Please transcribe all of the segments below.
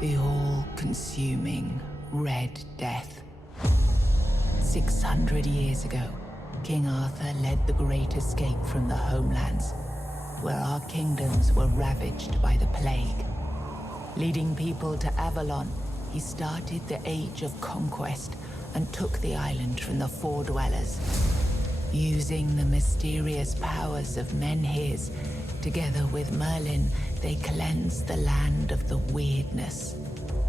The all-consuming Red Death. 600 years ago, King Arthur led the Great Escape from the homelands, where our kingdoms were ravaged by the plague. Leading people to Avalon, he started the Age of Conquest and took the island from the Four Dwellers. Using the mysterious powers of Menhirs, together with Merlin, they cleansed the land of the Weirdness,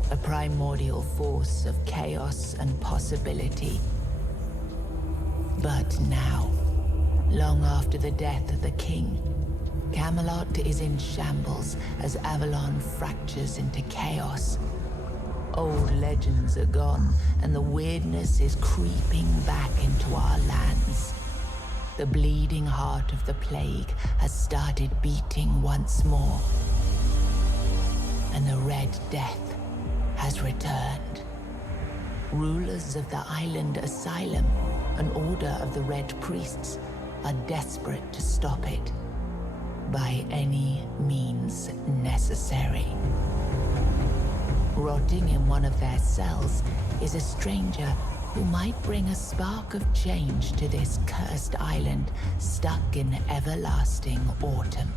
a primordial force of chaos and possibility. But now, long after the death of the king, Camelot is in shambles as Avalon fractures into chaos. Old legends are gone, and the Weirdness is creeping back into our lands. The bleeding heart of the plague has started beating once more, and the Red Death has returned. Rulers of the island asylum, an order of the Red Priests, are desperate to stop it by any means necessary. Rotting in one of their cells is a stranger who might bring a spark of change to this cursed island stuck in everlasting autumn.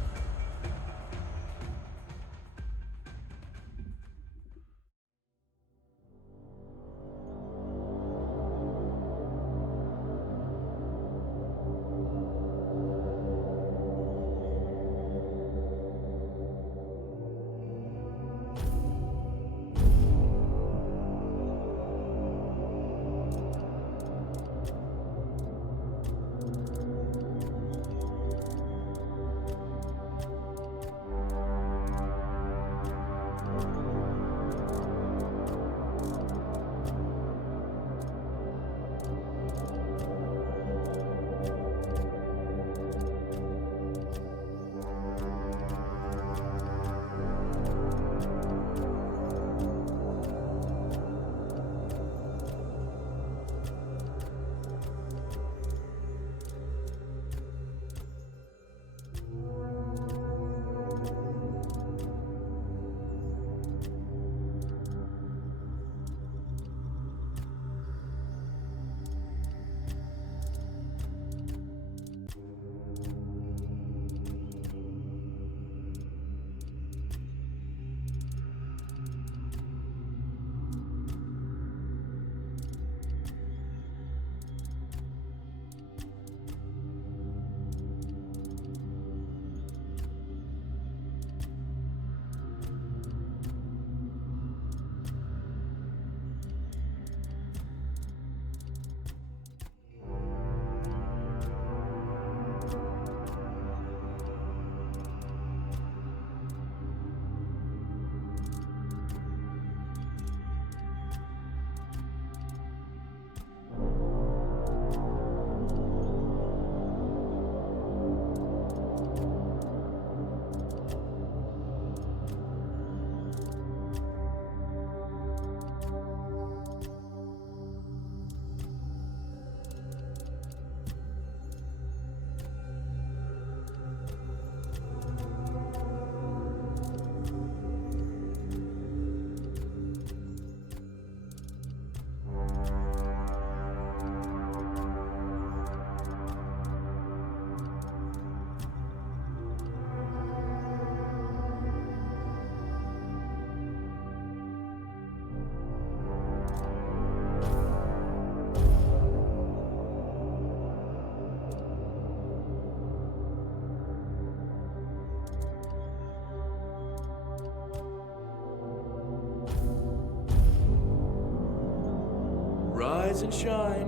Rise and shine,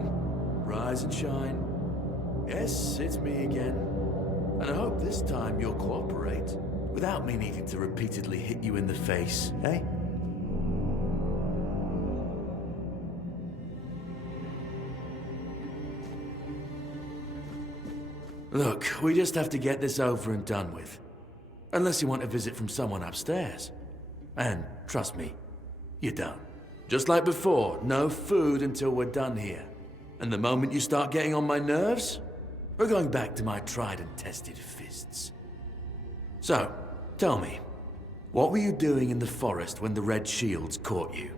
rise and shine. Yes, it's me again. And I hope this time you'll cooperate, without me needing to repeatedly hit you in the face, eh? Look, we just have to get this over and done with. Unless you want a visit from someone upstairs. And trust me, you don't. Just like before, no food until we're done here. And the moment you start getting on my nerves, we're going back to my tried and tested fists. So, tell me, What were you doing in the forest when the Red Shields caught you?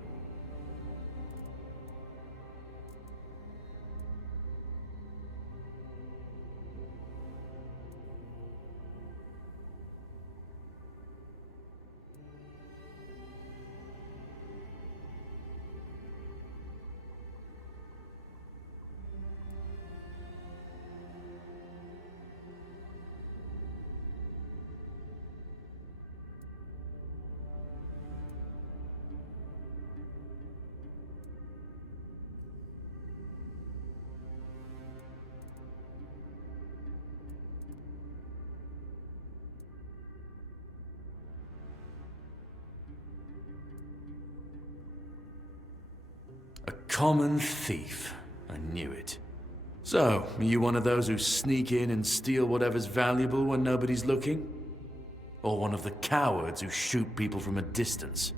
A common thief. I knew it. So, are you one of those who sneak in and steal whatever's valuable when nobody's looking? Or one of the cowards who shoot people from a distance?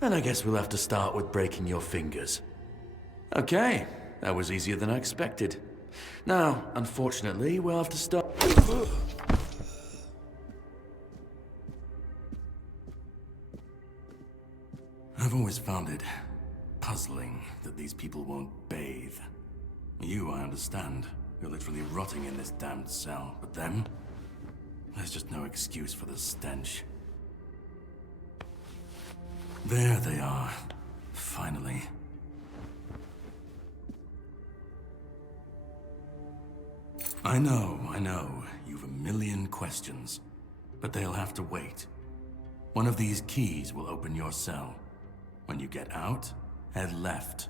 And I guess we'll have to start with breaking your fingers. Okay, that was easier than I expected. Now, unfortunately, we'll have to start... I've always found it puzzling that these people won't bathe. You, I understand. You're literally rotting in this damned cell. But them? There's just no excuse for the stench. There they are. Finally. I know. You've a million questions. But they'll have to wait. One of these keys will open your cell. When you get out, head left.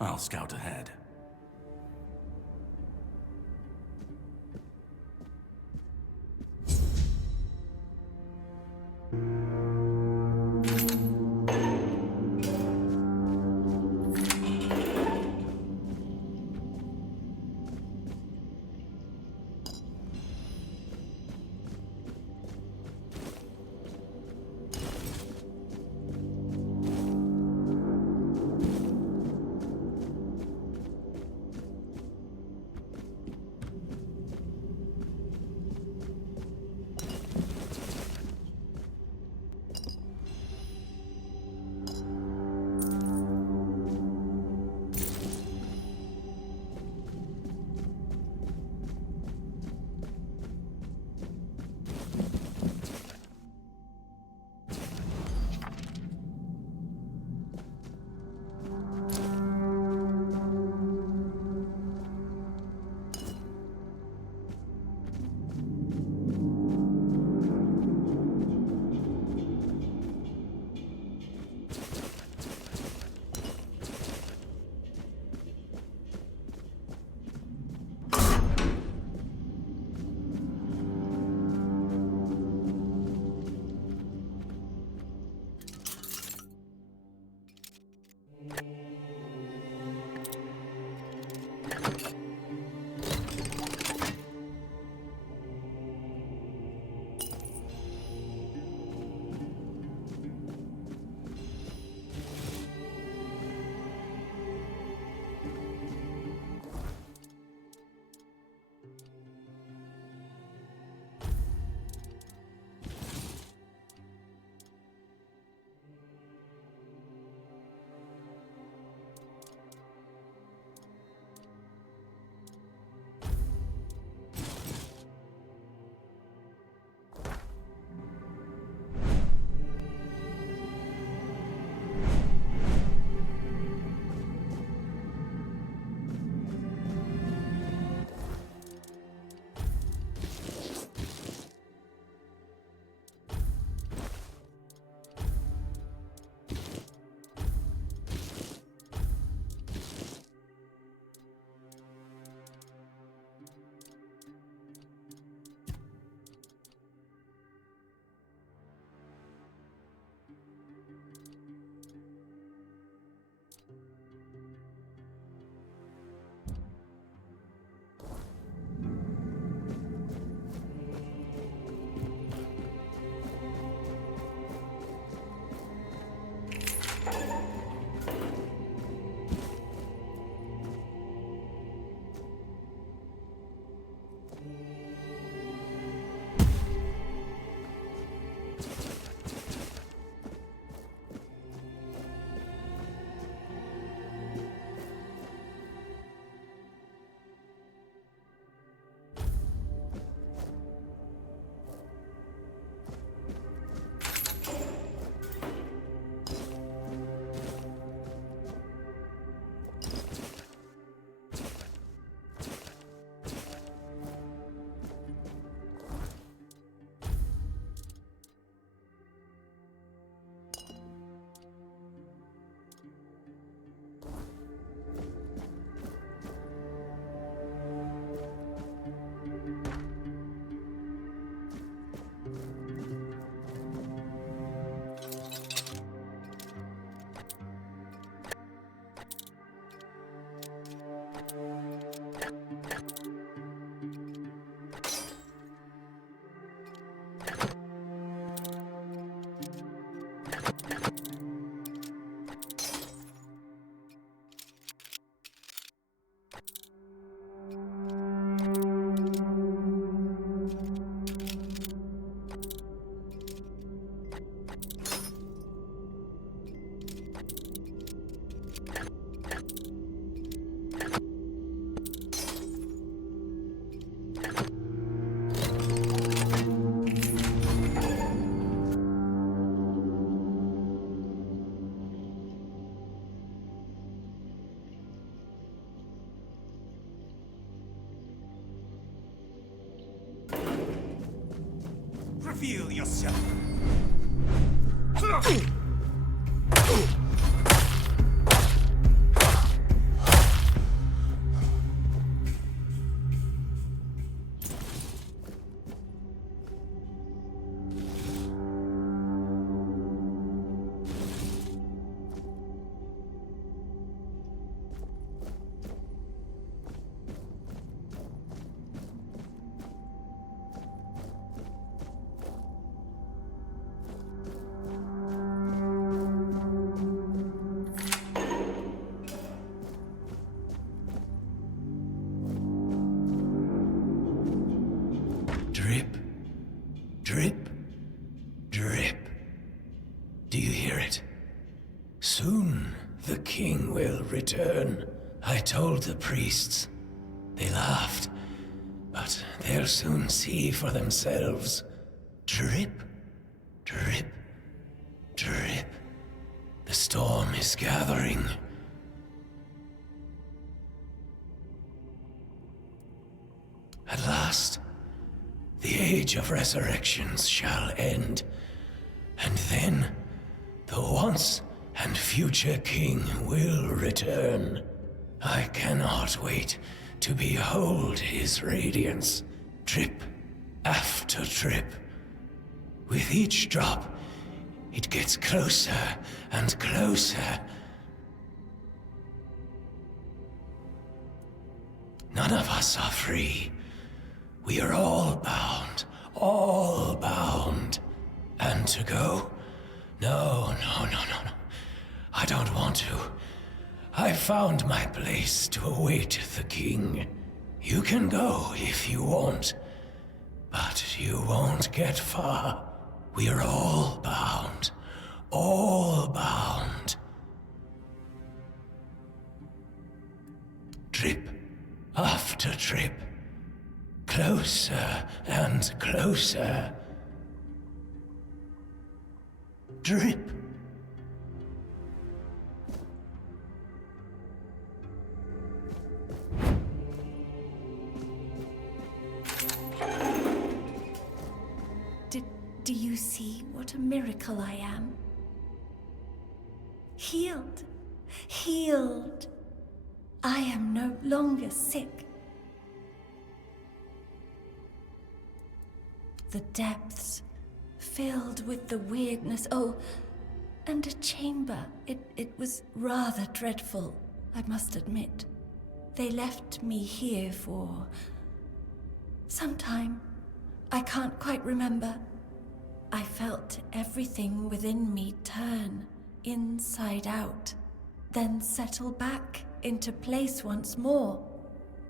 I'll scout ahead. Reveal yourself. Drip, drip, drip. Do you hear it? Soon the king will return. I told the priests. They laughed, but they'll soon see for themselves. Drip, drip, drip. The storm is gathering. At last, the age of resurrections shall end, and then the once and future king will return. I cannot wait to behold his radiance, drip after drip. With each drop, it gets closer and closer. None of us are free. We are all bound. And to go? No. I don't want to. I found my place to await the king. You can go if you want, but you won't get far. We are all bound. Drip after drip. Closer and closer. Drip. Do you see what a miracle I am? Healed. Healed. I am no longer sick. The depths, filled with the weirdness. Oh, and a chamber. It was rather dreadful, I must admit. They left me here for some time. I can't quite remember. I felt everything within me turn inside out, then settle back into place once more.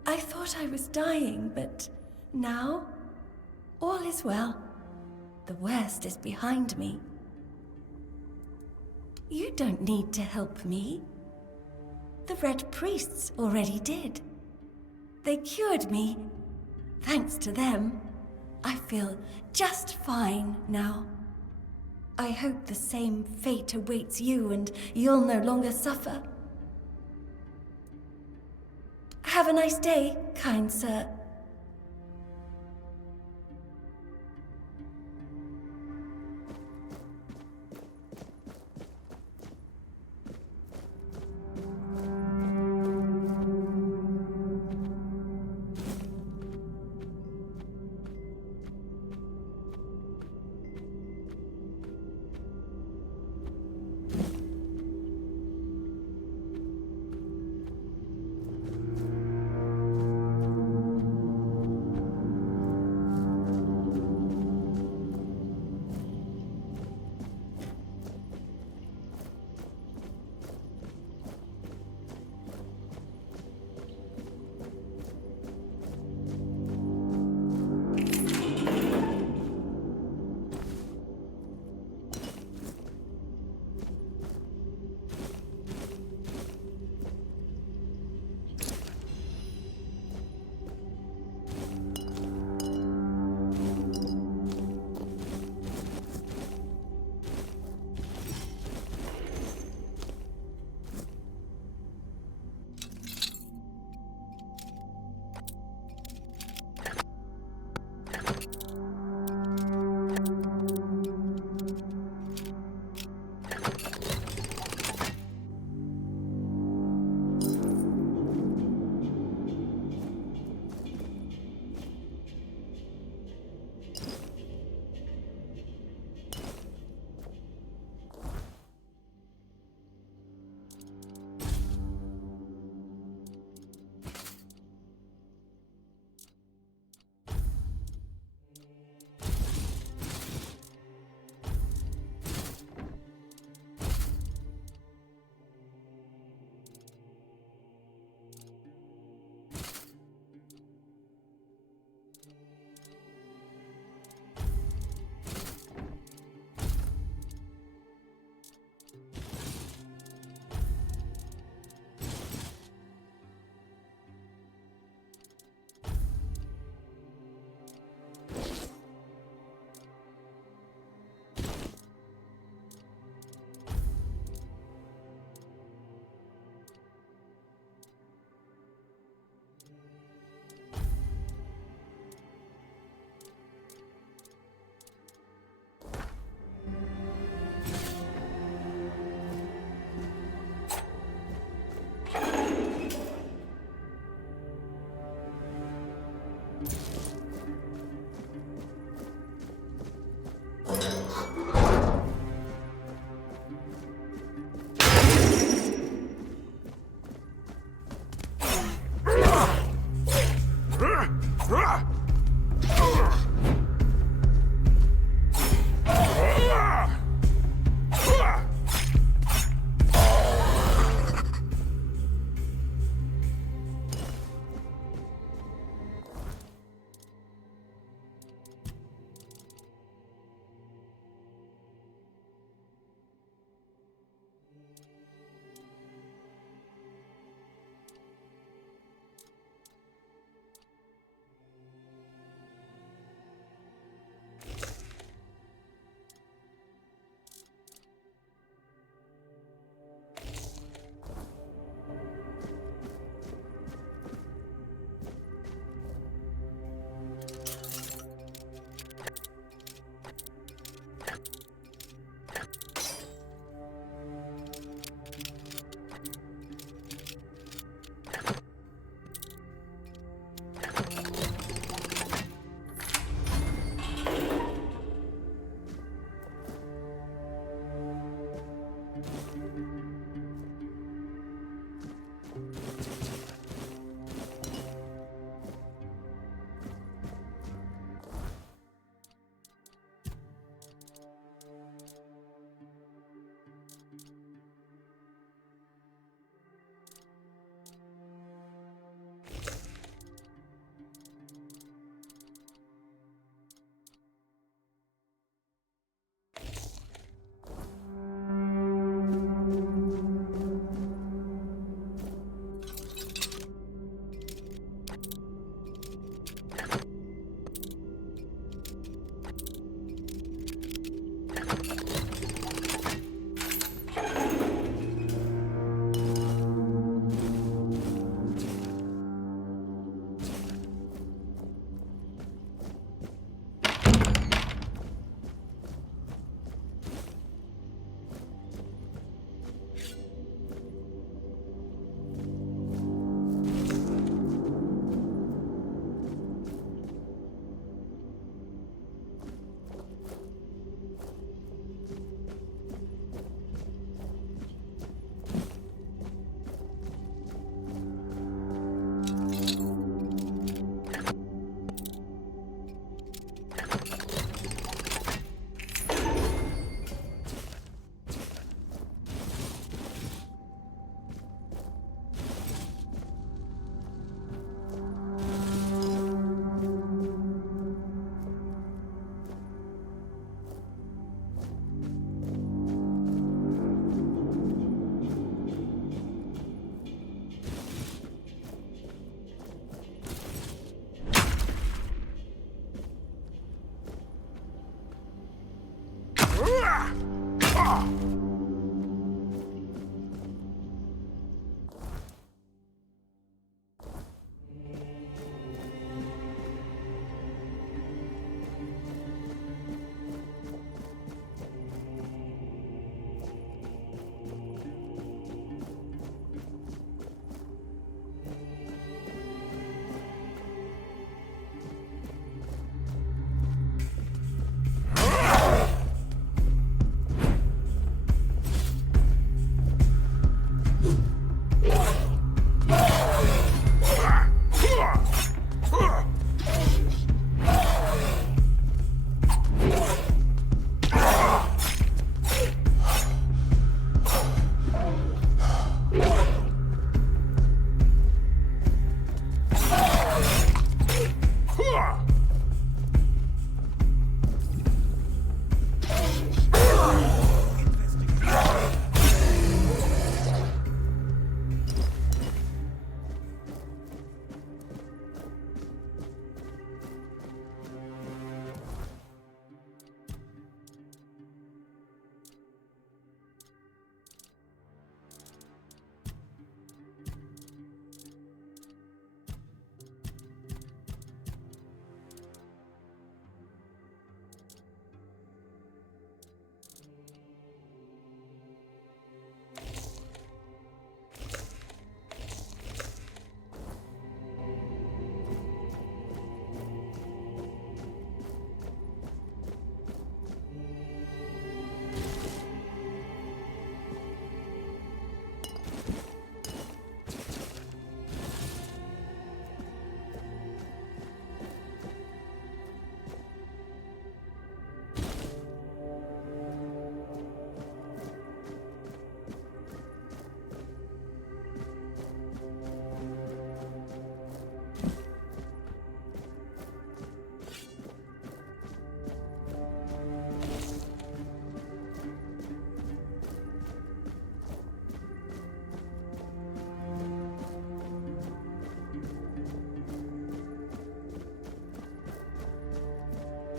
I thought I was dying, but now all is well. The worst is behind me. You don't need to help me. The Red Priests already did. They cured me. Thanks to them, I feel just fine now. I hope the same fate awaits you and you'll no longer suffer. Have a nice day, kind sir.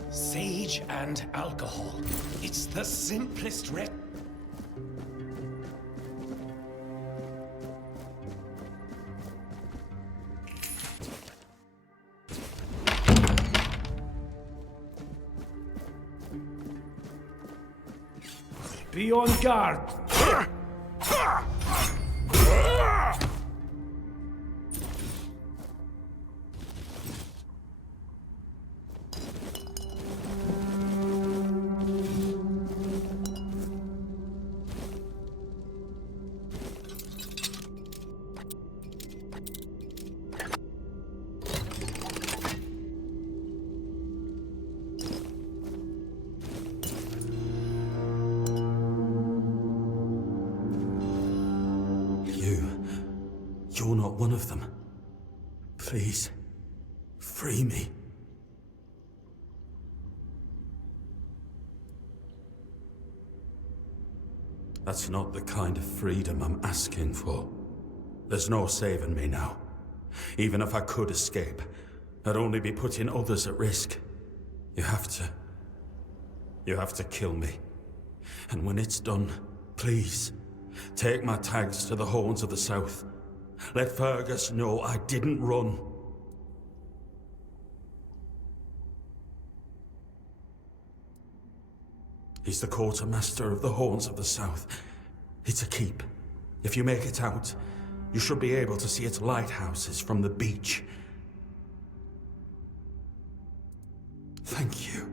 Sage and alcohol. It's the simplest Be on guard! You're not one of them. Please, free me. That's not the kind of freedom I'm asking for. There's no saving me now. Even if I could escape, I'd only be putting others at risk. You have to kill me. And when it's done, please, take my tags to the Horns of the South. Let Fergus know I didn't run. He's the quartermaster of the Horns of the South. It's a keep. If you make it out, you should be able to see its lighthouses from the beach. Thank you.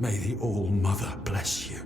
May the All-Mother bless you.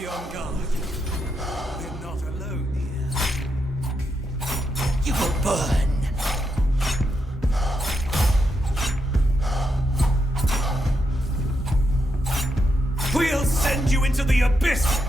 Be on guard. We're not alone here. You will burn. We'll send you into the abyss!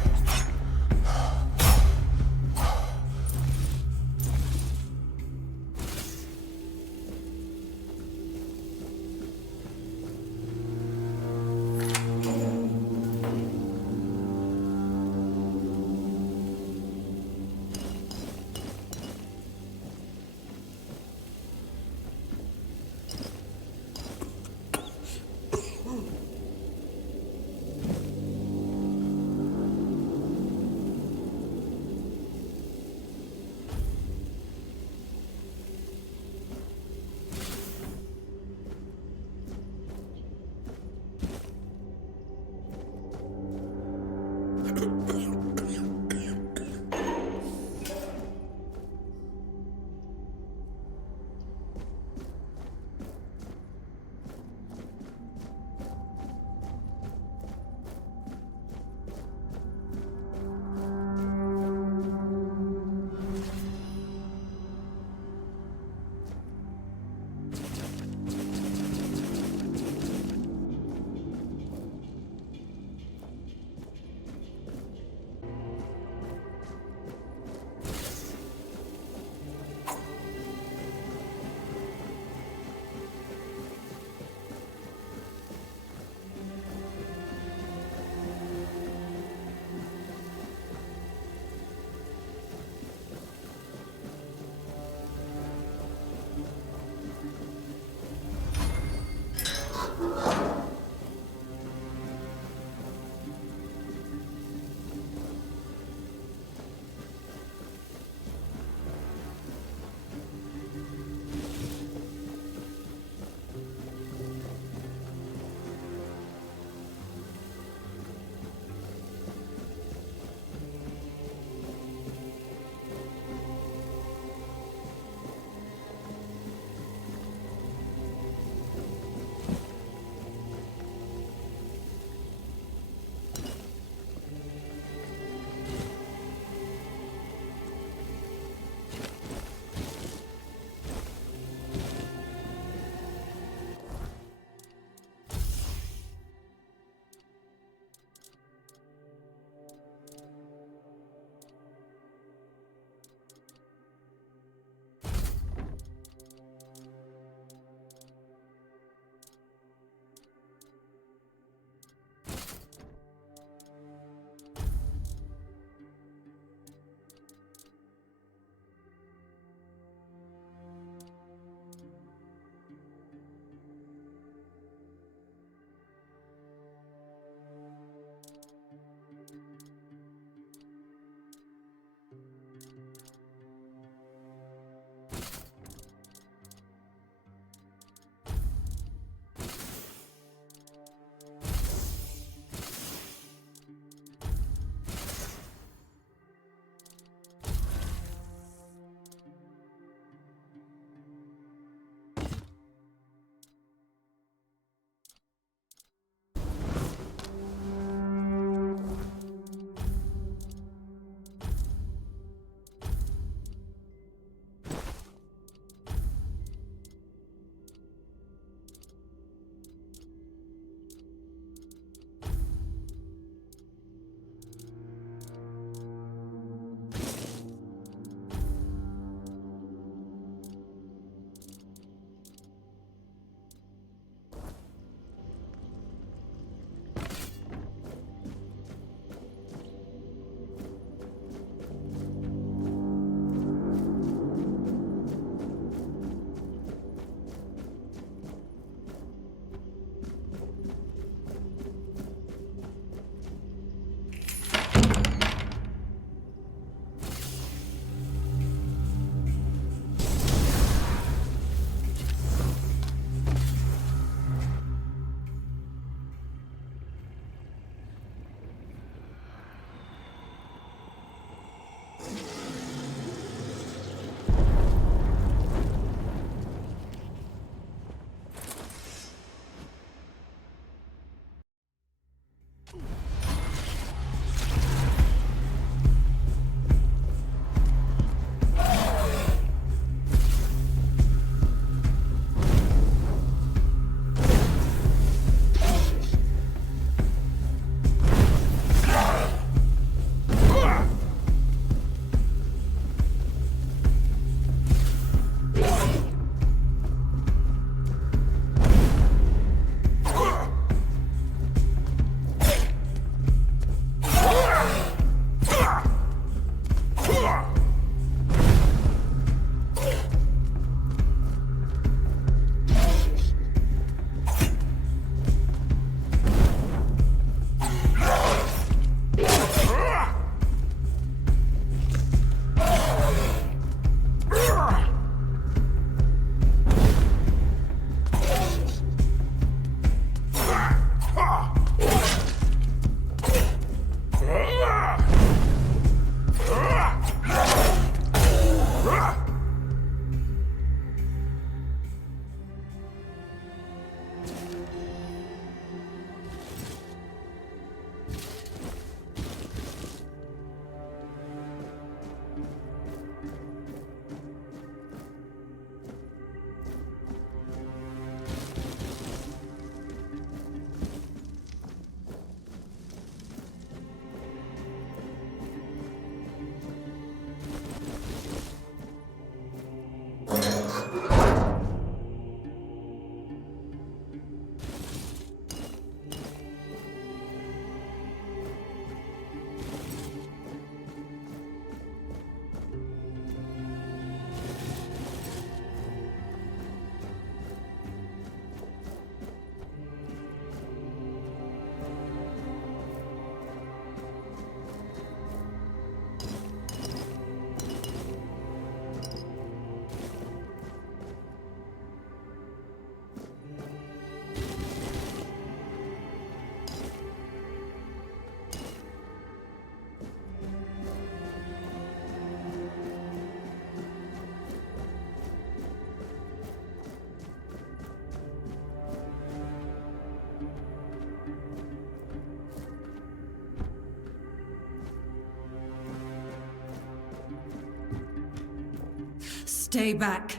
Stay back.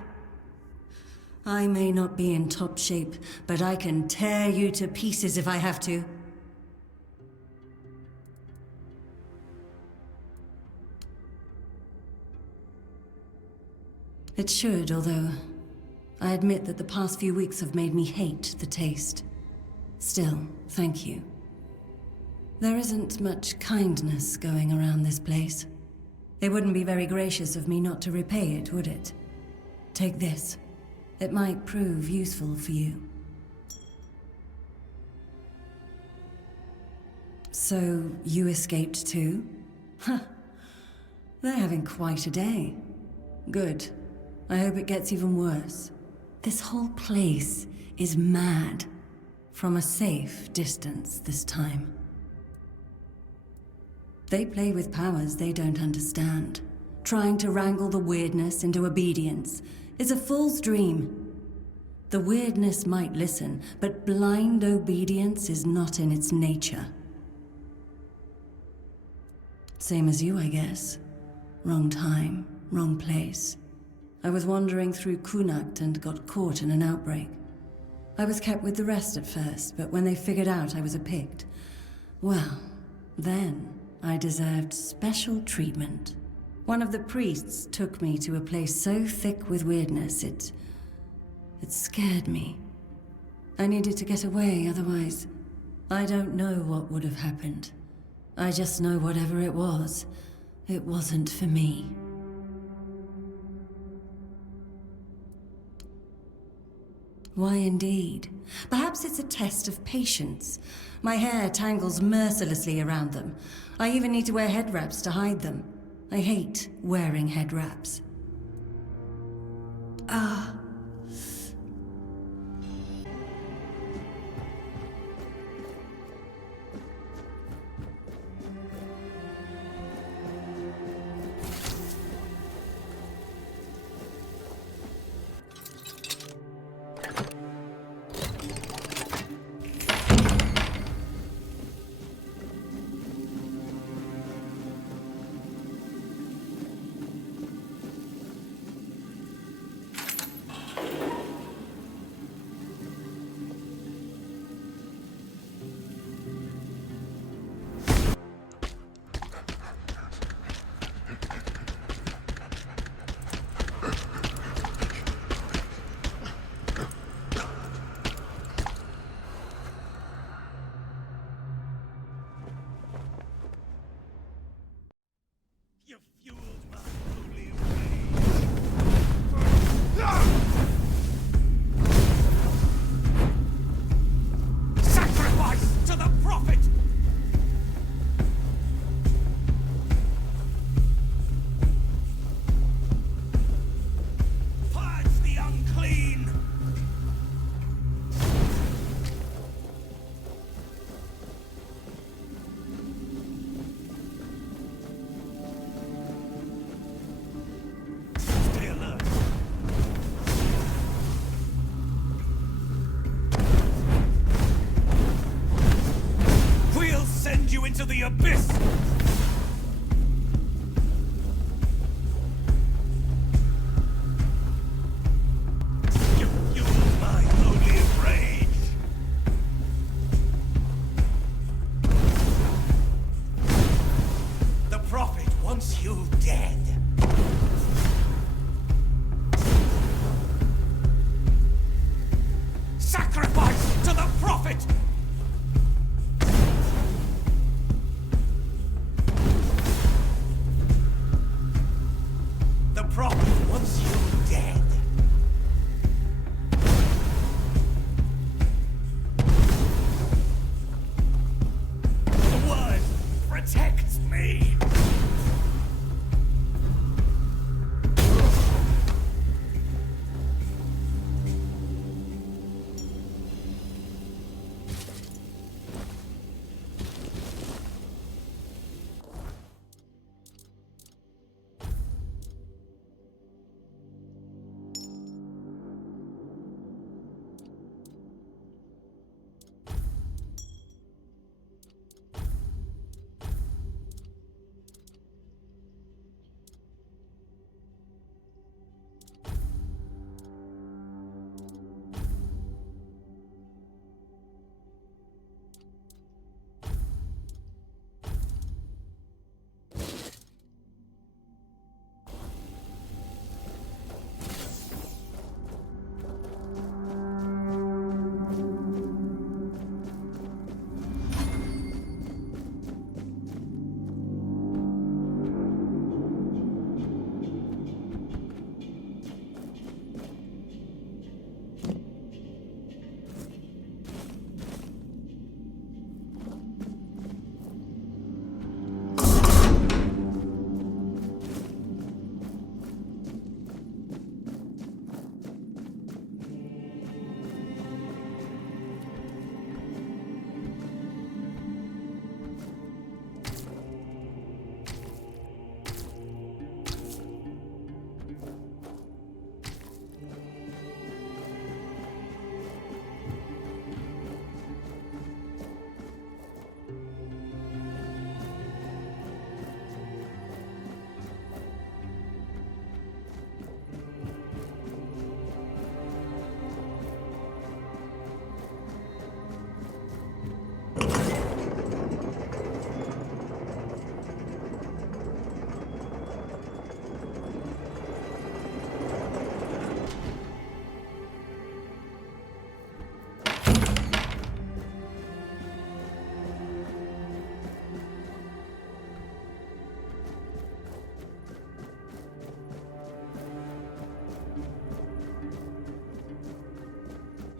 I may not be in top shape, but I can tear you to pieces if I have to. It should, although I admit that the past few weeks have made me hate the taste. Still, thank you. There isn't much kindness going around this place. It wouldn't be very gracious of me not to repay it, would it? Take this. It might prove useful for you. So, you escaped too? Huh. They're having quite a day. Good. I hope it gets even worse. This whole place is mad. From a safe distance this time. They play with powers they don't understand. Trying to wrangle the weirdness into obedience is a fool's dream. The weirdness might listen, but blind obedience is not in its nature. Same as you, I guess. Wrong time, wrong place. I was wandering through Kunakt and got caught in an outbreak. I was kept with the rest at first, but when they figured out I was a Pict, well, then I deserved special treatment. One of the priests took me to a place so thick with weirdness, it scared me. I needed to get away, otherwise, I don't know what would have happened. I just know whatever it wasn't for me. Why indeed? Perhaps it's a test of patience. My hair tangles mercilessly around them. I even need to wear head wraps to hide them. I hate wearing head wraps. Into the abyss! You fueled my holy rage! The Prophet wants you dead. Sacrifice to the Prophet!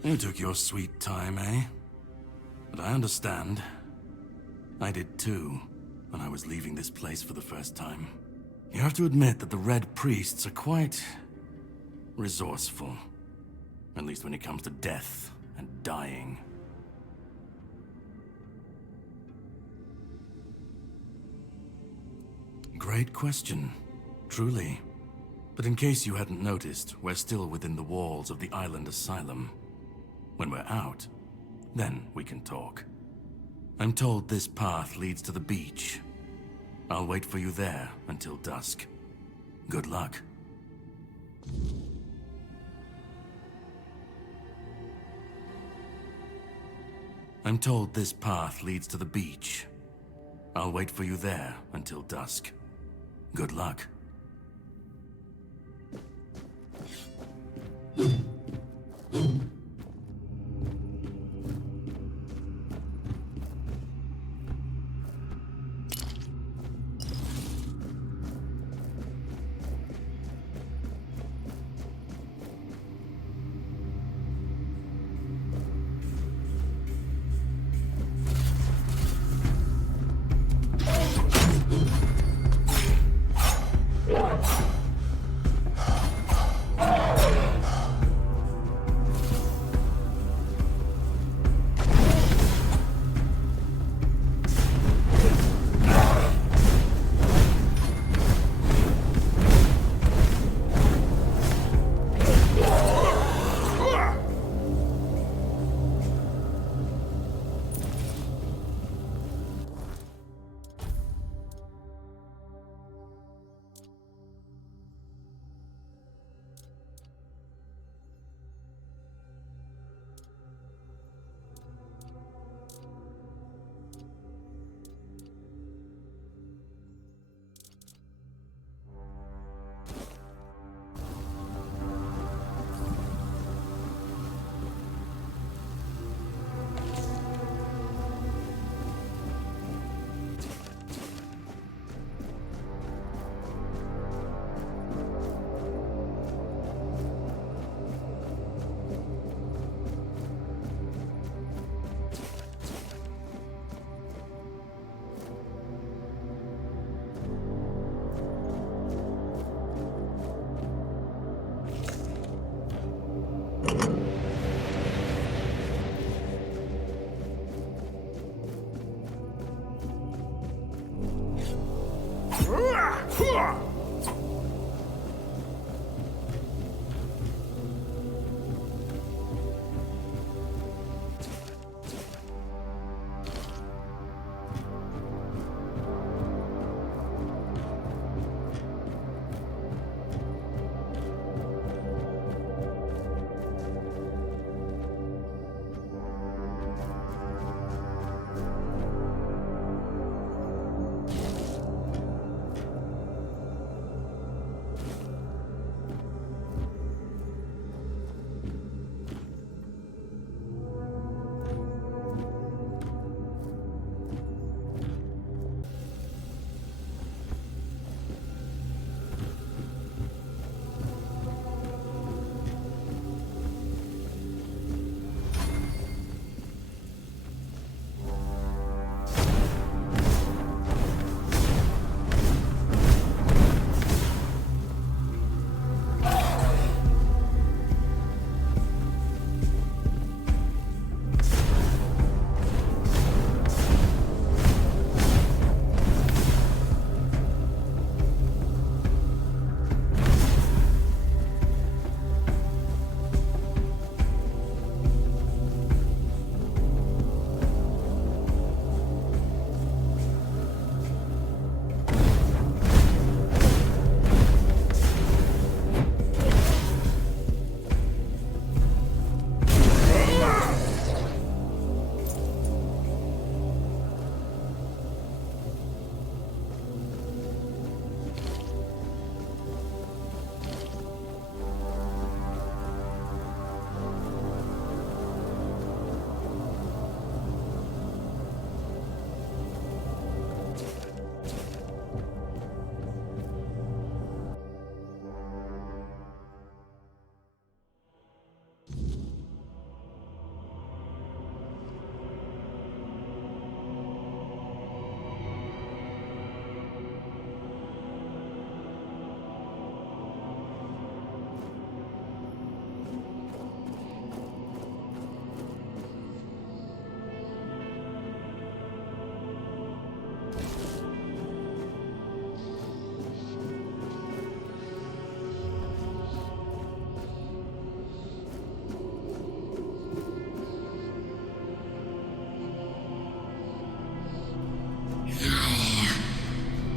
You took your sweet time, eh? But I understand. I did too, when I was leaving this place for the first time. You have to admit that the Red Priests are quite resourceful. At least when it comes to death and dying. Great question, truly. But in case you hadn't noticed, we're still within the walls of the island asylum. When we're out, then we can talk. I'm told this path leads to the beach. I'll wait for you there until dusk. Good luck. I'm told this path leads to the beach. I'll wait for you there until dusk. Good luck.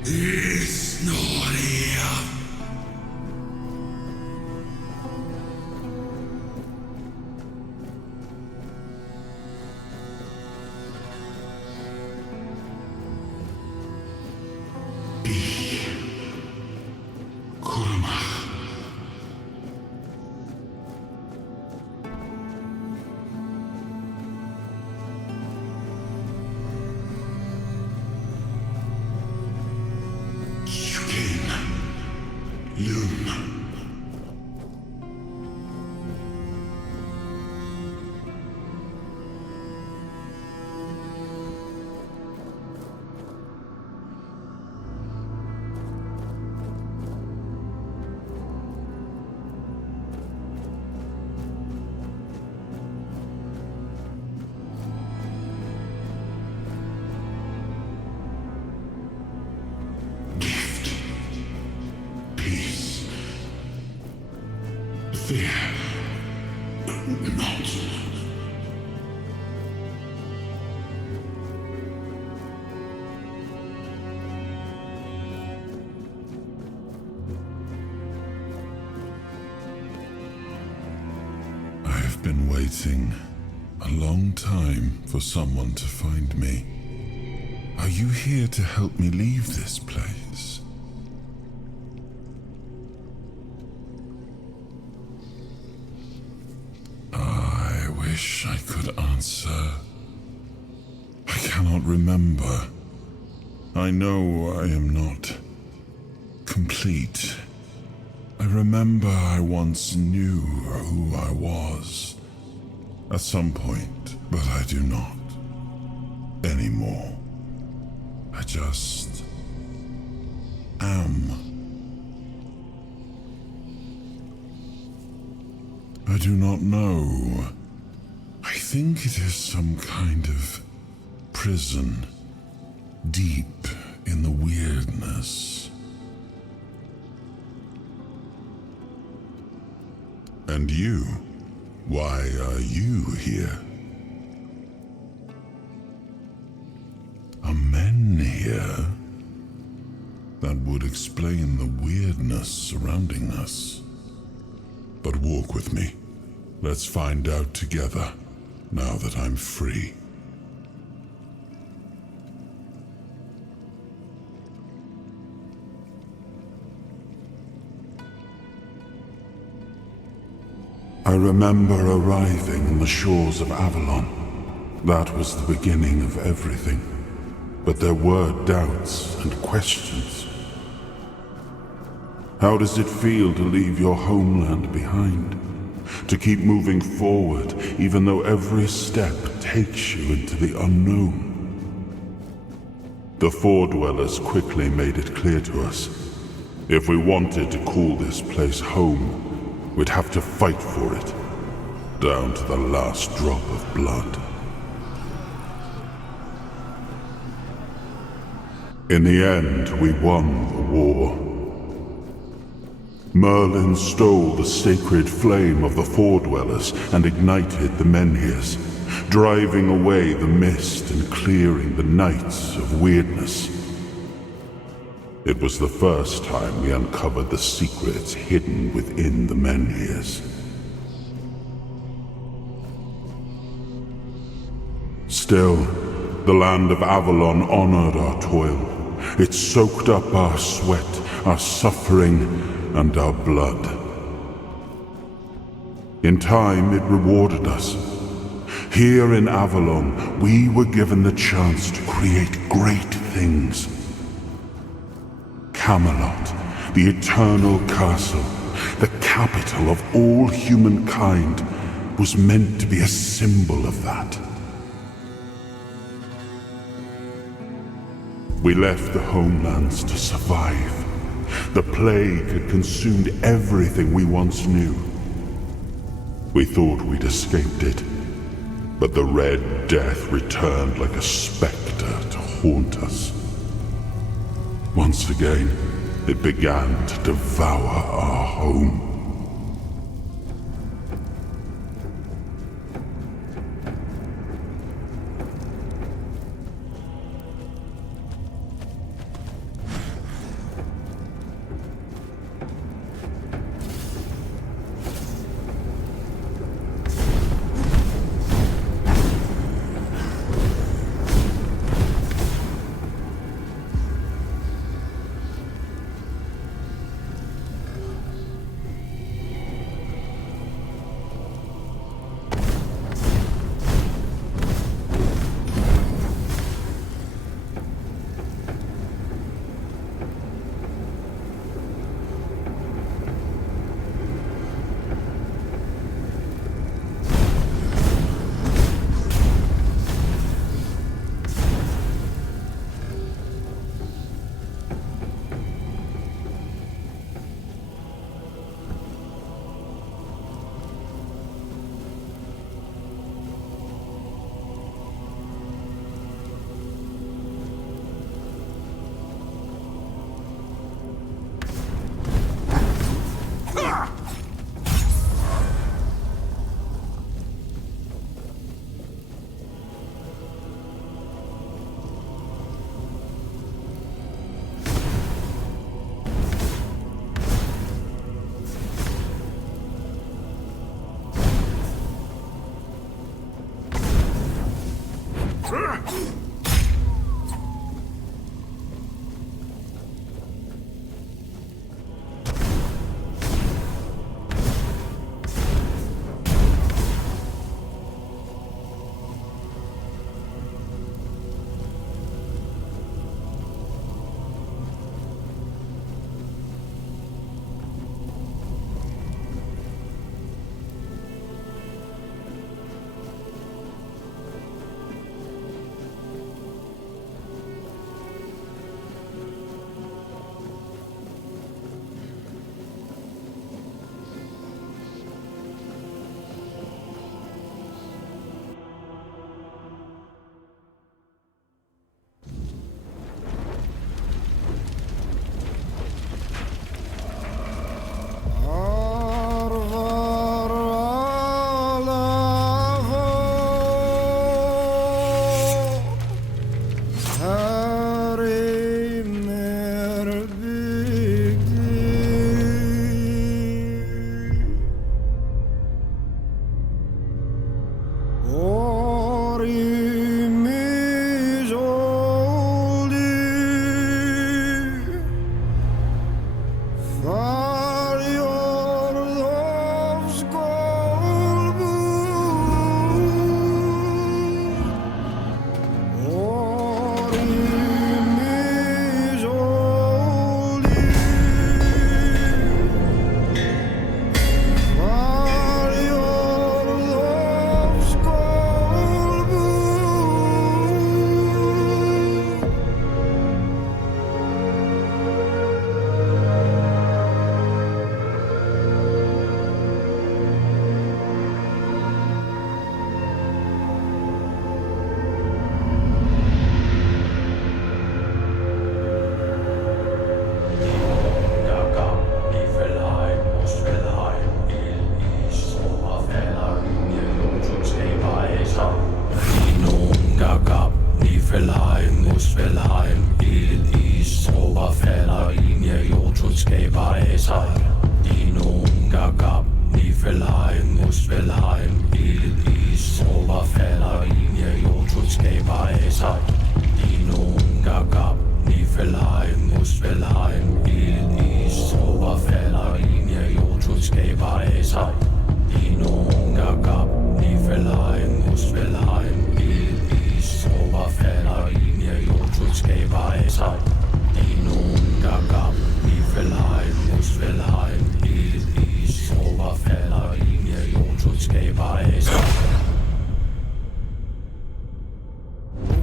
It's not here. Fear not. I've been waiting a long time for someone to find me. Are you here to help me leave this place? I wish I could answer. I cannot remember. I know I am not complete. I remember I once knew who I was at some point, but I do not anymore. I just am. I do not know. I think it is some kind of prison, deep in the weirdness. And you? Why are you here? Are men here? That would explain the weirdness surrounding us. But walk with me. Let's find out together, now that I'm free. I remember arriving on the shores of Avalon. That was the beginning of everything. But there were doubts and questions. How does it feel to leave your homeland behind? To keep moving forward, even though every step takes you into the unknown? The Four Dwellers quickly made it clear to us. If we wanted to call this place home, we'd have to fight for it, down to the last drop of blood. In the end, we won the war. Merlin stole the sacred flame of the Four Dwellers and ignited the Menhirs, driving away the mist and clearing the nights of weirdness. It was the first time we uncovered the secrets hidden within the Menhirs. Still, the land of Avalon honored our toil. It soaked up our sweat, our suffering, and our blood. In time, it rewarded us. Here in Avalon, we were given the chance to create great things. Camelot, the eternal castle, the capital of all humankind, was meant to be a symbol of that. We left the homelands to survive. The plague had consumed everything we once knew. We thought we'd escaped it, but the Red Death returned like a specter to haunt us. Once again, it began to devour our home.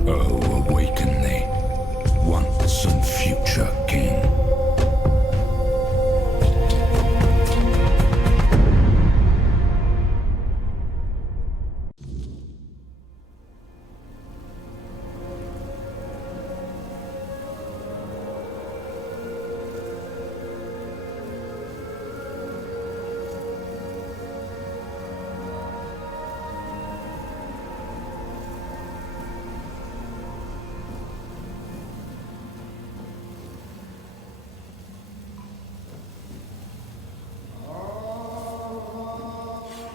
Oh, awaken thee, once and future king.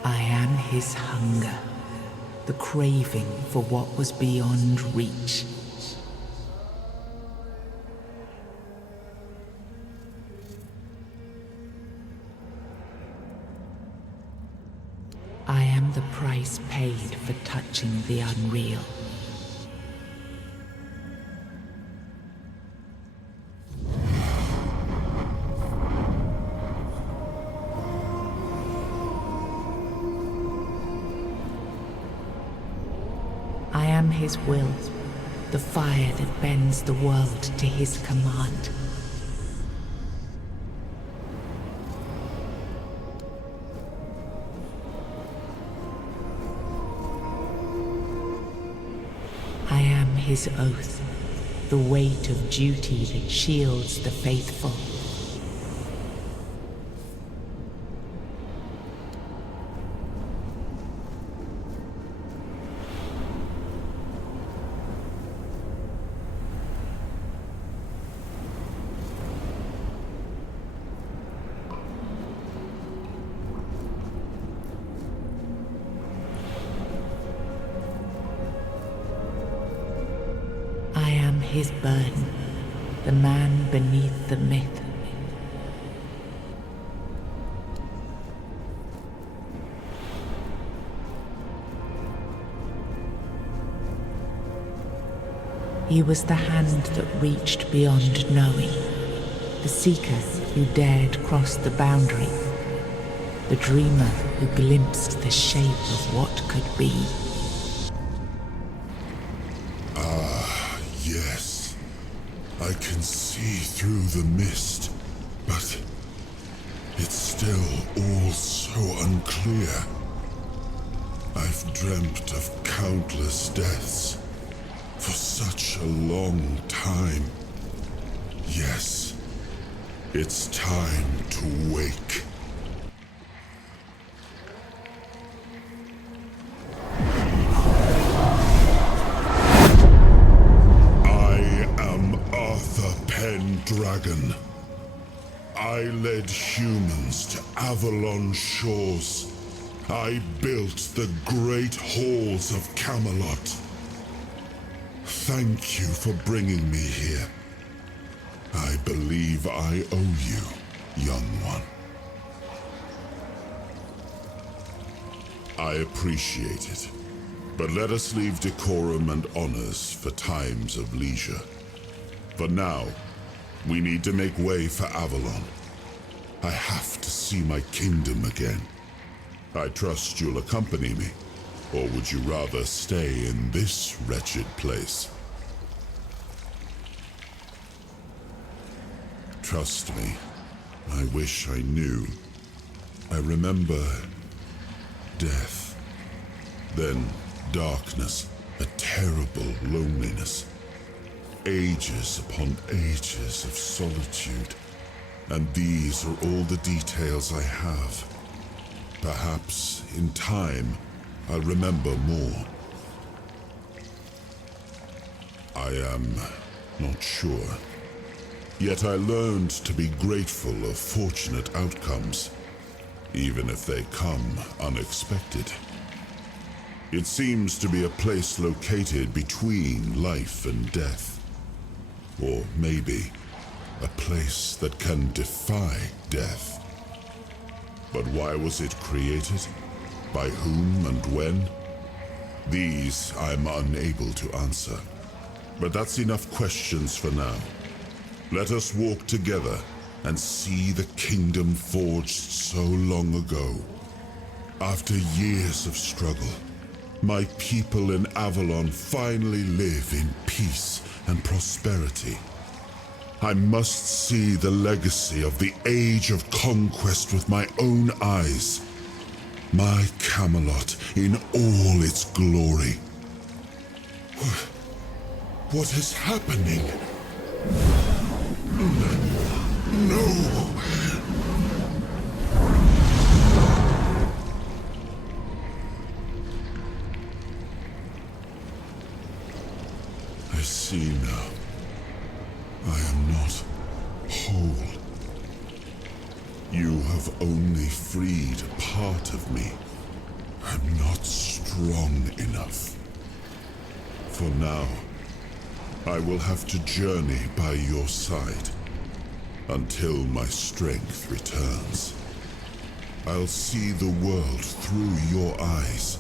I am his hunger, the craving for what was beyond reach. I am the price paid for touching the unreal. I am his will, the fire that bends the world to his command. I am his oath, the weight of duty that shields the faithful. his burden, the man beneath the myth. He was the hand that reached beyond knowing, the seeker who dared cross the boundary, the dreamer who glimpsed the shape of what could be. Ah, yes. I can see through the mist, but it's still all so unclear. I've dreamt of countless deaths for such a long time. Yes, it's time to wake. Dragon. I led humans to Avalon shores. I built the great halls of Camelot. Thank you for bringing me here. I believe I owe you, young one. I appreciate it, but let us leave decorum and honors for times of leisure. For now, we need to make way for Avalon. I have to see my kingdom again. I trust you'll accompany me, or would you rather stay in this wretched place? Trust me, I wish I knew. I remember death, then darkness, a terrible loneliness. Ages upon ages of solitude, and these are all the details I have. Perhaps, in time, I'll remember more. I am not sure. Yet I learned to be grateful of fortunate outcomes, even if they come unexpected. It seems to be a place located between life and death. Or maybe a place that can defy death. But why was it created? By whom and when? These I'm unable to answer. But that's enough questions for now. Let us walk together and see the kingdom forged so long ago. After years of struggle, my people in Avalon finally live in peace and prosperity. I must see the legacy of the Age of Conquest with my own eyes. My Camelot in all its glory. What is happening? No! I see now. I am not whole. You have only freed a part of me. I'm not strong enough. For now, I will have to journey by your side until my strength returns. I'll see the world through your eyes.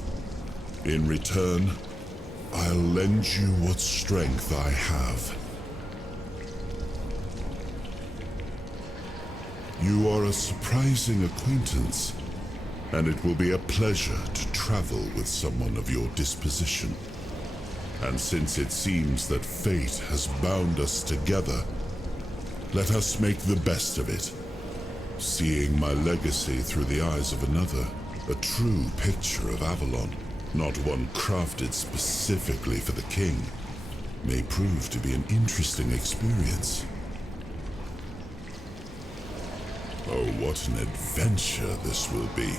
In return, I'll lend you what strength I have. You are a surprising acquaintance, and it will be a pleasure to travel with someone of your disposition. And since it seems that fate has bound us together, let us make the best of it. Seeing my legacy through the eyes of another, a true picture of Avalon, not one crafted specifically for the king, may prove to be an interesting experience. Oh, what an adventure this will be.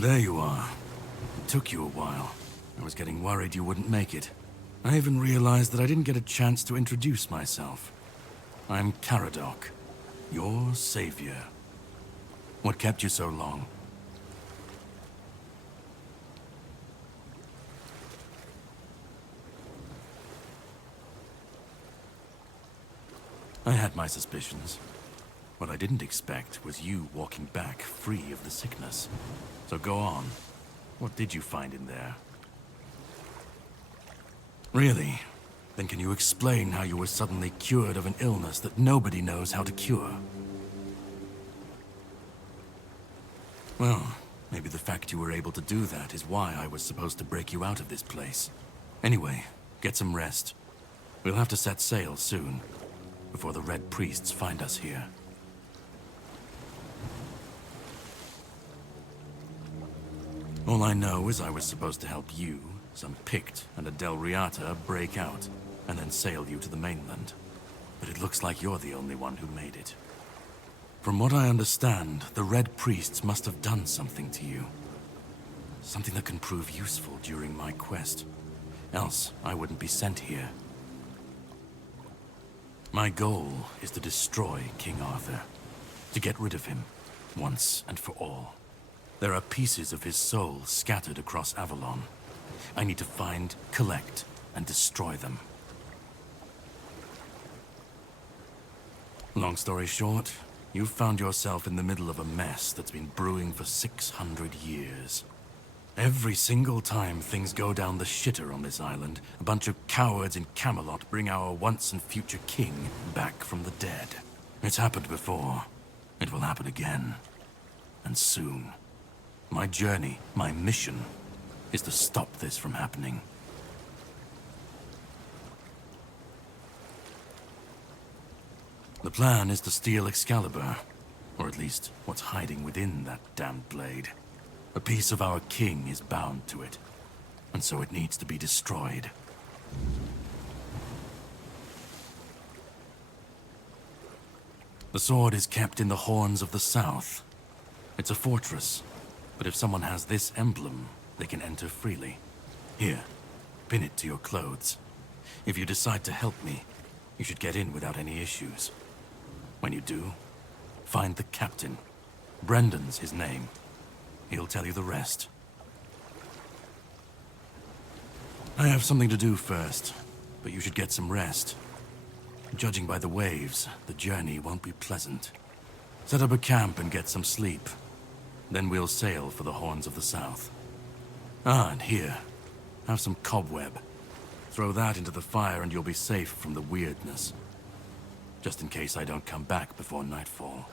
There you are. It took you a while. I was getting worried you wouldn't make it. I even realized that I didn't get a chance to introduce myself. I'm Caradoc, your savior. What kept you so long? I had my suspicions. What I didn't expect was you walking back free of the sickness. So go on. What did you find in there? Really? Then can you explain how you were suddenly cured of an illness that nobody knows how to cure? Well, maybe the fact you were able to do that is why I was supposed to break you out of this place. Anyway, get some rest. We'll have to set sail soon, before the Red Priests find us here. All I know is I was supposed to help you, some Pict, and a Delriata break out, and then sail you to the mainland. But it looks like you're the only one who made it. From what I understand, the Red Priests must have done something to you. Something that can prove useful during my quest. Else, I wouldn't be sent here. My goal is to destroy King Arthur. To get rid of him, once and for all. There are pieces of his soul scattered across Avalon. I need to find, collect, and destroy them. Long story short, you've found yourself in the middle of a mess that's been brewing for 600 years. Every single time things go down the shitter on this island, a bunch of cowards in Camelot bring our once and future king back from the dead. It's happened before. It will happen again. And soon. My journey, my mission, is to stop this from happening. The plan is to steal Excalibur, or at least what's hiding within that damned blade. A piece of our king is bound to it, and so it needs to be destroyed. The sword is kept in the Horns of the South. It's a fortress, but if someone has this emblem, they can enter freely. Here, pin it to your clothes. If you decide to help me, you should get in without any issues. When you do, find the captain. Brendan's his name. He'll tell you the rest. I have something to do first, but you should get some rest. Judging by the waves, the journey won't be pleasant. Set up a camp and get some sleep. Then we'll sail for the Horns of the South. Ah, and here, have some cobweb. Throw that into the fire and you'll be safe from the weirdness. Just in case I don't come back before nightfall.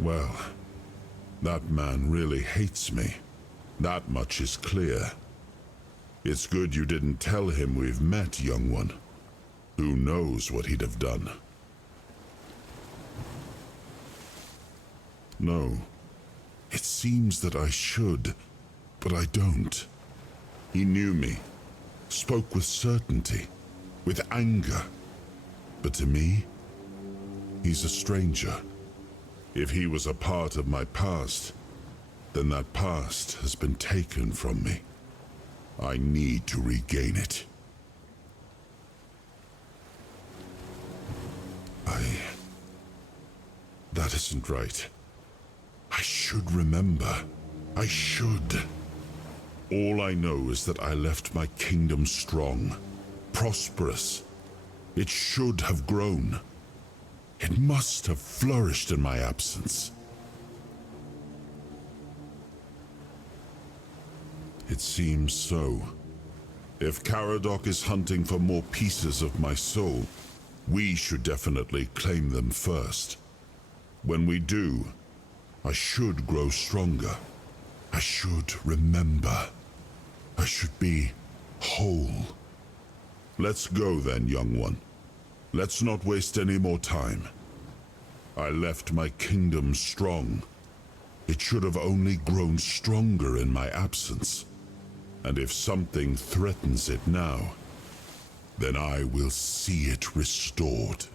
Well, that man really hates me. That much is clear. It's good you didn't tell him we've met, young one. Who knows what he'd have done? No. It seems that I should, but I don't. He knew me, spoke with certainty, with anger. But to me, he's a stranger. If he was a part of my past, then that past has been taken from me. I need to regain it. That isn't right. I should remember. I should. All I know is that I left my kingdom strong, prosperous. It should have grown. It must have flourished in my absence. It seems so. If Caradoc is hunting for more pieces of my soul, We should definitely claim them first. When we do, I should grow stronger. I should remember. I should be whole. Let's go then, young one. Let's not waste any more time. I left my kingdom strong. It should have only grown stronger in my absence. And if something threatens it now, then I will see it restored.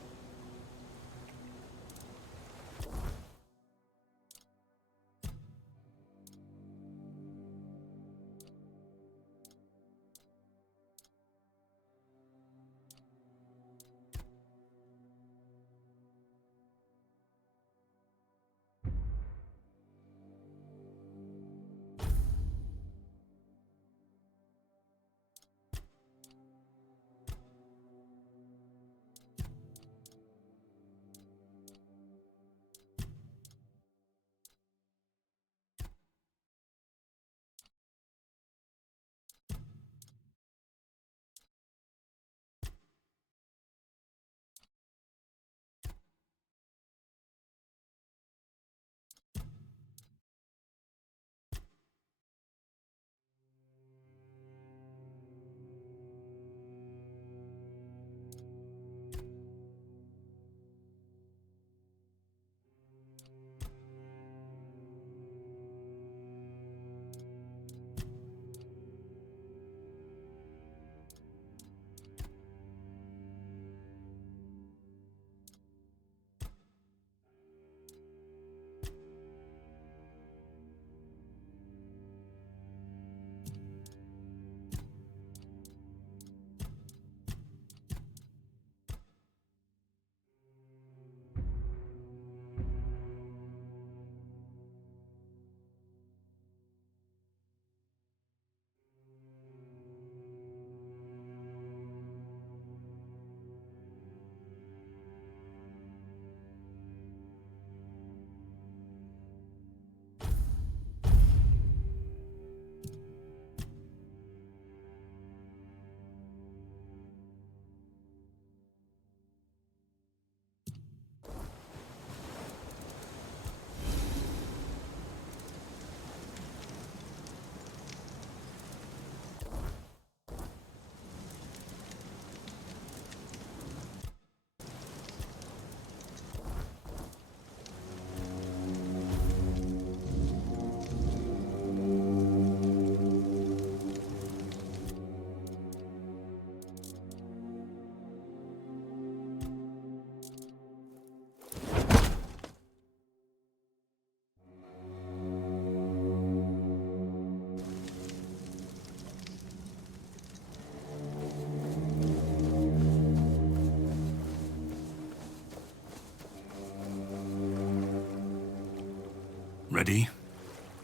Ready?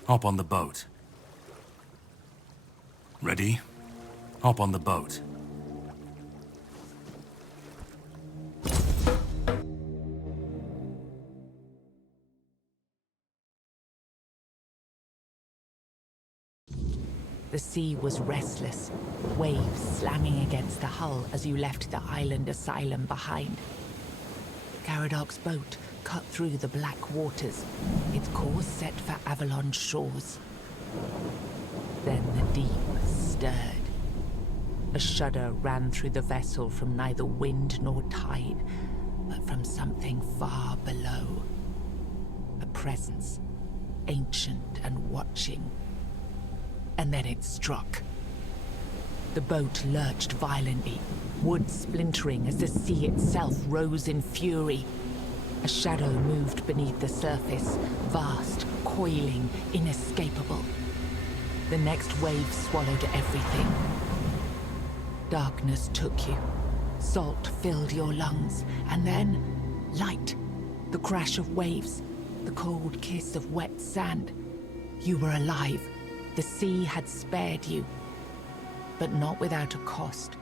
Hop on the boat. Ready? Hop on the boat. The sea was restless, waves slamming against the hull as you left the island asylum behind. Caradoc's boat cut through the black waters, its course set for Avalon's shores. Then the deep stirred. A shudder ran through the vessel from neither wind nor tide, but from something far below. A presence, ancient and watching. And then it struck. The boat lurched violently, wood splintering as the sea itself rose in fury. A shadow moved beneath the surface, vast, coiling, inescapable. The next wave swallowed everything. Darkness took you. Salt filled your lungs, and then light. The crash of waves, the cold kiss of wet sand. You were alive. The sea had spared you, but not without a cost.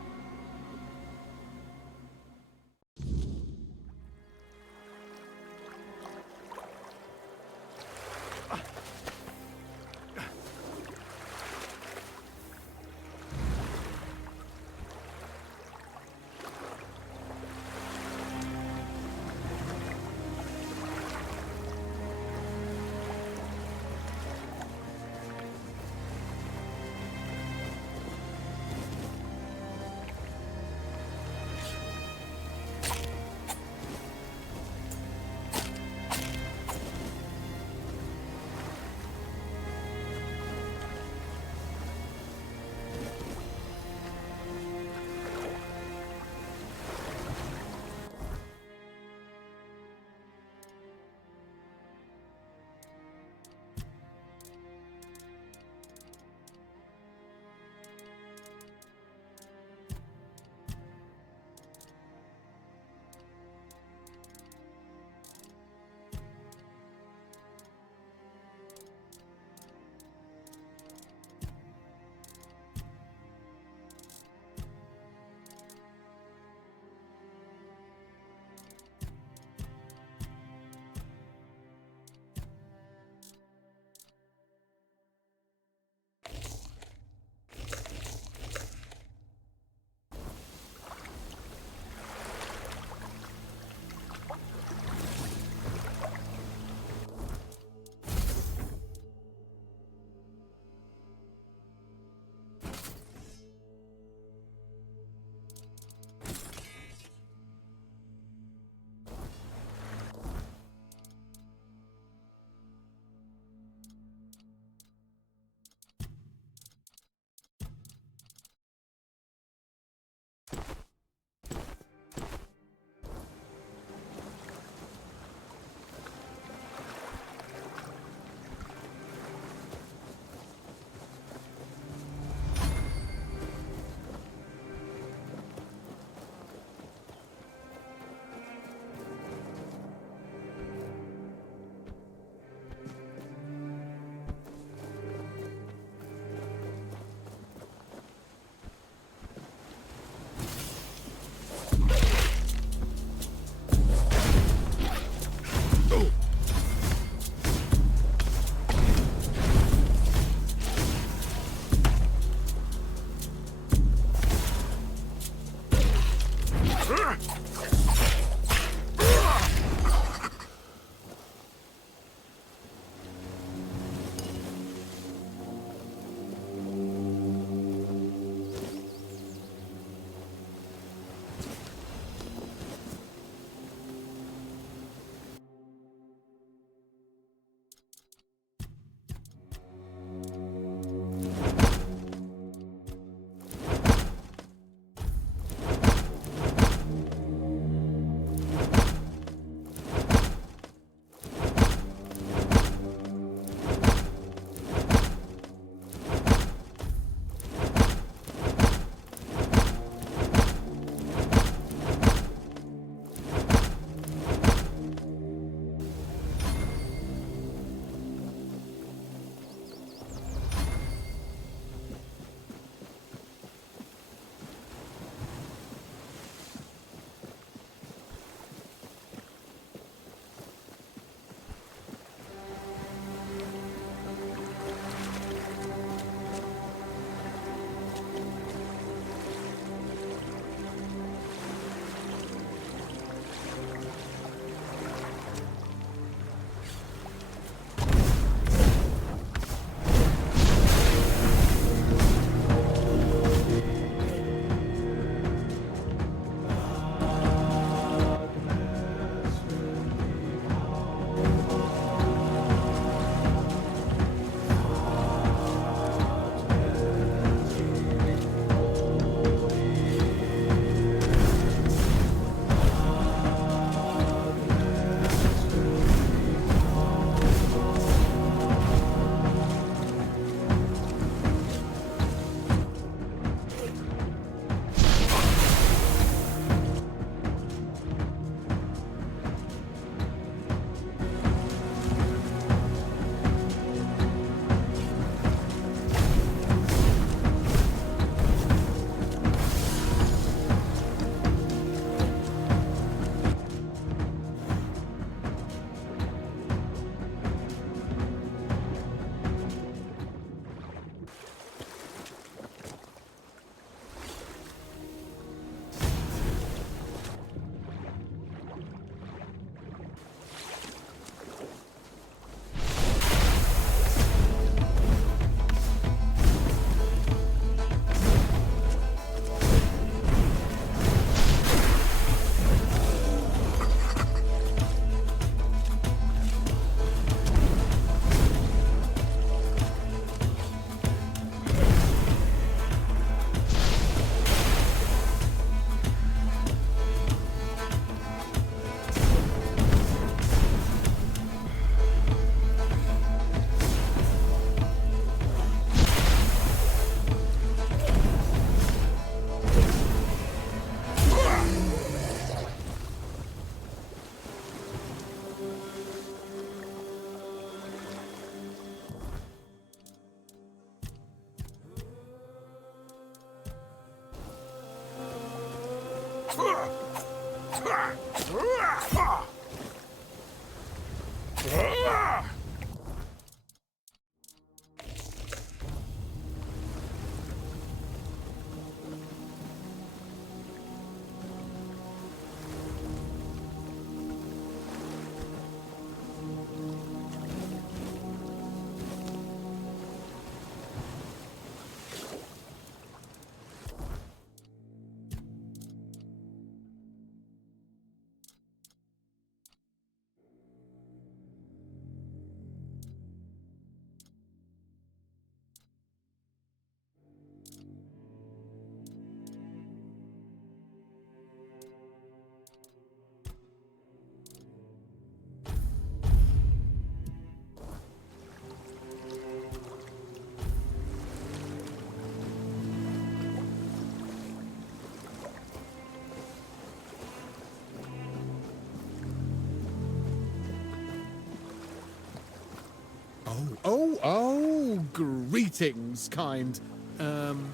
Oh, greetings, kind.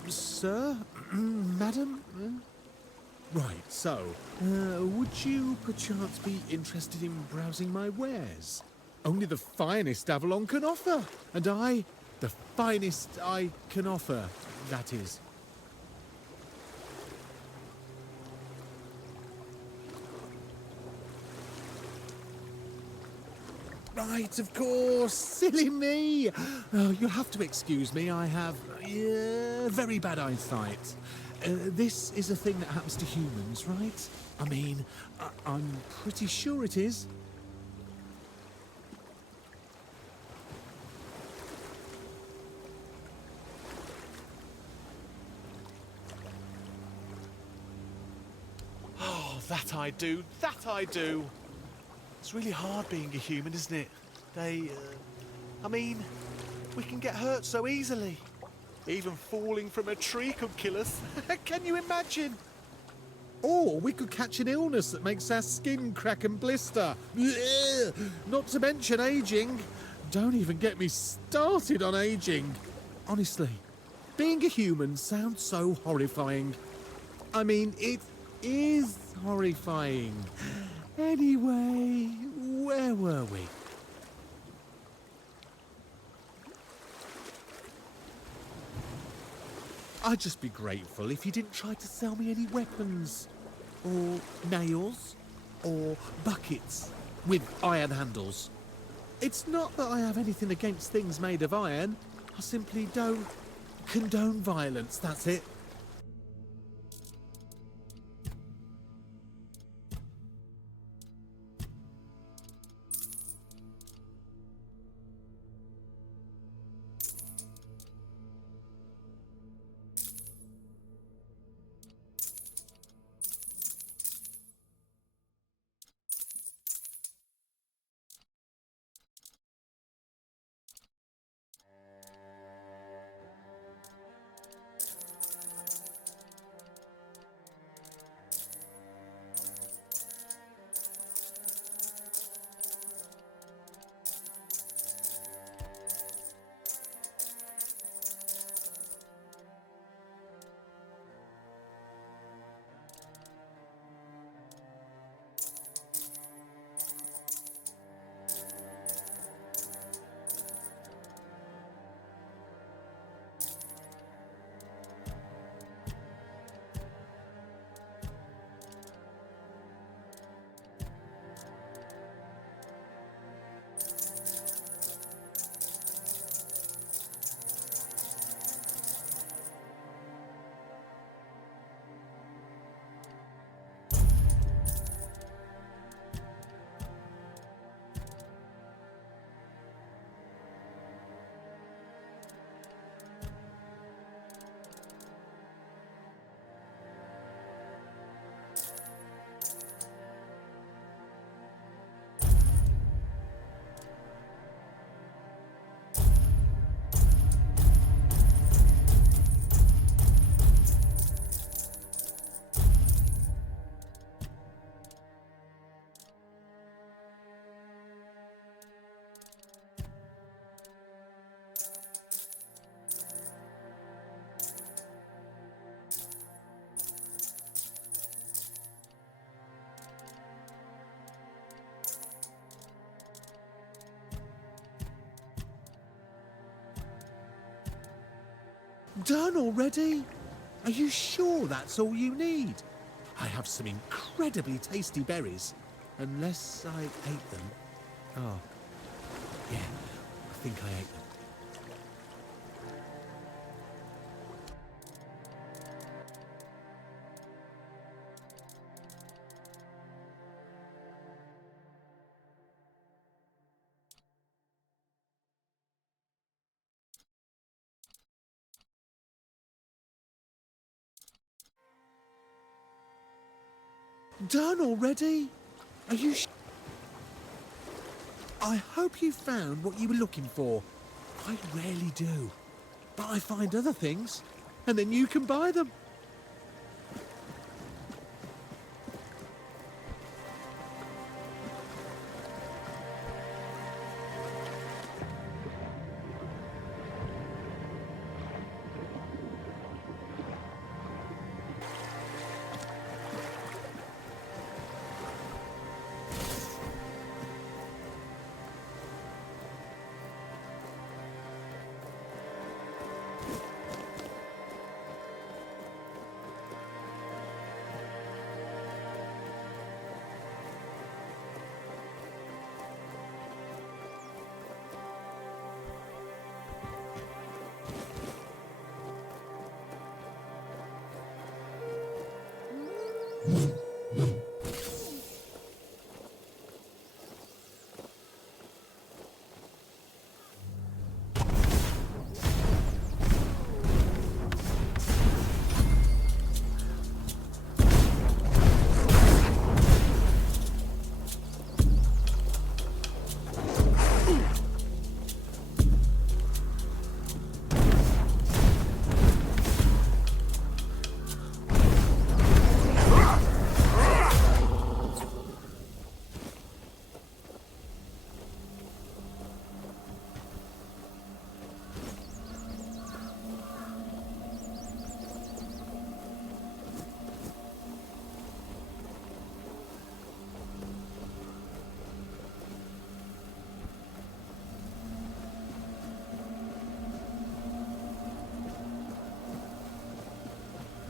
Sir? Madam? Right, so, would you perchance be interested in browsing my wares? Only the finest Avalon can offer, and the finest I can offer, that is. Right, of course. Silly me. Oh, you'll have to excuse me. I have very bad eyesight. This is a thing that happens to humans, right? I mean, I'm pretty sure it is. Oh, that I do. That I do. It's really hard being a human, isn't it? I mean, we can get hurt so easily. Even falling from a tree could kill us. Can you imagine? Or we could catch an illness that makes our skin crack and blister. Blech! Not to mention aging. Don't even get me started on aging. Honestly, being a human sounds so horrifying. I mean, it is horrifying. Anyway, where were we? I'd just be grateful if you didn't try to sell me any weapons, or nails, or buckets with iron handles. It's not that I have anything against things made of iron. I simply don't condone violence, that's it. Done already? Are you sure that's all you need? I have some incredibly tasty berries. Unless I ate them. Oh. Yeah, I think I ate them. Done already? Are you I hope you found what you were looking for. I rarely do. But I find other things, and then you can buy them.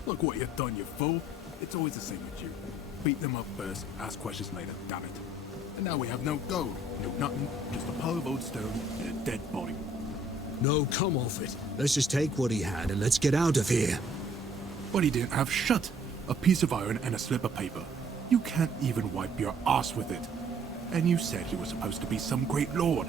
Look what you've done, you fool. It's always the same with you. Beat them up first, ask questions later, damn it. And now we have no gold, no nothing, just a pile of old stone and a dead body. No, come off it. Let's just take what he had and let's get out of here. But he didn't have shut. A piece of iron and a slip of paper. You can't even wipe your ass with it. And you said he was supposed to be some great lord.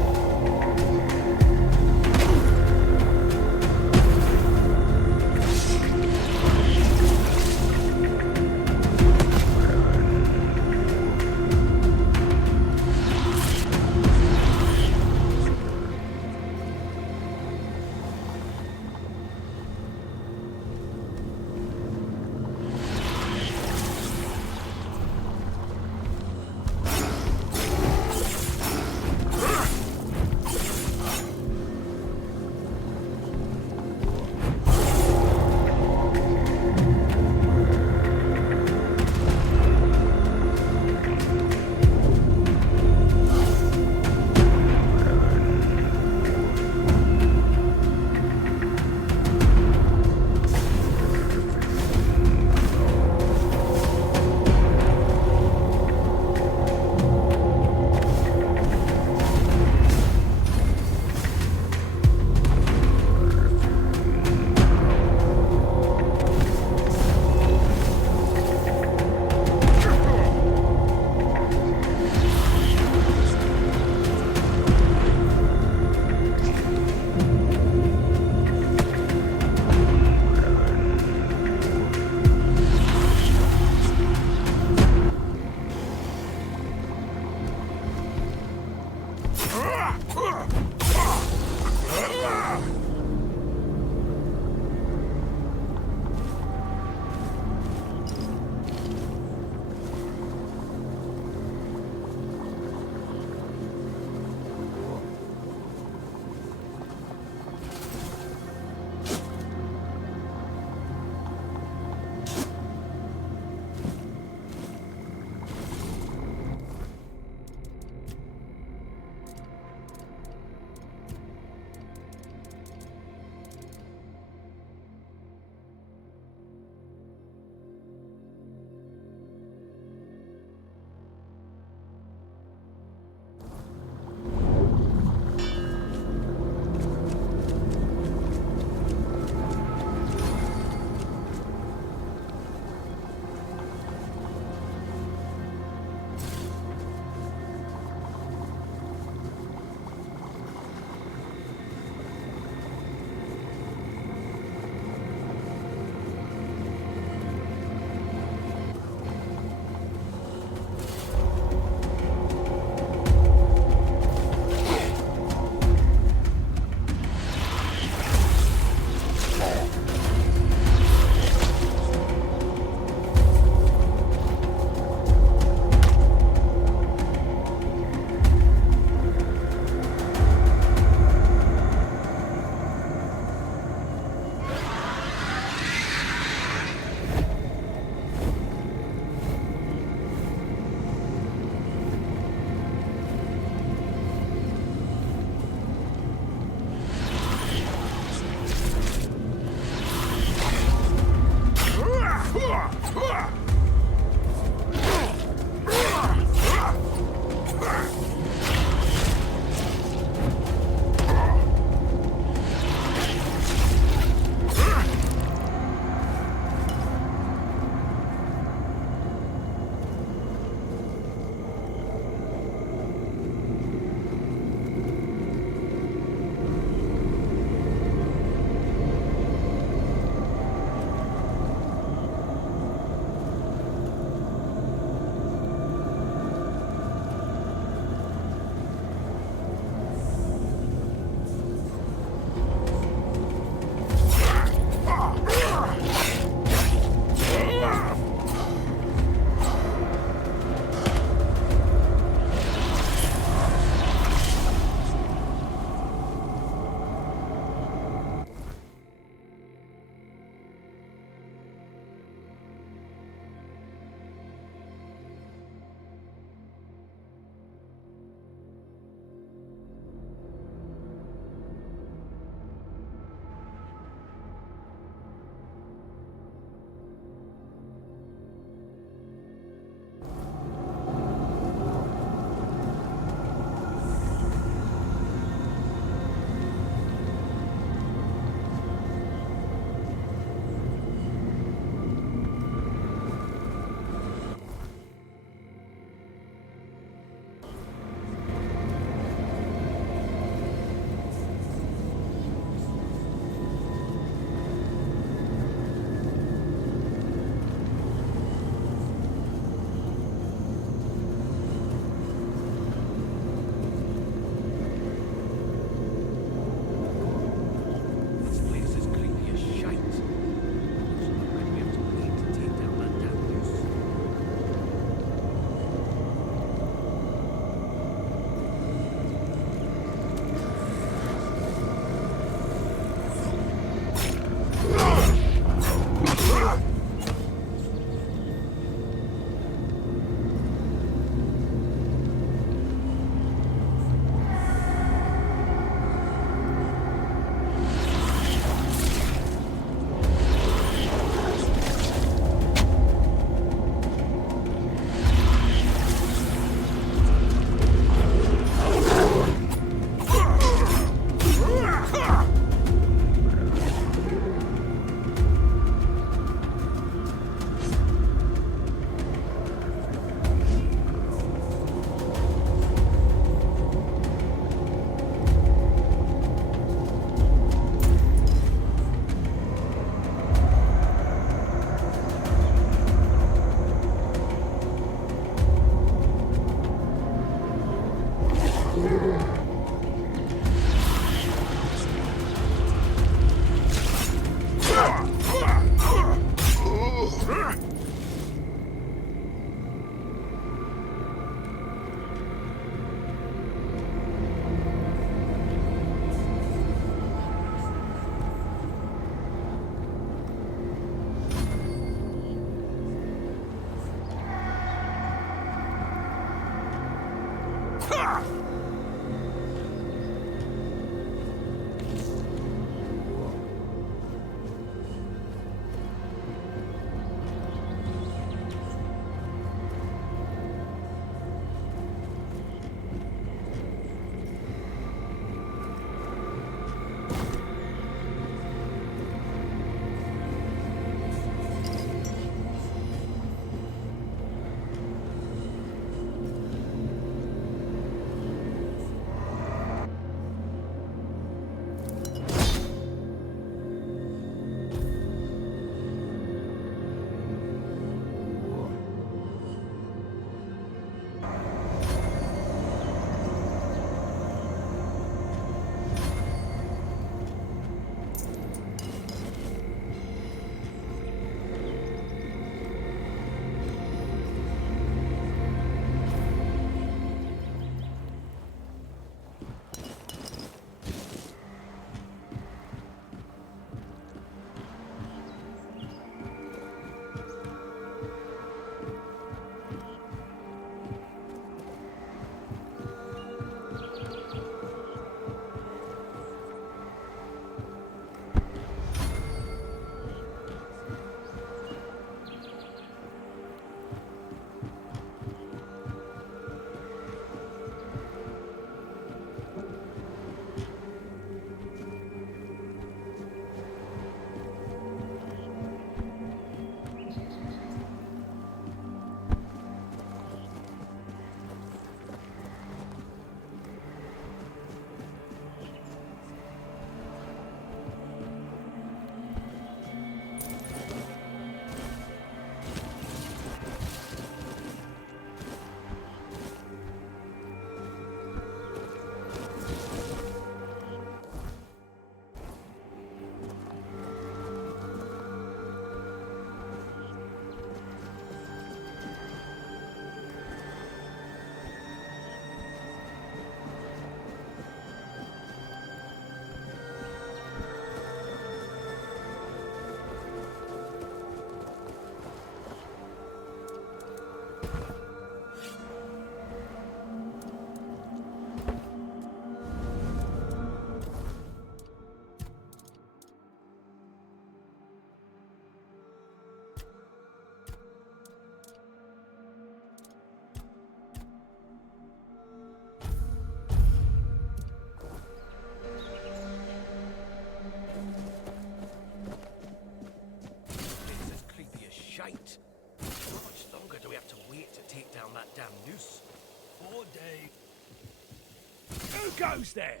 Goes there.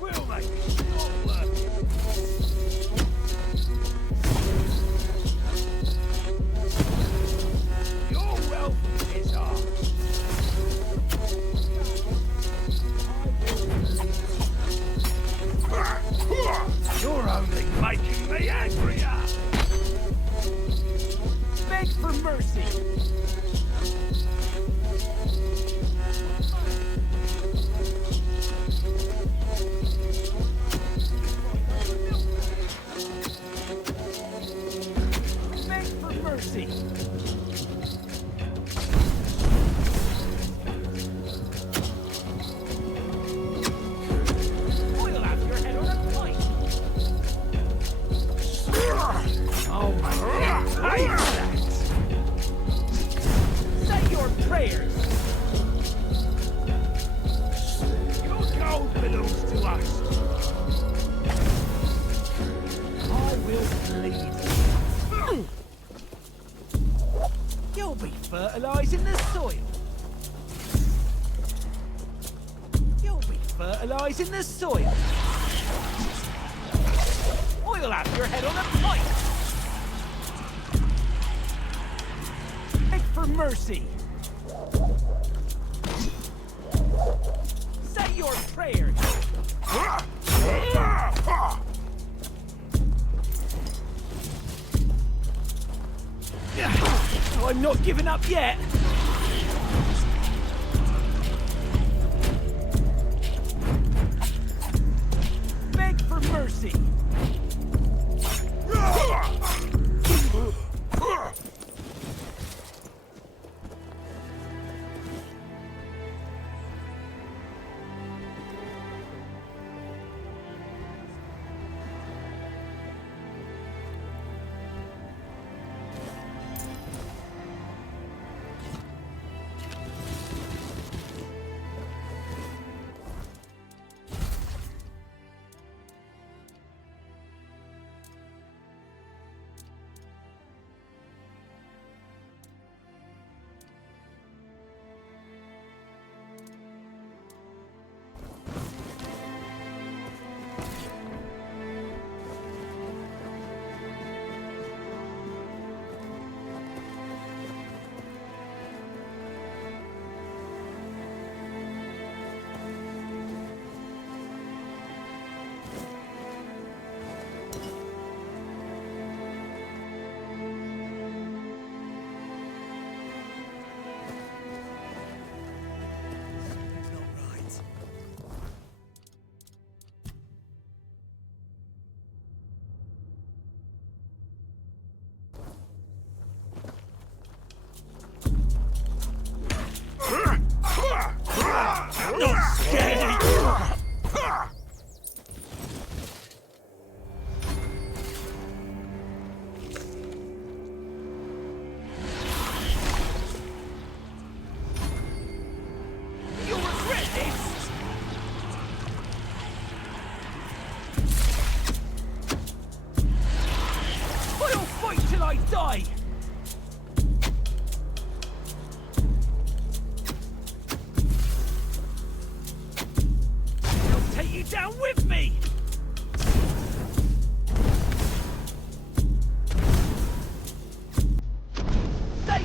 We'll make it stop working. Your wealth is ours. You're only making me angrier. Beg for mercy. Fertilising the soil. You'll be fertilising the soil. We'll have your head on a pike. Beg for mercy. Say your prayers. I'm not giving up yet. Beg for mercy.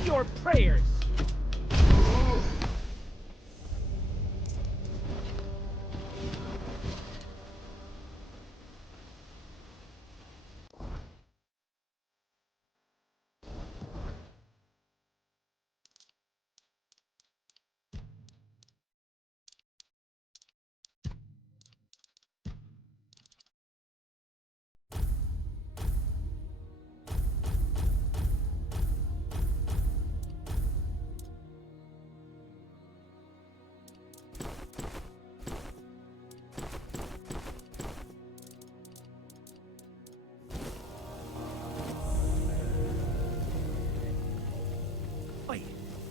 your prayers.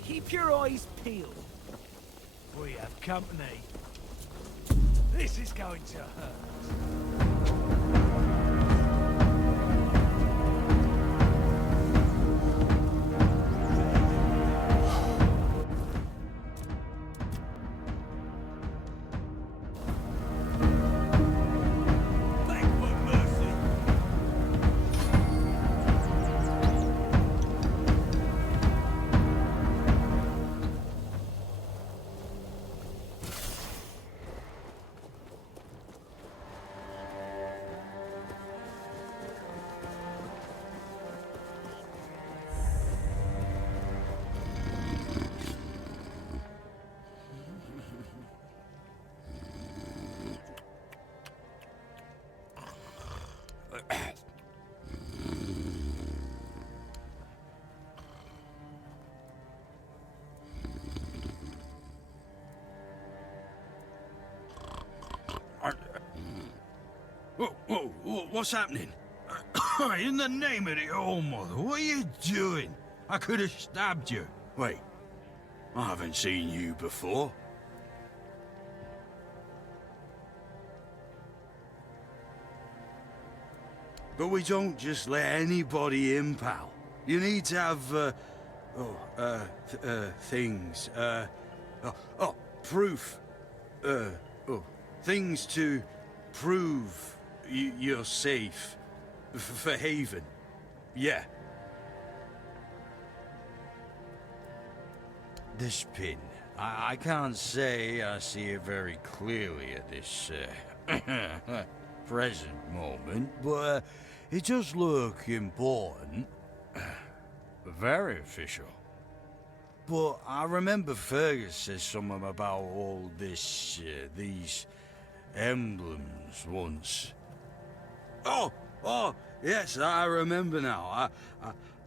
Keep your eyes peeled. We have company. This is going to hurt. Whoa, what's happening? In the name of the All-Mother, what are you doing? I could have stabbed you. Wait, I haven't seen you before. But we don't just let anybody in, pal. You need to have, things, proof. Things to prove you're safe. For Haven. Yeah. This pin. I can't say I see it very clearly at this, present moment, but it does look important. Very official. But I remember Fergus said something about all this, these emblems once. Oh, yes, I remember now.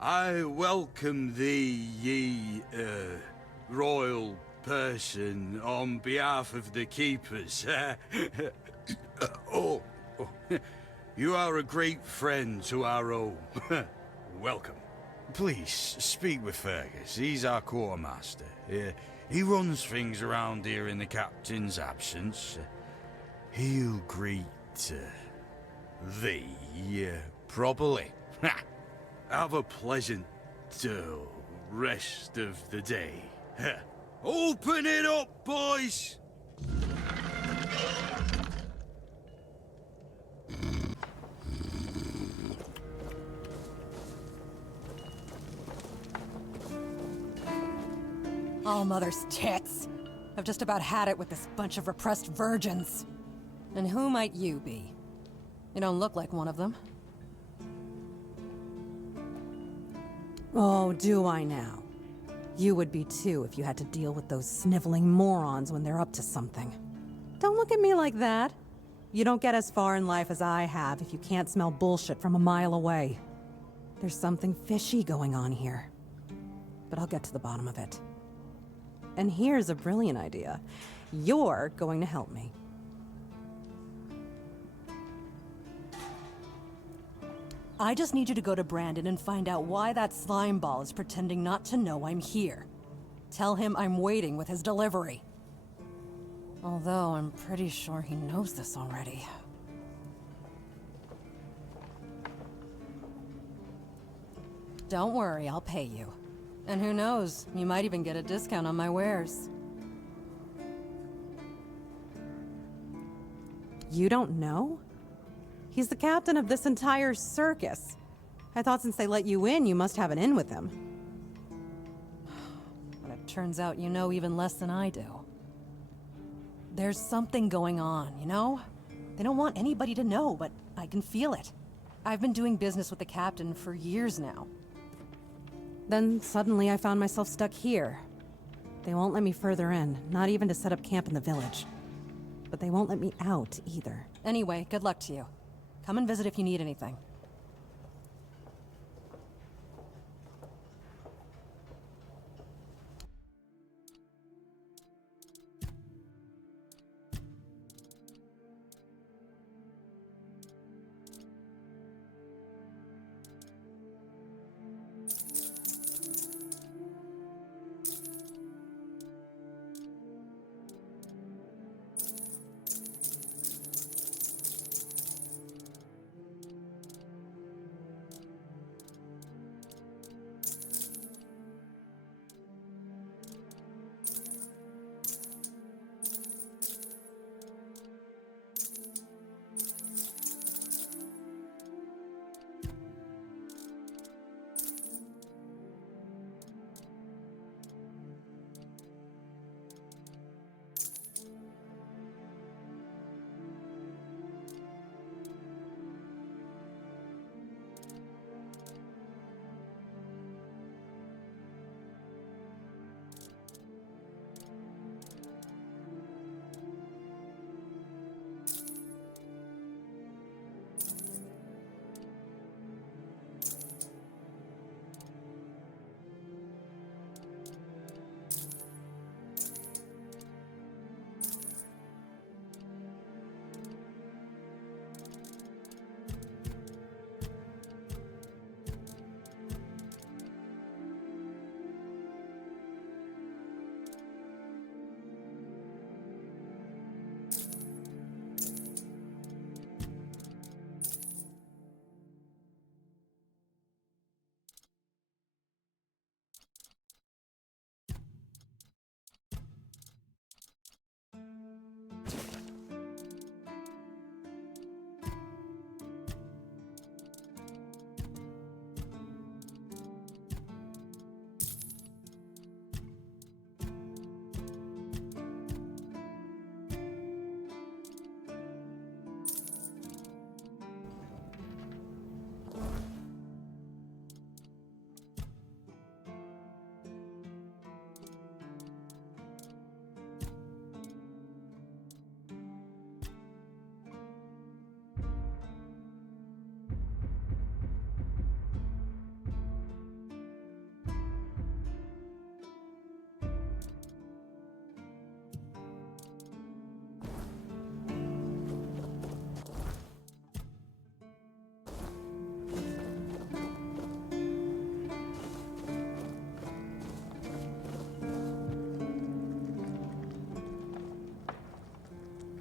I welcome thee, ye, royal person, on behalf of the Keepers. You are a great friend to our own. Welcome. Please, speak with Fergus. He's our quartermaster. He runs things around here in the captain's absence. He'll greet thee properly. Have a pleasant rest of the day. Open it up, boys! All mother's tits. I've just about had it with this bunch of repressed virgins. And who might you be? You don't look like one of them. Oh, do I now? You would be too if you had to deal with those sniveling morons when they're up to something. Don't look at me like that. You don't get as far in life as I have if you can't smell bullshit from a mile away. There's something fishy going on here. But I'll get to the bottom of it. And here's a brilliant idea. You're going to help me. I just need you to go to Brandon and find out why that slime ball is pretending not to know I'm here. Tell him I'm waiting with his delivery. Although I'm pretty sure he knows this already. Don't worry, I'll pay you. And who knows, you might even get a discount on my wares. You don't know? He's the captain of this entire circus. I thought since they let you in, you must have an in with him. but turns out you know even less than I do. There's something going on, you know? They don't want anybody to know, but I can feel it. I've been doing business with the captain for years now. Then suddenly I found myself stuck here. They won't let me further in, not even to set up camp in the village. But they won't let me out either. Anyway, good luck to you. Come and visit if you need anything.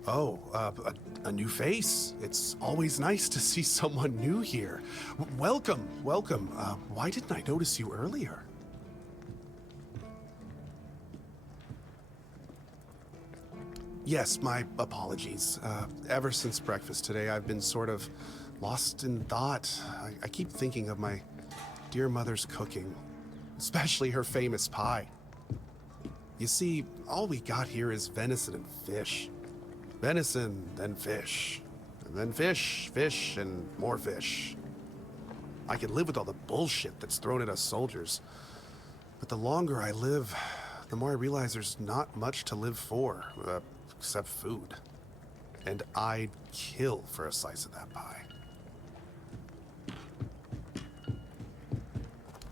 Oh, a new face. It's always nice to see someone new here. Welcome, welcome. Why didn't I notice you earlier? Yes, my apologies. Ever since breakfast today, I've been sort of lost in thought. I keep thinking of my dear mother's cooking, especially her famous pie. You see, all we got here is venison and fish. Venison, then fish. And then fish, fish, and more fish. I can live with all the bullshit that's thrown at us soldiers. But the longer I live, the more I realize there's not much to live for, except food. And I'd kill for a slice of that pie.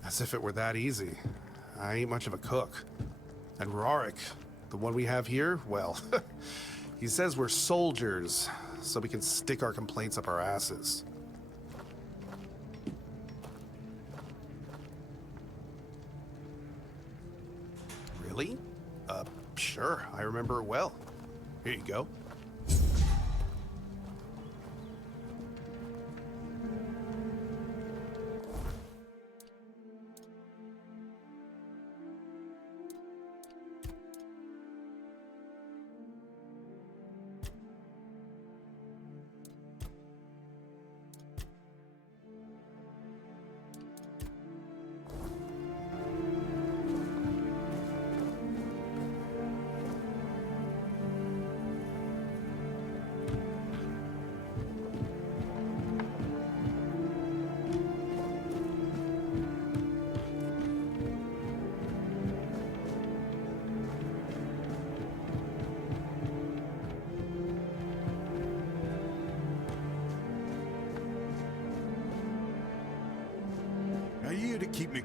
As if it were that easy. I ain't much of a cook. And Rorik, the one we have here, well, he says we're soldiers, so we can stick our complaints up our asses. Really? Sure, I remember it well. Here you go.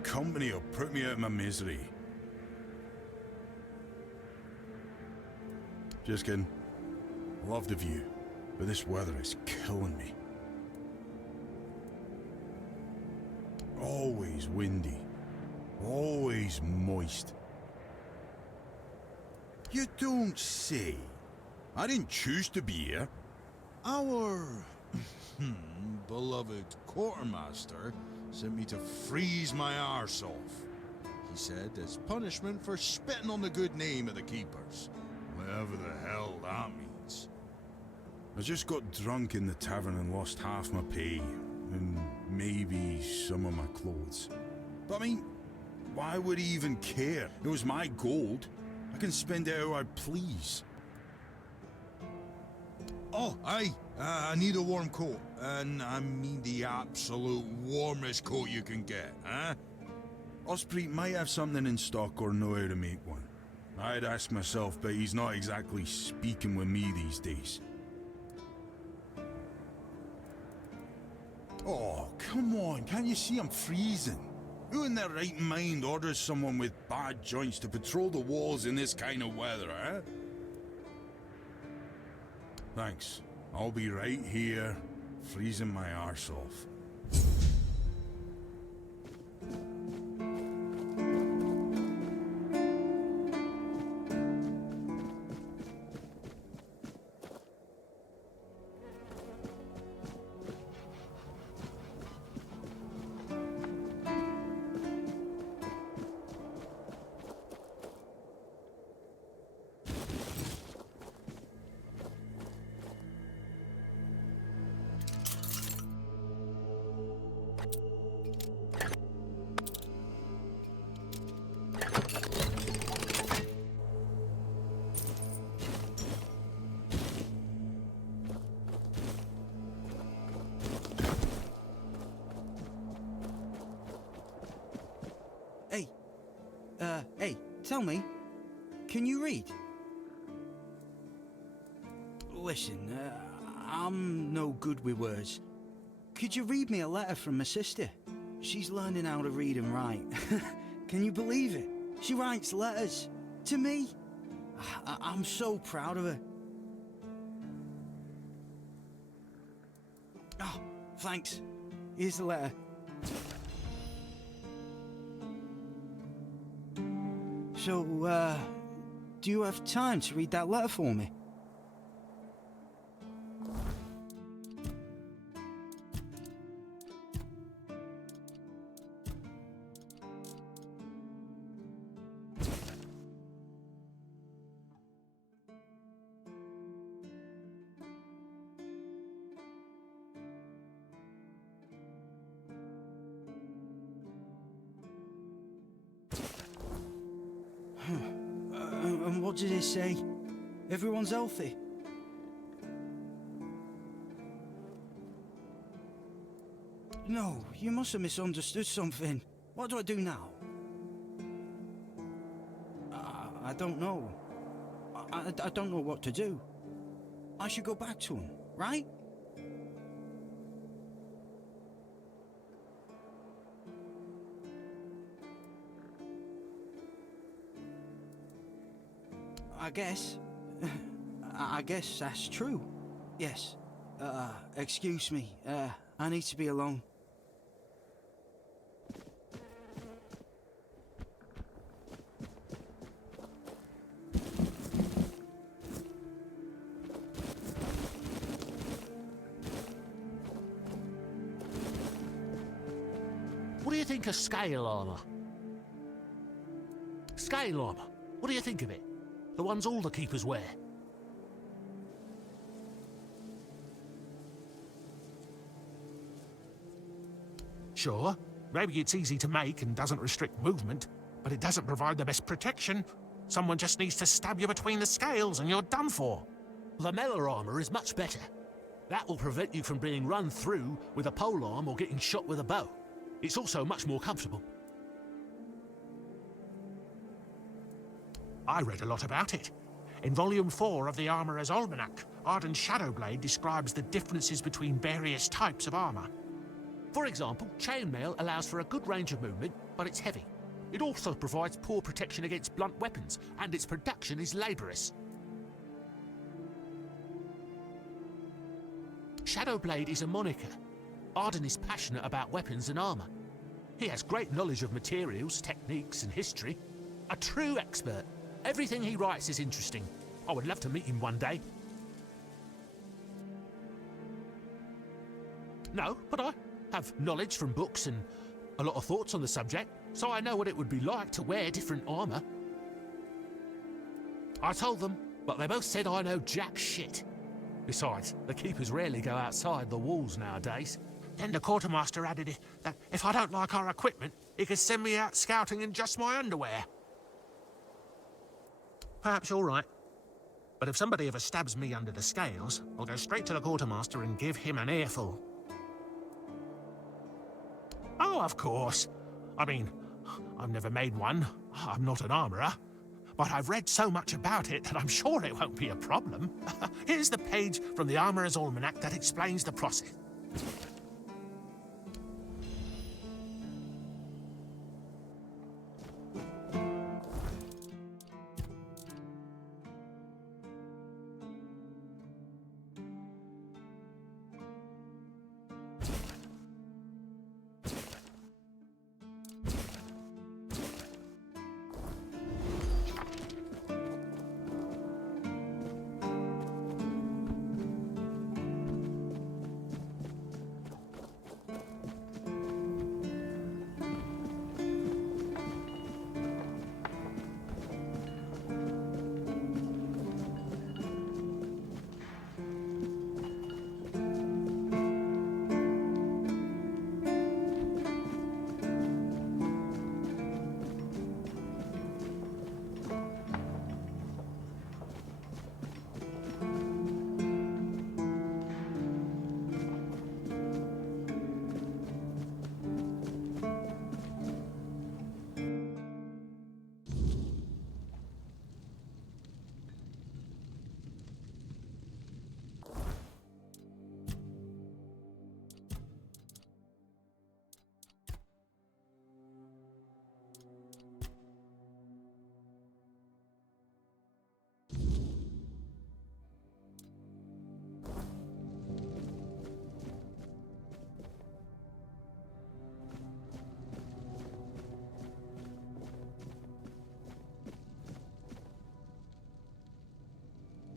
company will put me out of my misery. Just kidding. Love the view, but this weather is killing me. Always windy. Always moist. You don't say. I didn't choose to be here. Our beloved quartermaster sent me to freeze my arse off. He said as punishment for spitting on the good name of the keepers. Whatever the hell that means. I just got drunk in the tavern and lost half my pay. And maybe some of my clothes. But I mean, why would he even care? It was my gold. I can spend it how I please. Oh, aye. I need a warm coat. And I mean the absolute warmest coat you can get, huh? Osprey might have something in stock or know how to make one. I'd ask myself, but he's not exactly speaking with me these days. Oh, come on. Can't you see I'm freezing? Who in their right mind orders someone with bad joints to patrol the walls in this kind of weather, eh? Thanks. I'll be right here, freezing my arse off. Hey, tell me, can you read? Listen, I'm no good with words. Could you read me a letter from my sister? She's learning how to read and write. Can you believe it? She writes letters to me. I'm so proud of her. Oh, thanks. Here's the letter. So, do you have time to read that letter for me? And what did it say? Everyone's healthy? No, you must have misunderstood something. What do I do now? I don't know. I don't know what to do. I should go back to him, right? I guess that's true. Yes. Excuse me. I need to be alone. What do you think of scale armor? Scale armor. What do you think of it? The ones all the keepers wear. Sure, maybe it's easy to make and doesn't restrict movement, but it doesn't provide the best protection. Someone just needs to stab you between the scales and you're done for. The melee armor is much better. That will prevent you from being run through with a polearm or getting shot with a bow. It's also much more comfortable. I read a lot about it. In Volume 4 of the Armourer's Almanac, Arden's Shadowblade describes the differences between various types of armour. For example, chainmail allows for a good range of movement, but it's heavy. It also provides poor protection against blunt weapons, and its production is laborious. Shadowblade is a moniker. Arden is passionate about weapons and armour. He has great knowledge of materials, techniques and history. A true expert. Everything he writes is interesting. I would love to meet him one day. No, but I have knowledge from books and a lot of thoughts on the subject, so I know what it would be like to wear different armour. I told them, but they both said I know jack shit. Besides, the keepers rarely go outside the walls nowadays. Then the quartermaster added that if I don't like our equipment, he could send me out scouting in just my underwear. Perhaps you're right. But if somebody ever stabs me under the scales, I'll go straight to the quartermaster and give him an earful. Oh, of course. I mean, I've never made one. I'm not an armourer. But I've read so much about it that I'm sure it won't be a problem. Here's the page from the Armourer's Almanac that explains the process.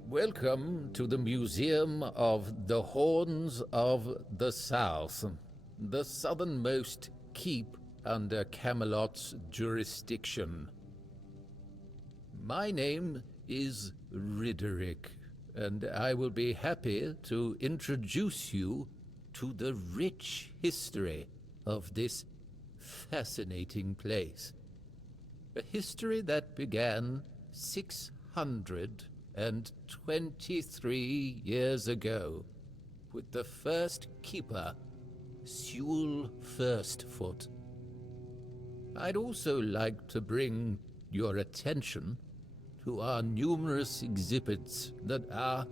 Welcome to the Museum of the Horns of the South, the southernmost keep under Camelot's jurisdiction. My name is Ridderick, and I will be happy to introduce you to the rich history of this fascinating place. A history that began 623 years ago, with the first keeper, Sewell Firstfoot. I'd also like to bring your attention to our numerous exhibits that are,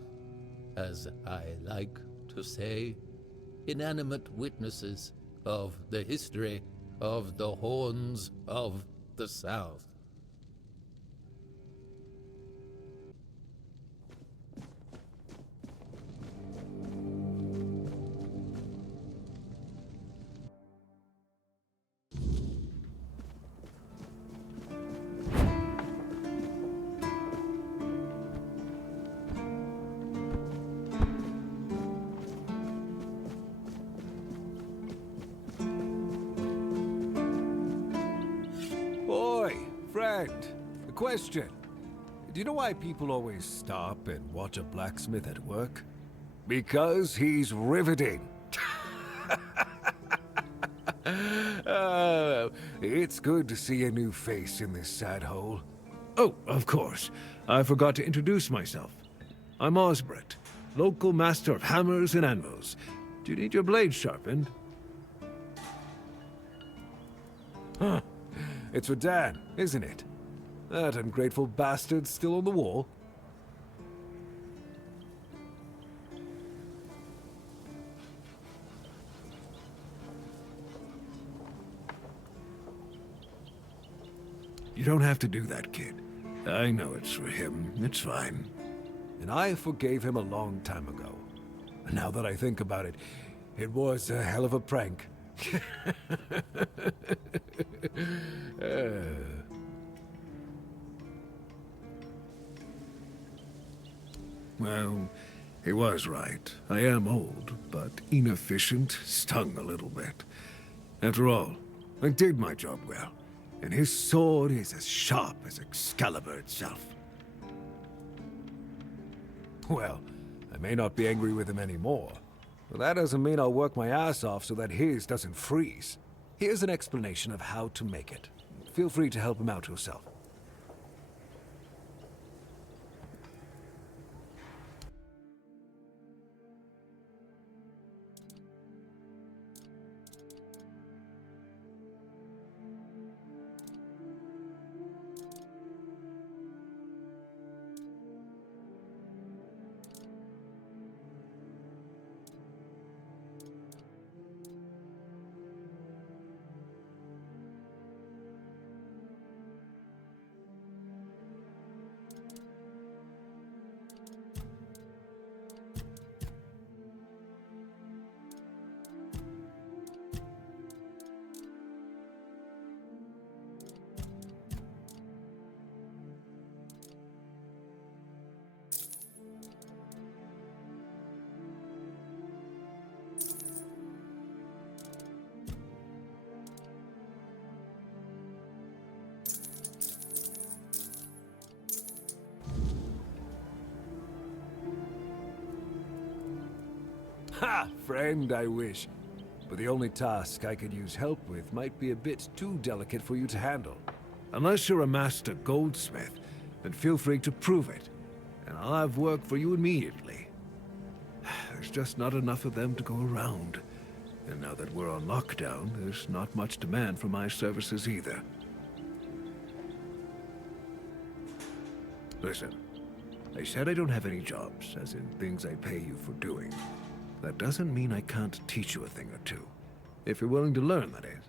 as I like to say, inanimate witnesses of the history of the Horns of the South. A question. Do you know why people always stop and watch a blacksmith at work? Because he's riveting. It's good to see a new face in this sad hole. Oh, of course. I forgot to introduce myself. I'm Osbert, local master of hammers and anvils. Do you need your blade sharpened? Huh. It's for Dan, isn't it? That ungrateful bastard's still on the wall. You don't have to do that, kid. I know it's for him. It's fine. And I forgave him a long time ago. Now that I think about it, it was a hell of a prank. Well, he was right. I am old, but inefficient, stung a little bit. After all, I did my job well, and his sword is as sharp as Excalibur itself. Well, I may not be angry with him anymore, but that doesn't mean I'll work my ass off so that his doesn't freeze. Here's an explanation of how to make it. Feel free to help him out yourself. Ha! Friend, I wish. But the only task I could use help with might be a bit too delicate for you to handle. Unless you're a master goldsmith, then feel free to prove it, and I'll have work for you immediately. There's just not enough of them to go around. And now that we're on lockdown, there's not much demand for my services either. Listen, I said I don't have any jobs, as in things I pay you for doing. That doesn't mean I can't teach you a thing or two. If you're willing to learn, that is.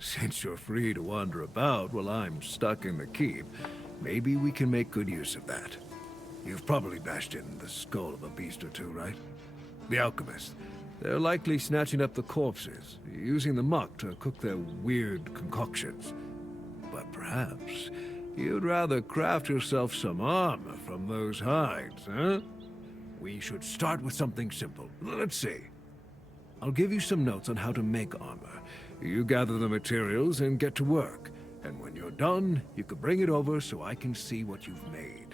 Since you're free to wander about while I'm stuck in the keep, maybe we can make good use of that. You've probably bashed in the skull of a beast or two, right? The alchemists. They're likely snatching up the corpses, using the muck to cook their weird concoctions. But perhaps you'd rather craft yourself some armor from those hides, huh? We should start with something simple. Let's see. I'll give you some notes on how to make armor. You gather the materials and get to work. And when you're done, you can bring it over so I can see what you've made.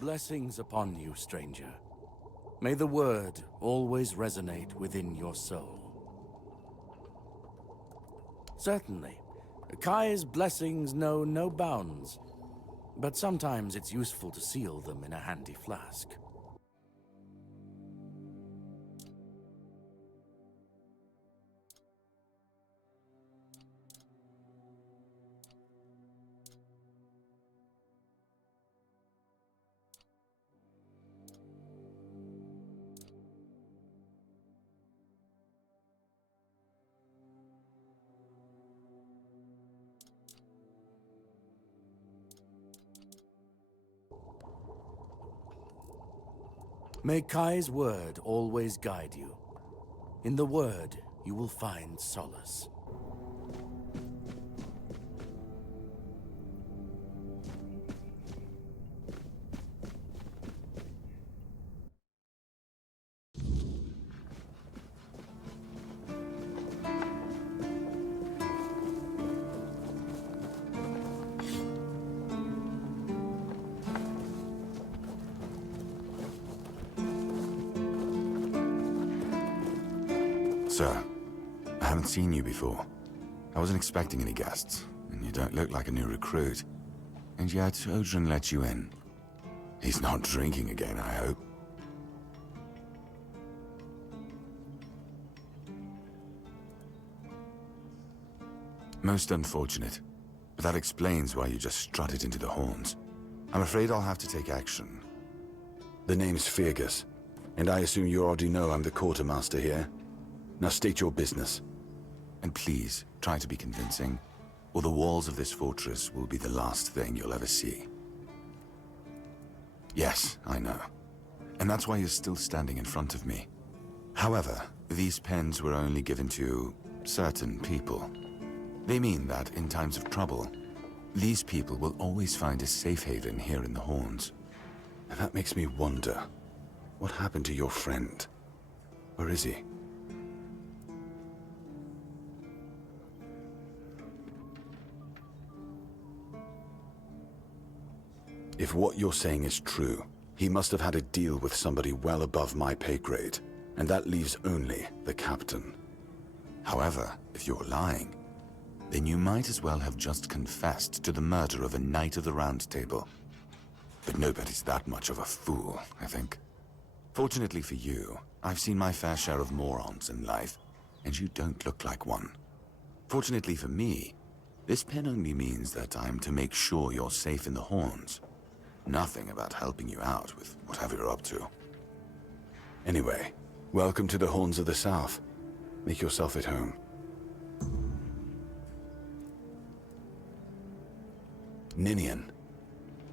Blessings upon you, stranger. May the word always resonate within your soul. Certainly, Kai's blessings know no bounds, but sometimes it's useful to seal them in a handy flask. May Kai's word always guide you. In the word, you will find solace. Sir, I haven't seen you before. I wasn't expecting any guests, and you don't look like a new recruit. And yet, Odrin let you in. He's not drinking again, I hope. Most unfortunate, but that explains why you just strutted into the horns. I'm afraid I'll have to take action. The name's Fergus, and I assume you already know I'm the quartermaster here. Now state your business. And please, try to be convincing, or the walls of this fortress will be the last thing you'll ever see. Yes, I know. And that's why you're still standing in front of me. However, these pens were only given to certain people. They mean that in times of trouble, these people will always find a safe haven here in the Horns. And that makes me wonder, what happened to your friend? Where is he? If what you're saying is true, he must have had a deal with somebody well above my pay grade, and that leaves only the captain. However, if you're lying, then you might as well have just confessed to the murder of a Knight of the Round Table. But nobody's that much of a fool, I think. Fortunately for you, I've seen my fair share of morons in life, and you don't look like one. Fortunately for me, this pen only means that I'm to make sure you're safe in the Horns. Nothing about helping you out with whatever you're up to. Anyway, welcome to the Horns of the South. Make yourself at home. Ninian.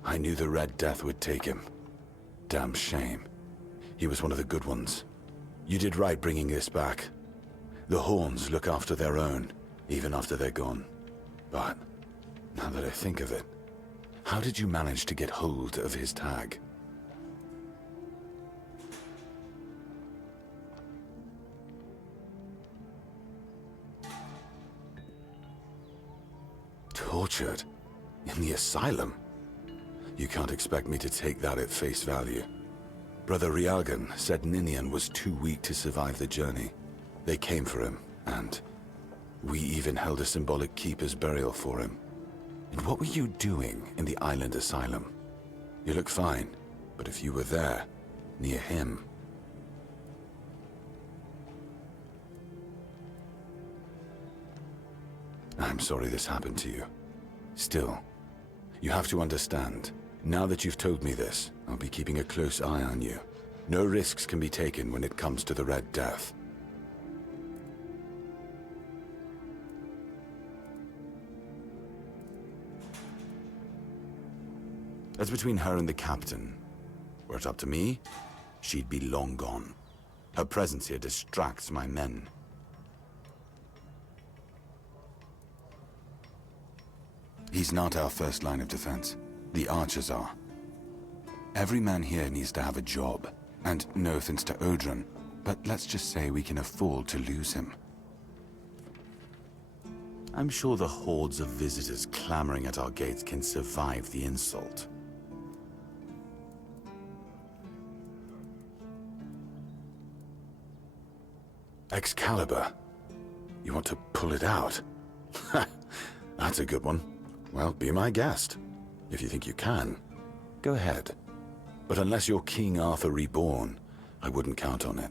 I knew the Red Death would take him. Damn shame. He was one of the good ones. You did right bringing this back. The Horns look after their own, even after they're gone. But, now that I think of it, how did you manage to get hold of his tag? Tortured? In the asylum? You can't expect me to take that at face value. Brother Riagan said Ninian was too weak to survive the journey. They came for him, and we even held a symbolic keeper's burial for him. And what were you doing in the island asylum? You look fine, but if you were there, near him... I'm sorry this happened to you. Still, you have to understand, now that you've told me this, I'll be keeping a close eye on you. No risks can be taken when it comes to the Red Death. That's between her and the captain. Were it up to me, she'd be long gone. Her presence here distracts my men. He's not our first line of defense. The archers are. Every man here needs to have a job. And no offense to Odrin, but let's just say we can afford to lose him. I'm sure the hordes of visitors clamoring at our gates can survive the insult. Excalibur? You want to pull it out? That's a good one. Well, be my guest. If you think you can, go ahead. But unless you're King Arthur reborn, I wouldn't count on it.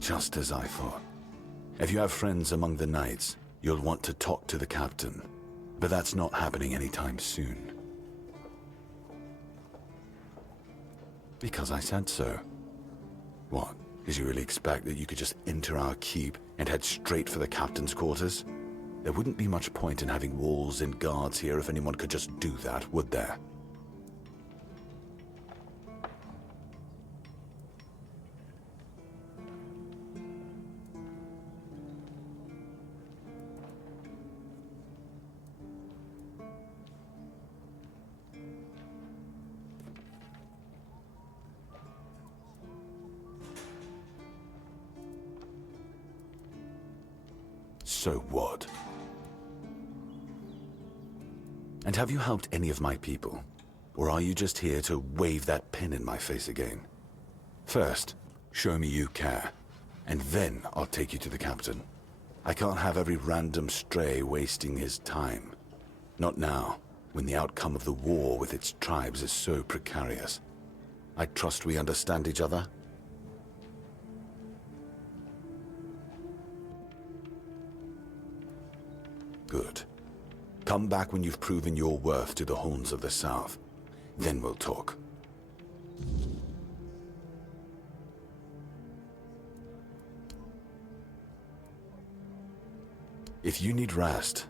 Just as I thought. If you have friends among the knights, you'll want to talk to the captain. But that's not happening anytime soon. Because I said so. What? Did you really expect that you could just enter our keep and head straight for the captain's quarters? There wouldn't be much point in having walls and guards here if anyone could just do that, would there? So what? And have you helped any of my people? Or are you just here to wave that pen in my face again? First, show me you care, and then I'll take you to the captain. I can't have every random stray wasting his time. Not now, when the outcome of the war with its tribes is so precarious. I trust we understand each other? Good. Come back when you've proven your worth to the Horns of the South. Then we'll talk. If you need rest,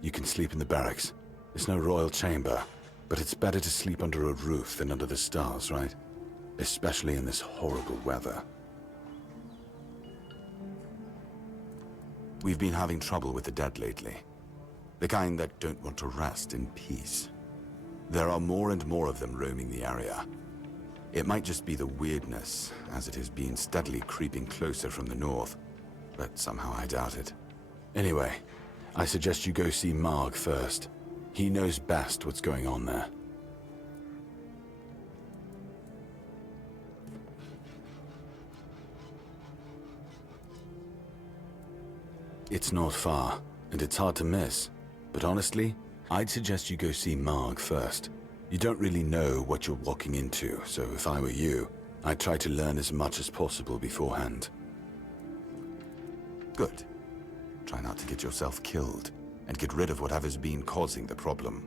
you can sleep in the barracks. It's no royal chamber, but it's better to sleep under a roof than under the stars, right? Especially in this horrible weather. We've been having trouble with the dead lately. The kind that don't want to rest in peace. There are more and more of them roaming the area. It might just be the weirdness, as it has been steadily creeping closer from the north, but somehow I doubt it. Anyway, I suggest you go see Marg first. He knows best what's going on there. It's not far, and it's hard to miss. But honestly, I'd suggest you go see Marg first. You don't really know what you're walking into, so if I were you, I'd try to learn as much as possible beforehand. Good. Try not to get yourself killed, and get rid of whatever's been causing the problem.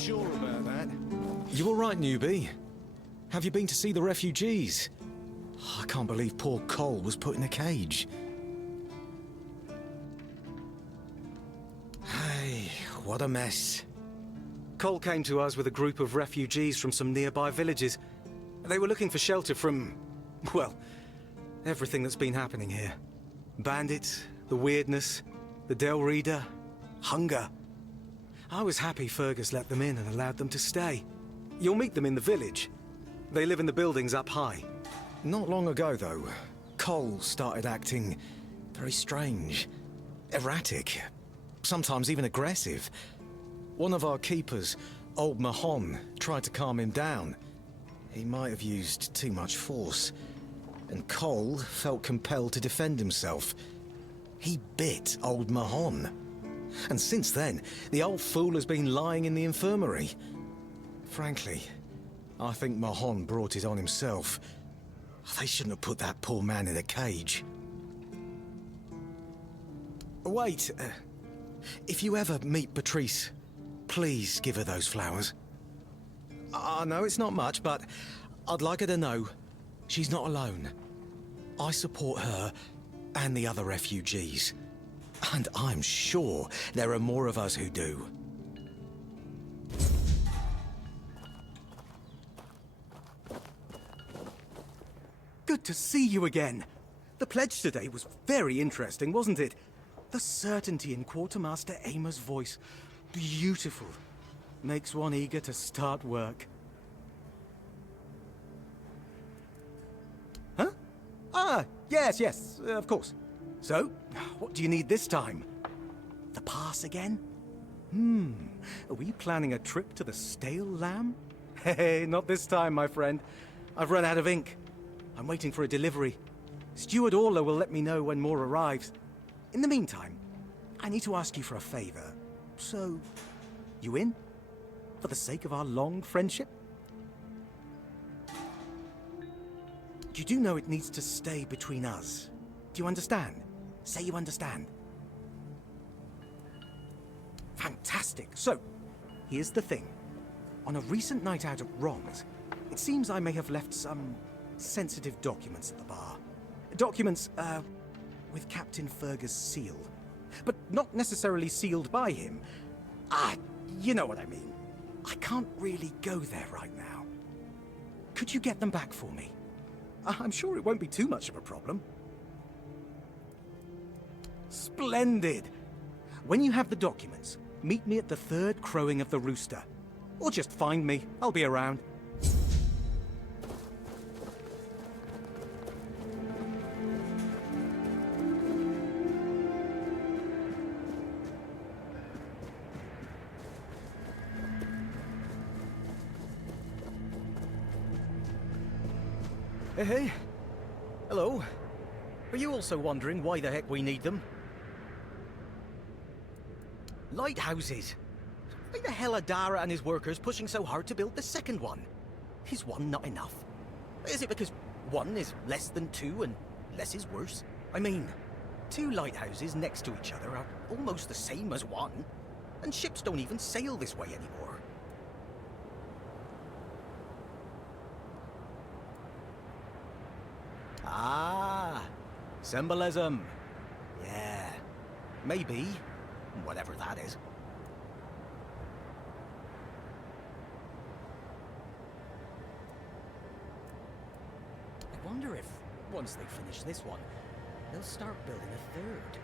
sure about that. You all right, newbie? Have you been to see the refugees? I can't believe poor Cole was put in a cage. Hey, what a mess. Cole came to us with a group of refugees from some nearby villages. They were looking for shelter from, well, everything that's been happening here. Bandits, the weirdness, the Del Reader, hunger. I was happy Fergus let them in and allowed them to stay. You'll meet them in the village. They live in the buildings up high. Not long ago, though, Cole started acting very strange, erratic, sometimes even aggressive. One of our keepers, old Mahon, tried to calm him down. He might have used too much force, and Cole felt compelled to defend himself. He bit old Mahon. And since then, the old fool has been lying in the infirmary. Frankly, I think Mahon brought it on himself. They shouldn't have put that poor man in a cage. Wait, if you ever meet Patrice, please give her those flowers. I know it's not much, but I'd like her to know she's not alone. I support her and the other refugees. And I'm sure there are more of us who do. Good to see you again. The pledge today was very interesting, wasn't it? The certainty in Quartermaster Aymer's voice. Beautiful. Makes one eager to start work. Huh? Ah, yes, of course. So, what do you need this time? The pass again? Are we planning a trip to the Stale Lamb? Hey, not this time, my friend. I've run out of ink. I'm waiting for a delivery. Steward Orla will let me know when more arrives. In the meantime, I need to ask you for a favor. So, you in? For the sake of our long friendship? You do know it needs to stay between us. Do you understand? Say you understand. Fantastic. So, here's the thing. On a recent night out at Ron's, it seems I may have left some sensitive documents at the bar. Documents, with Captain Fergus' seal. But not necessarily sealed by him. You know what I mean. I can't really go there right now. Could you get them back for me? I'm sure it won't be too much of a problem. Splendid! When you have the documents, meet me at the third crowing of the rooster. Or just find me. I'll be around. Hey. Hello. Are you also wondering why the heck we need them? Lighthouses. Why the hell are Dara and his workers pushing so hard to build the second one? Is one not enough? Is it because one is less than two and less is worse? I mean, two lighthouses next to each other are almost the same as one, and ships don't even sail this way anymore. Ah, symbolism. Yeah, maybe. Whatever that is. I wonder if, once they finish this one, they'll start building a third.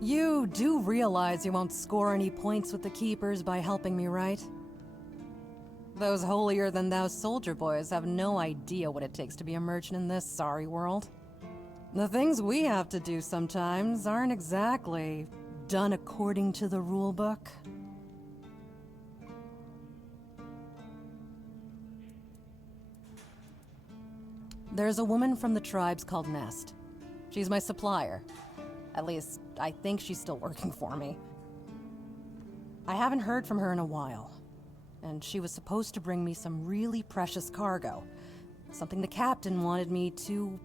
You do realize you won't score any points with the Keepers by helping me, right? Those holier-than-thou soldier boys have no idea what it takes to be a merchant in this sorry world. The things we have to do sometimes aren't exactly done according to the rulebook. There's a woman from the tribes called Nest. She's my supplier. At least, I think she's still working for me. I haven't heard from her in a while, and she was supposed to bring me some really precious cargo. Something the captain wanted me to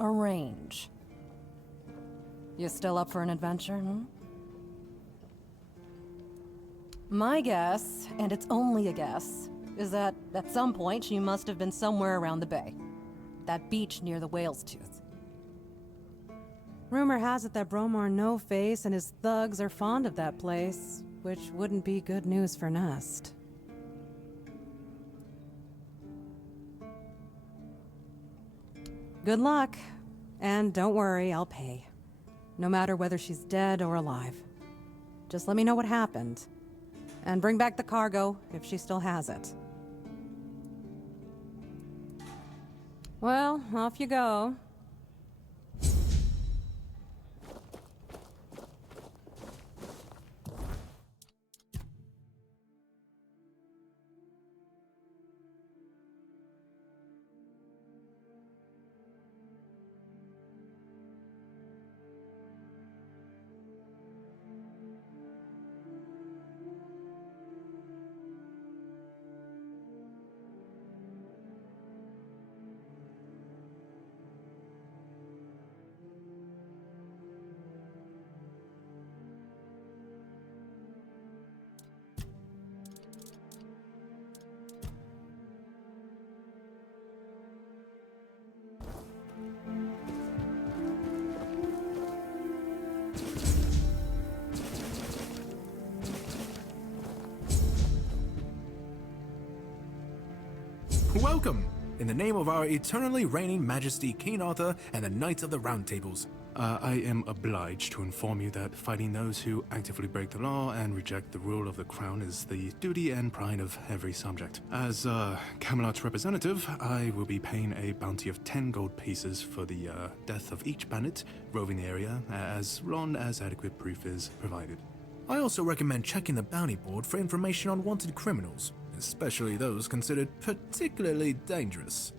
arrange. You still up for an adventure, hmm? My guess, and it's only a guess, is that at some point she must have been somewhere around the bay. That beach near the Whale's Tooth. Rumor has it that Bromar No-Face and his thugs are fond of that place, which wouldn't be good news for Nest. Good luck. And don't worry, I'll pay. No matter whether she's dead or alive. Just let me know what happened. And bring back the cargo, if she still has it. Well, off you go. Welcome! In the name of our eternally reigning Majesty King Arthur and the Knights of the Round Tables, I am obliged to inform you that fighting those who actively break the law and reject the rule of the crown is the duty and pride of every subject. As Camelot's representative, I will be paying a bounty of 10 gold pieces for the death of each bandit roving the area, as long as adequate proof is provided. I also recommend checking the bounty board for information on wanted criminals, especially those considered particularly dangerous.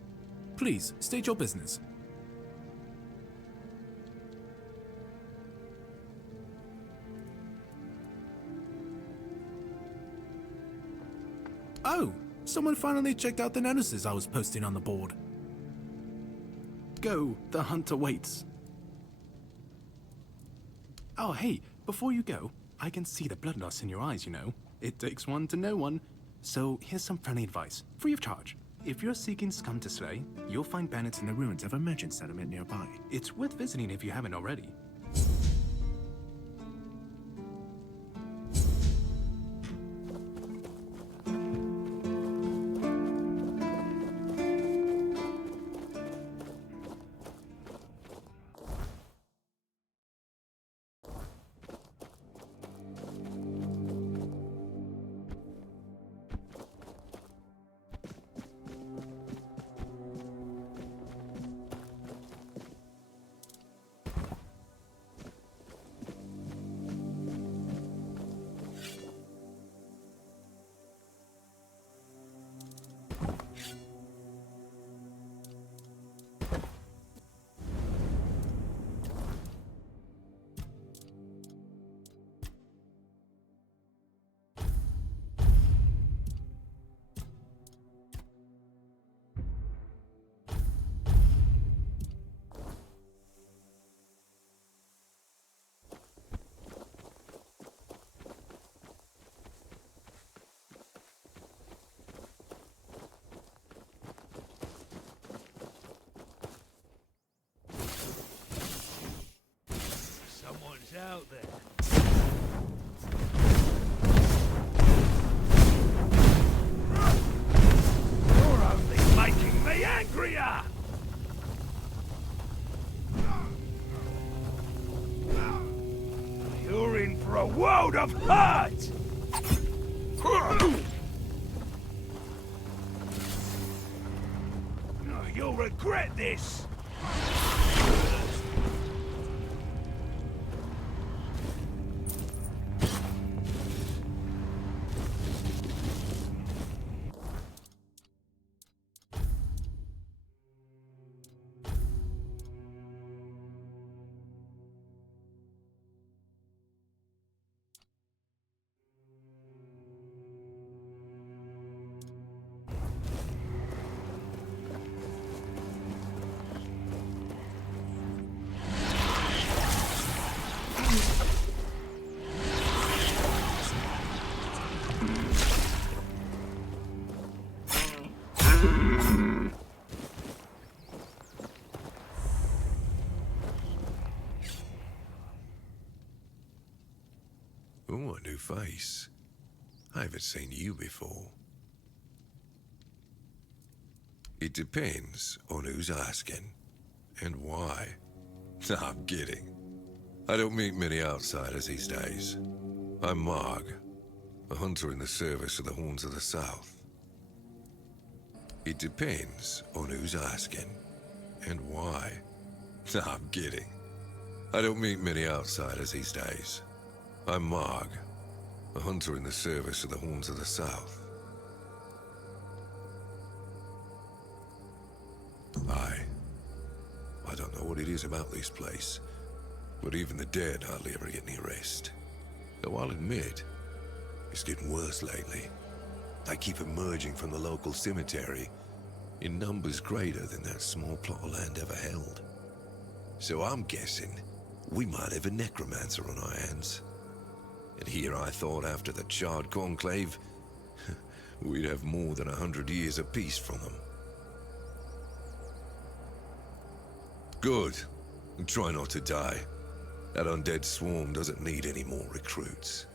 Please, state your business. Oh, someone finally checked out the notices I was posting on the board. Go, the hunt awaits. Oh, hey, before you go, I can see the bloodlust in your eyes, you know. It takes one to know one. So here's some friendly advice, free of charge. If you're seeking scum to slay, you'll find bandits in the ruins of a merchant settlement nearby. It's worth visiting if you haven't already. Out there. You're only making me angrier! for a world of hurt! You'll regret this! Oh, a new face. I haven't seen you before. It depends on who's asking and why. Nah, I'm kidding. I don't meet many outsiders these days. I'm Marg, a hunter in the service of the Horns of the South. It depends on who's asking and why. Nah, I'm kidding. I don't meet many outsiders these days. I'm Marg, a hunter in the service of the Horns of the South. I don't know what it is about this place, but even the dead hardly ever get any rest. Though I'll admit, it's getting worse lately. They keep emerging from the local cemetery in numbers greater than that small plot of land ever held. So I'm guessing we might have a necromancer on our hands. And here I thought after the charred conclave, we'd have more than 100 years of peace from them. Good. And try not to die. That undead swarm doesn't need any more recruits.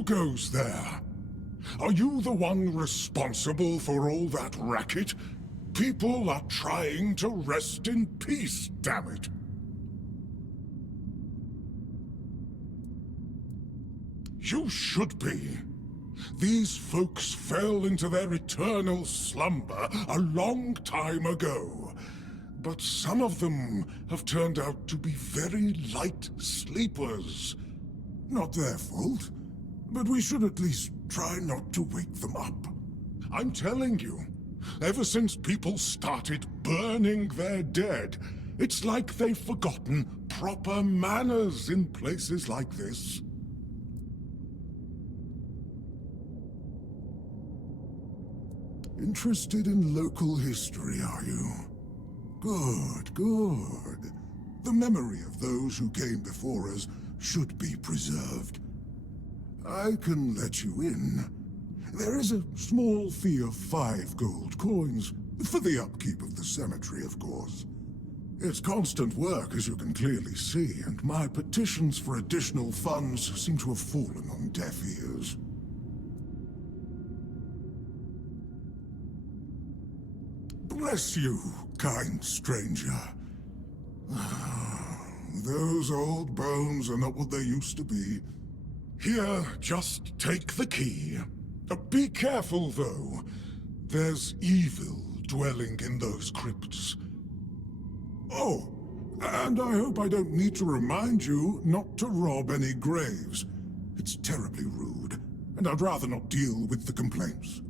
Who goes there? Are you the one responsible for all that racket? People are trying to rest in peace, damn it. You should be. These folks fell into their eternal slumber a long time ago. But some of them have turned out to be very light sleepers. Not their fault, but we should at least try not to wake them up. I'm telling you, ever since people started burning their dead, it's like they've forgotten proper manners in places like this. Interested in local history, are you? Good, good. The memory of those who came before us should be preserved. I can let you in. There is a small fee of 5 gold coins, for the upkeep of the cemetery, of course. It's constant work, as you can clearly see, and my petitions for additional funds seem to have fallen on deaf ears. Bless you, kind stranger. Those old bones are not what they used to be. Here, just take the key. Be careful, though. There's evil dwelling in those crypts. Oh, and I hope I don't need to remind you not to rob any graves. It's terribly rude, and I'd rather not deal with the complaints.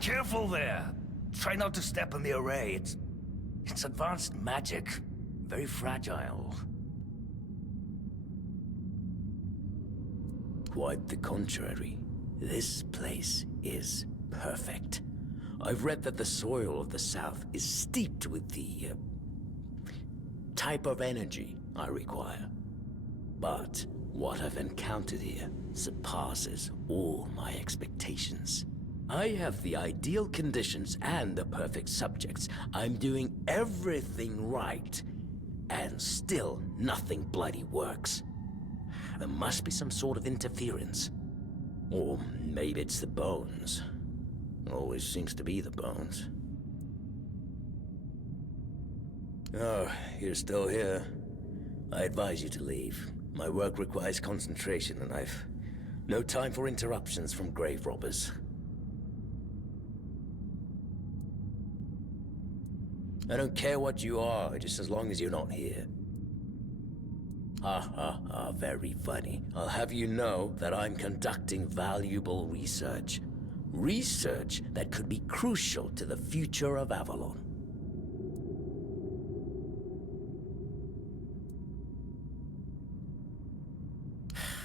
Careful there. Try not to step on the array. It's advanced magic. Very fragile. Quite the contrary. This place is perfect. I've read that the soil of the south is steeped with the type of energy I require. But what I've encountered here surpasses all my expectations. I have the ideal conditions and the perfect subjects. I'm doing everything right, and still nothing bloody works. There must be some sort of interference. Or maybe it's the bones. Always seems to be the bones. Oh, you're still here. I advise you to leave. My work requires concentration, and I've no time for interruptions from grave robbers. I don't care what you are, just as long as you're not here. Ha ha ha, very funny. I'll have you know that I'm conducting valuable research. Research that could be crucial to the future of Avalon.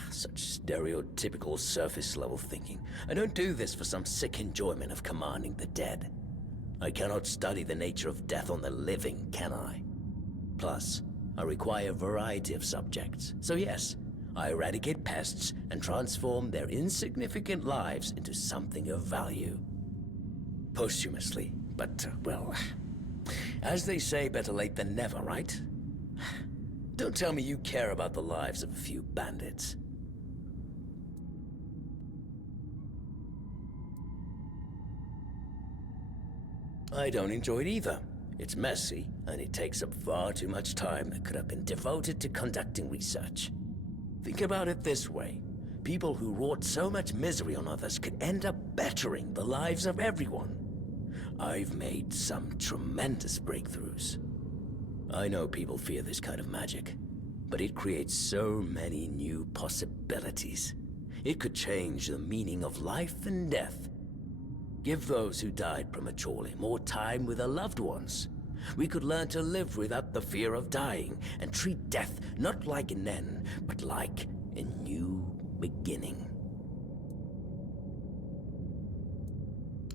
Such stereotypical surface-level thinking. I don't do this for some sick enjoyment of commanding the dead. I cannot study the nature of death on the living, can I? Plus, I require a variety of subjects. So yes, I eradicate pests and transform their insignificant lives into something of value. Posthumously, but, well, as they say, better late than never, right? Don't tell me you care about the lives of a few bandits. I don't enjoy it either. It's messy, and it takes up far too much time that could have been devoted to conducting research. Think about it this way. People who wrought so much misery on others could end up bettering the lives of everyone. I've made some tremendous breakthroughs. I know people fear this kind of magic, but it creates so many new possibilities. It could change the meaning of life and death. Give those who died prematurely more time with their loved ones. We could learn to live without the fear of dying and treat death not like an end, but like a new beginning.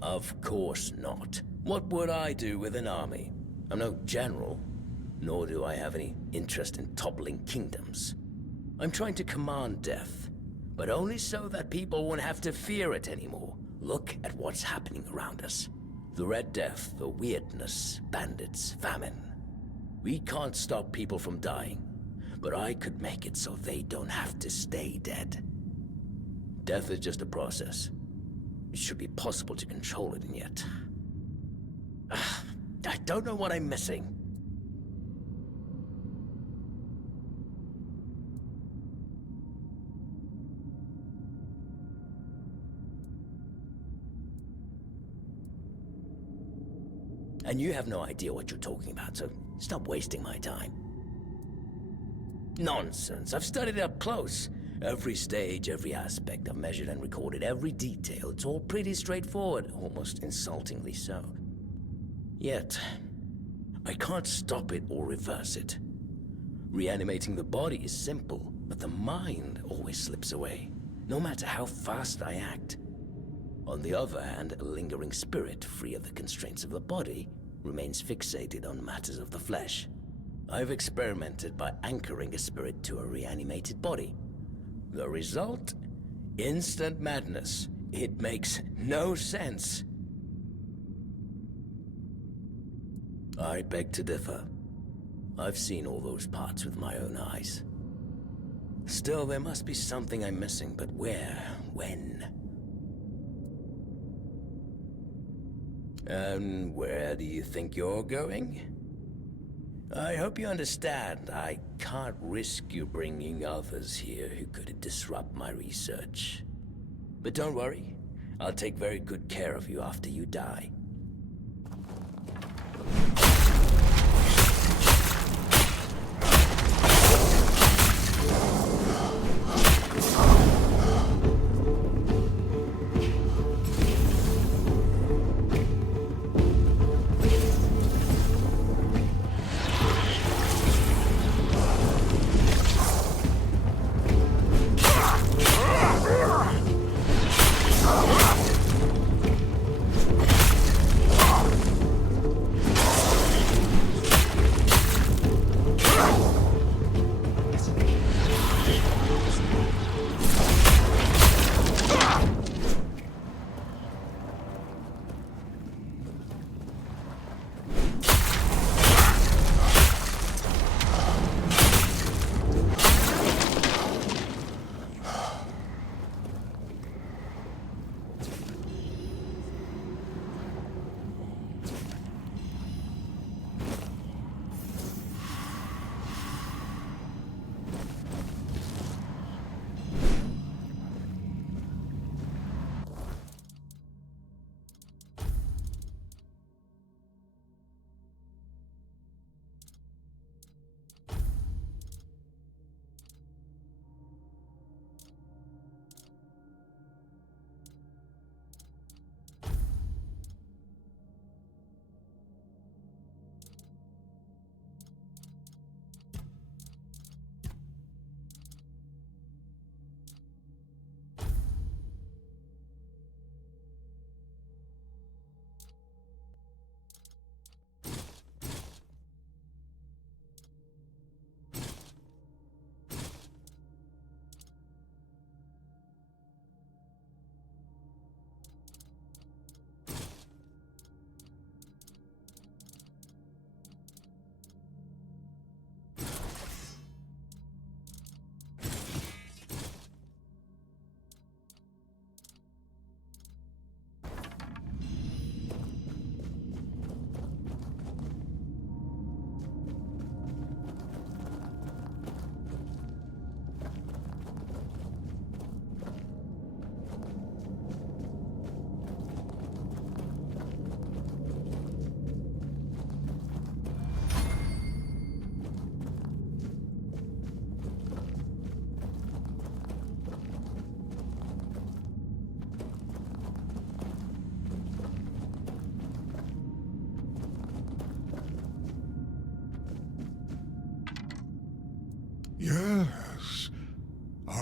Of course not. What would I do with an army? I'm no general, nor do I have any interest in toppling kingdoms. I'm trying to command death, but only so that people won't have to fear it anymore. Look at what's happening around us. The Red Death, the weirdness, bandits, famine. We can't stop people from dying, but I could make it so they don't have to stay dead. Death is just a process. It should be possible to control it, and yet... I don't know what I'm missing. And you have no idea what you're talking about, so stop wasting my time. Nonsense. I've studied it up close. Every stage, every aspect. I've measured and recorded every detail. It's all pretty straightforward, almost insultingly so. Yet, I can't stop it or reverse it. Reanimating the body is simple, but the mind always slips away, no matter how fast I act. On the other hand, a lingering spirit, free of the constraints of the body, remains fixated on matters of the flesh. I've experimented by anchoring a spirit to a reanimated body. The result? Instant madness. It makes no sense. I beg to differ. I've seen all those parts with my own eyes. Still, there must be something I'm missing, but where? When? And where do you think you're going? I hope you understand, I can't risk you bringing others here who could disrupt my research. But don't worry, I'll take very good care of you after you die.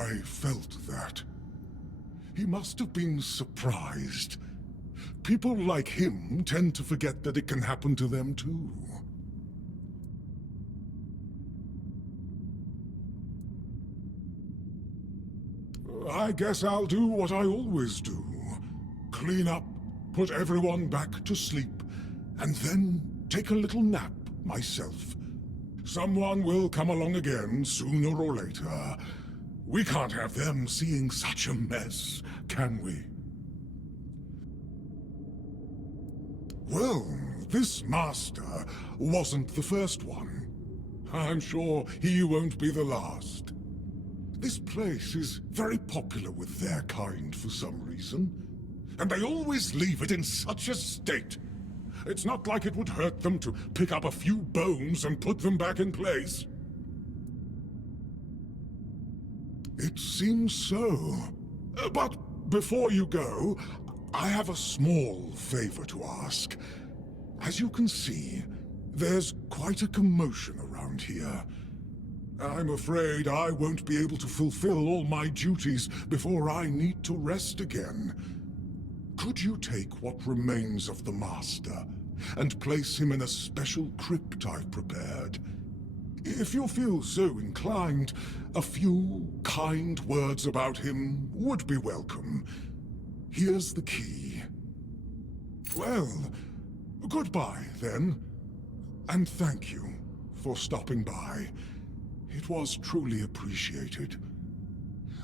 I felt that. He must have been surprised. People like him tend to forget that it can happen to them too. I guess I'll do what I always do. Clean up, put everyone back to sleep, and then take a little nap myself. Someone will come along again sooner or later. We can't have them seeing such a mess, can we? Well, this master wasn't the first one. I'm sure he won't be the last. This place is very popular with their kind for some reason, and they always leave it in such a state. It's not like it would hurt them to pick up a few bones and put them back in place. It seems so. But before you go, I have a small favor to ask. As you can see, there's quite a commotion around here. I'm afraid I won't be able to fulfill all my duties before I need to rest again. Could you take what remains of the Master and place him in a special crypt I've prepared? If you feel so inclined, a few kind words about him would be welcome. Here's the key. Well, goodbye then, and thank you for stopping by. It was truly appreciated.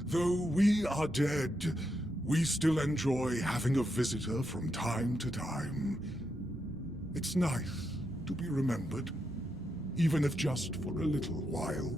Though we are dead, we still enjoy having a visitor from time to time. It's nice to be remembered, even if just for a little while.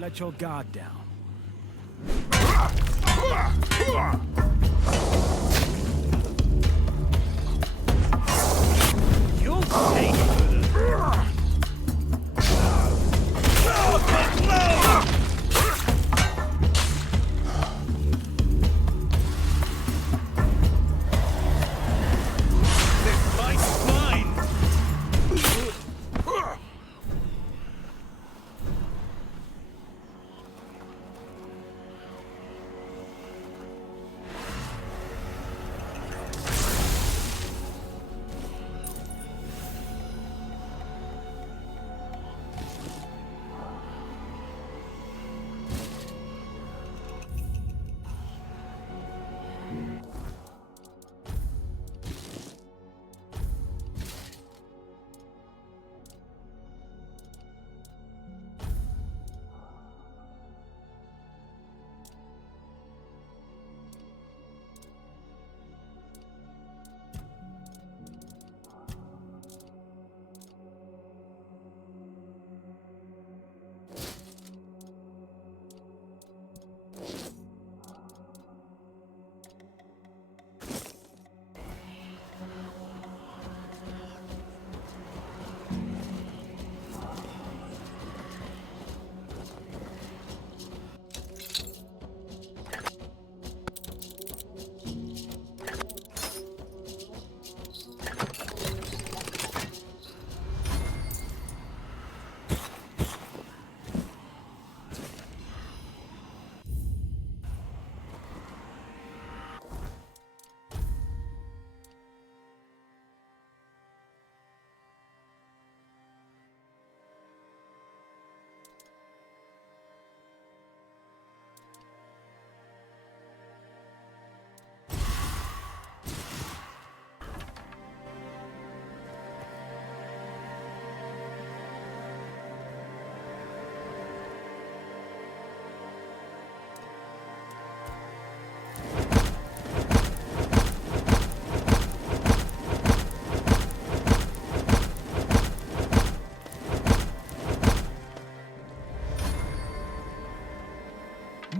let your guard down. You'll take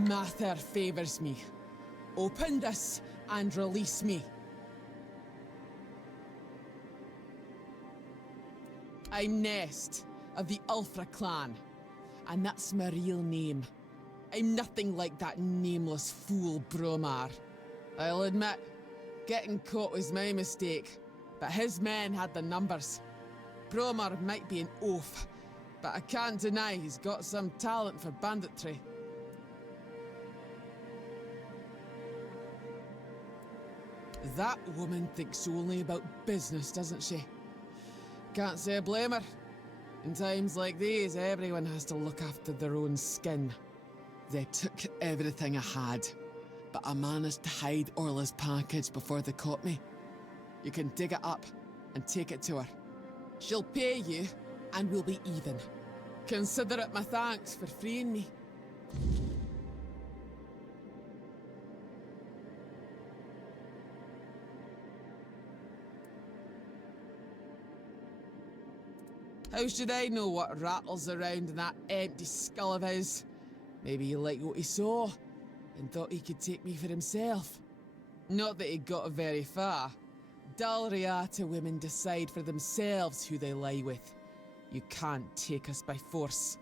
Mather favours me. Open this and release me. I'm Nest of the Ulfra clan, and that's my real name. I'm nothing like that nameless fool Bromar. I'll admit, getting caught was my mistake, but his men had the numbers. Bromar might be an oaf, but I can't deny he's got some talent for banditry. That woman thinks only about business, doesn't she? Can't say I blame her. In times like these, everyone has to look after their own skin. They took everything I had, but I managed to hide Orla's package before they caught me. You can dig it up and take it to her. She'll pay you, and we'll be even. Consider it my thanks for freeing me. How should I know what rattles around in that empty skull of his? Maybe he liked what he saw, and thought he could take me for himself. Not that he got very far. Dalriata women decide for themselves who they lie with. You can't take us by force.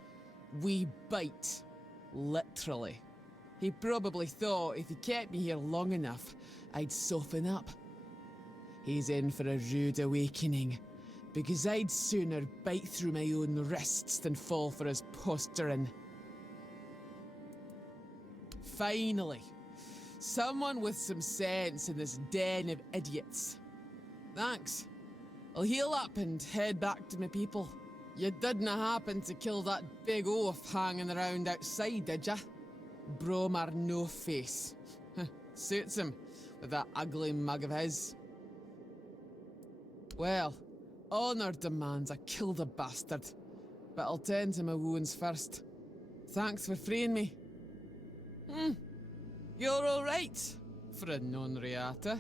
We bite. Literally. He probably thought if he kept me here long enough, I'd soften up. He's in for a rude awakening, because I'd sooner bite through my own wrists than fall for his posturing. Finally, someone with some sense in this den of idiots. Thanks. I'll heal up and head back to my people. You didn't happen to kill that big oaf hanging around outside, did ya? Bromar no face. Suits him, with that ugly mug of his. Well, honor demands I kill the bastard, but I'll tend to my wounds first. Thanks for freeing me. You're alright, for a non-reata.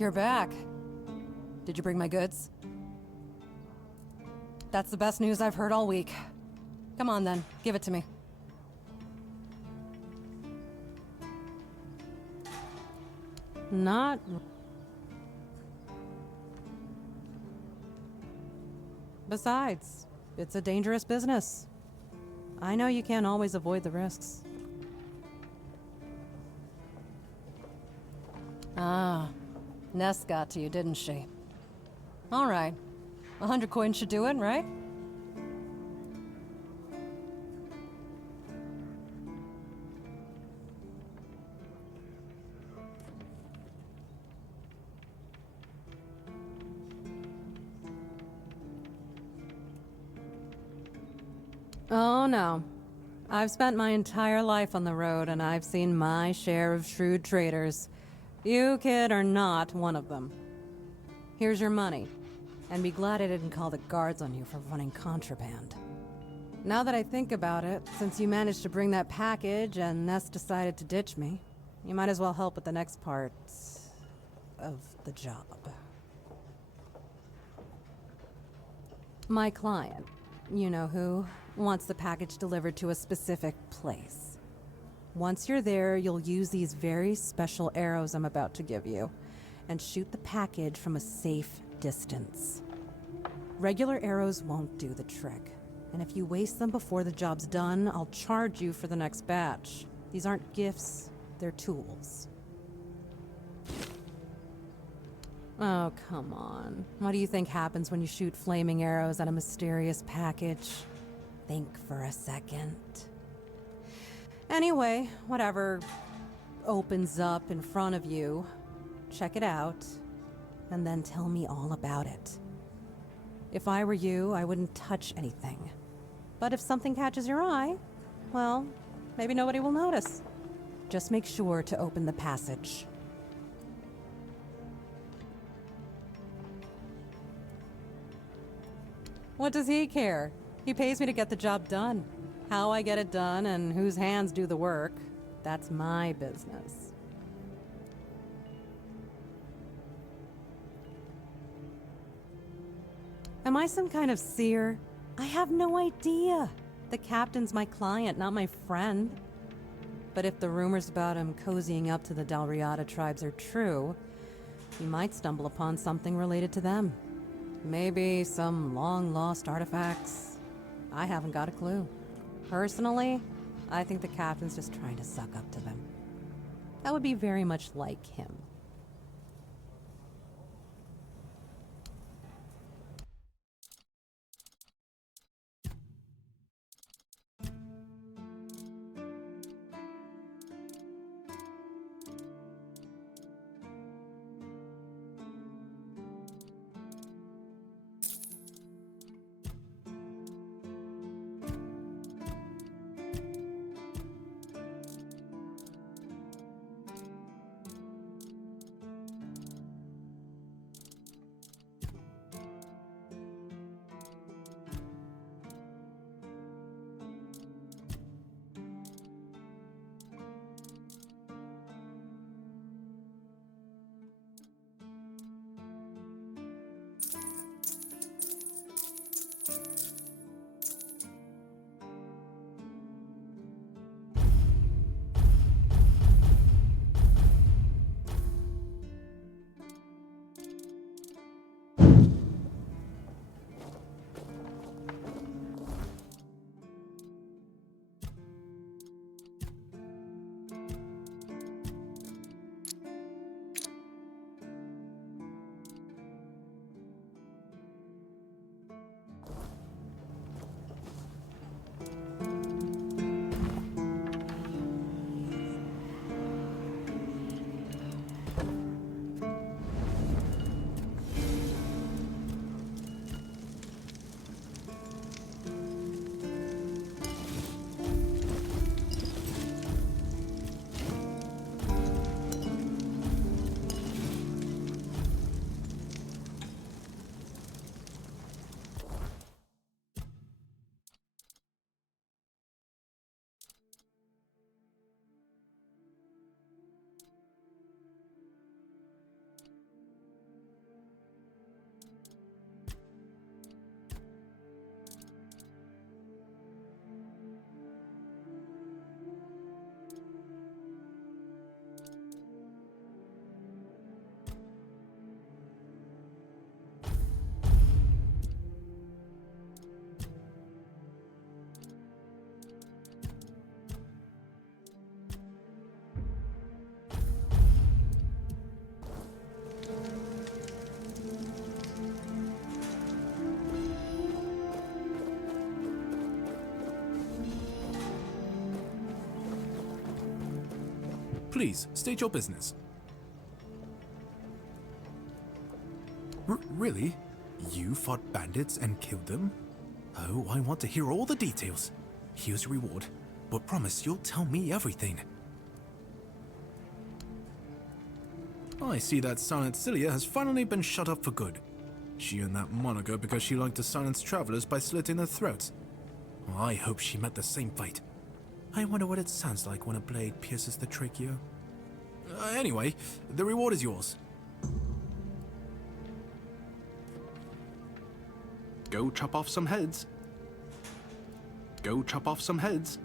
You're back. Did you bring my goods? That's the best news I've heard all week. Come on then, give it to me. Not... Besides, it's a dangerous business. I know you can't always avoid the risks. Ah, Ness got to you, didn't she? All right. 100 coins should do it, right? Oh no. I've spent my entire life on the road and I've seen my share of shrewd traders. You, kid, are not one of them. Here's your money. And be glad I didn't call the guards on you for running contraband. Now that I think about it, since you managed to bring that package and Ness decided to ditch me, you might as well help with the next part of the job. My client, you know who, wants the package delivered to a specific place. Once you're there, you'll use these very special arrows I'm about to give you, and shoot the package from a safe distance. Regular arrows won't do the trick, and if you waste them before the job's done, I'll charge you for the next batch. These aren't gifts, they're tools. Oh, come on. What do you think happens when you shoot flaming arrows at a mysterious package? Think for a second. Anyway, whatever opens up in front of you, check it out, and then tell me all about it. If I were you, I wouldn't touch anything. But if something catches your eye, well, maybe nobody will notice. Just make sure to open the passage. What does he care? He pays me to get the job done. How I get it done and whose hands do the work, that's my business. Am I some kind of seer? I have no idea. The captain's my client, not my friend. But if the rumors about him cozying up to the Dalriada tribes are true, you might stumble upon something related to them. Maybe some long-lost artifacts. I haven't got a clue. Personally, I think the captain's just trying to suck up to them. That would be very much like him. Please, state your business. Really? You fought bandits and killed them? Oh, I want to hear all the details. Here's your reward, but promise you'll tell me everything. I see that Silent Cilia has finally been shut up for good. She earned that moniker because she liked to silence travelers by slitting their throats. I hope she met the same fate. I wonder what it sounds like when a blade pierces the trachea. Anyway, the reward is yours. Go chop off some heads. Go chop off some heads.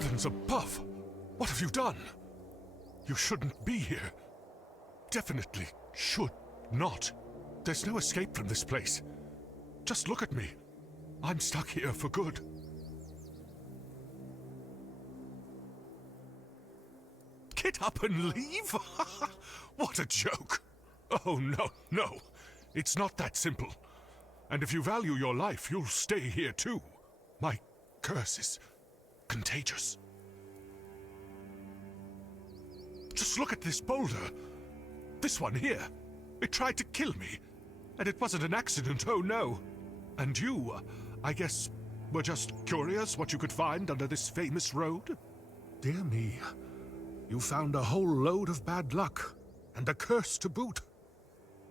Heavens above! What have you done? You shouldn't be here. Definitely should not. There's no escape from this place. Just look at me. I'm stuck here for good. Get up and leave? What a joke! Oh, no, no. It's not that simple. And if you value your life, you'll stay here too. My curse is contagious. Just look at this boulder. This one here. It tried to kill me. And it wasn't an accident, oh no. And you, I guess, were just curious what you could find under this famous road? Dear me. You found a whole load of bad luck. And a curse to boot.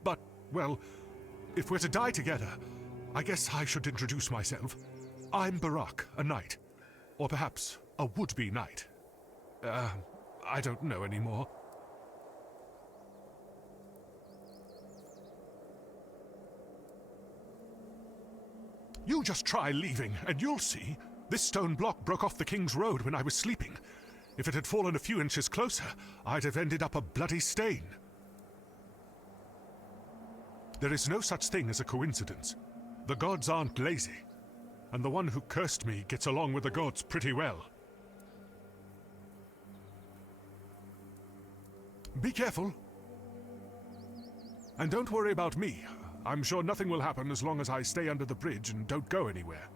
But, well, if we're to die together, I guess I should introduce myself. I'm Barak, a knight. Or perhaps a would-be knight. I don't know anymore. You just try leaving, and you'll see. This stone block broke off the King's Road when I was sleeping. If it had fallen a few inches closer, I'd have ended up a bloody stain. There is no such thing as a coincidence. The gods aren't lazy. And the one who cursed me gets along with the gods pretty well. Be careful. And don't worry about me. I'm sure nothing will happen as long as I stay under the bridge and don't go anywhere.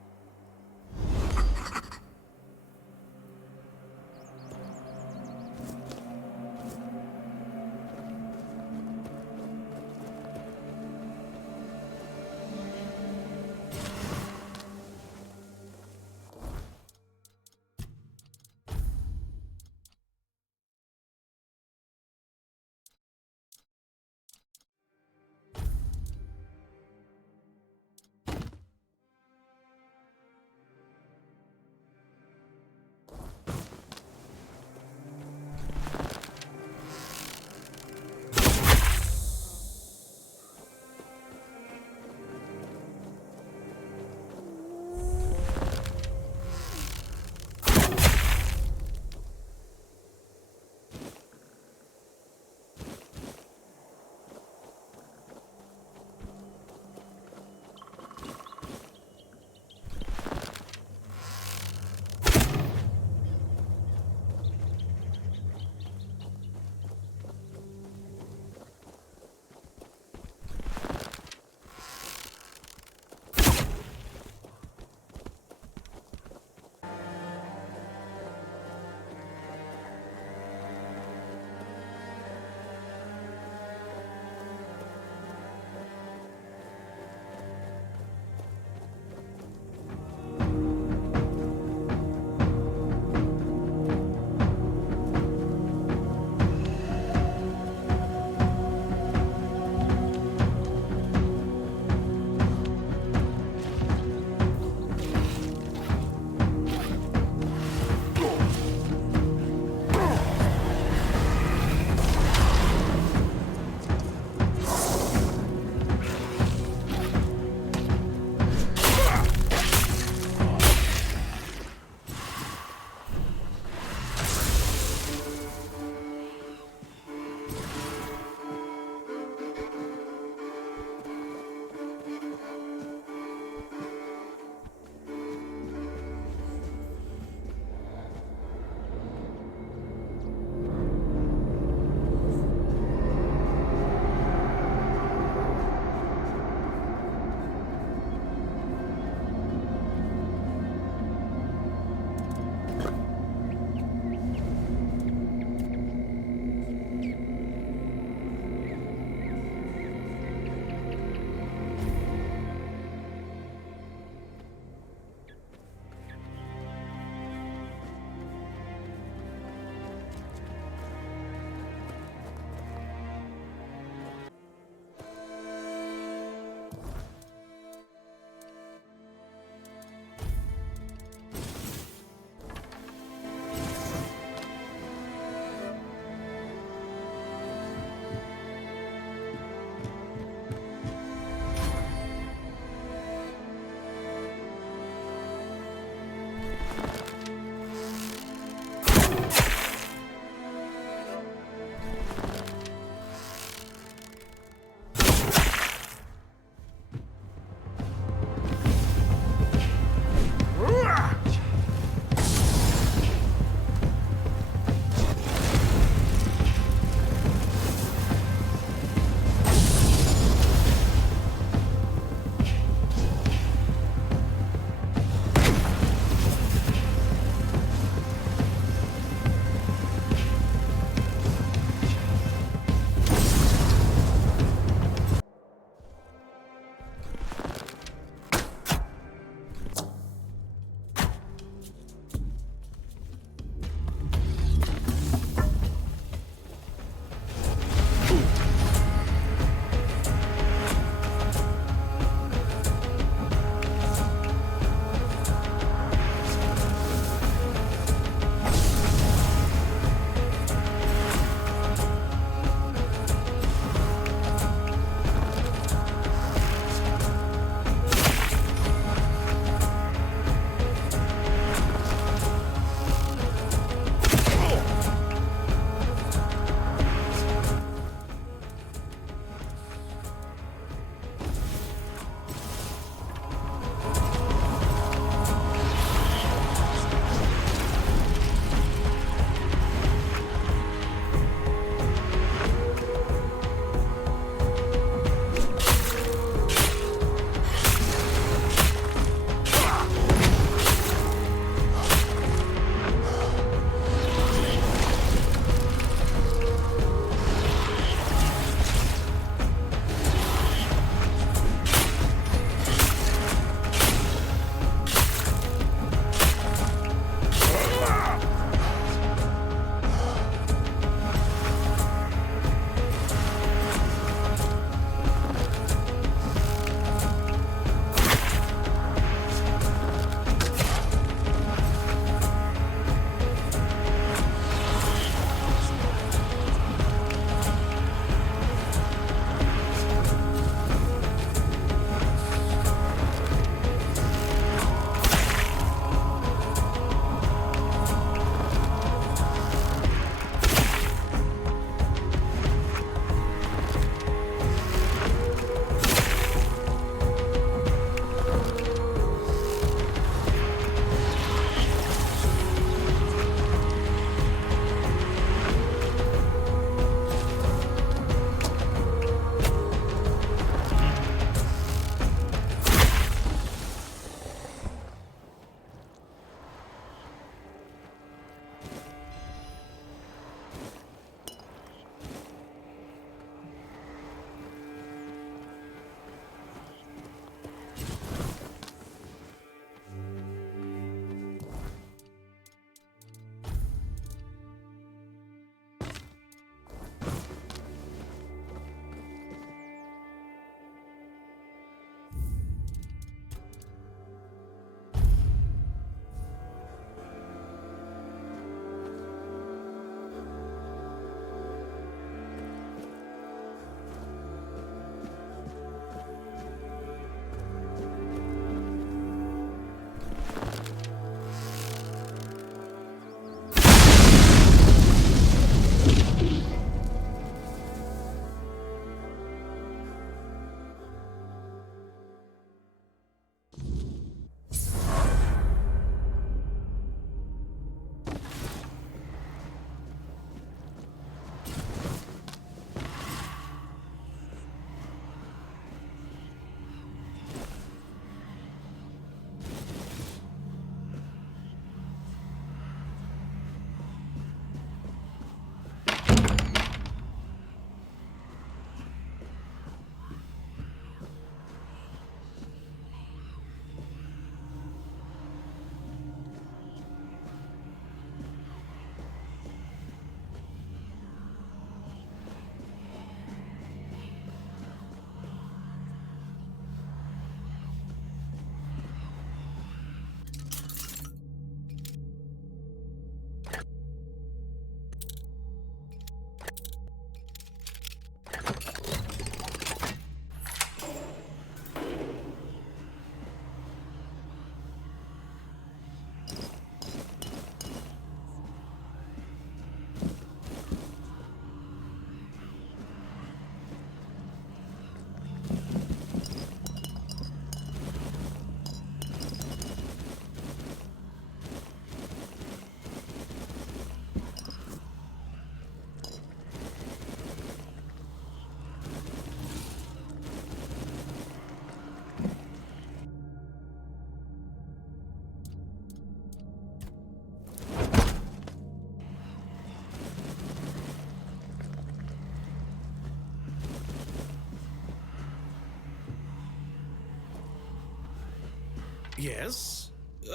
Yes?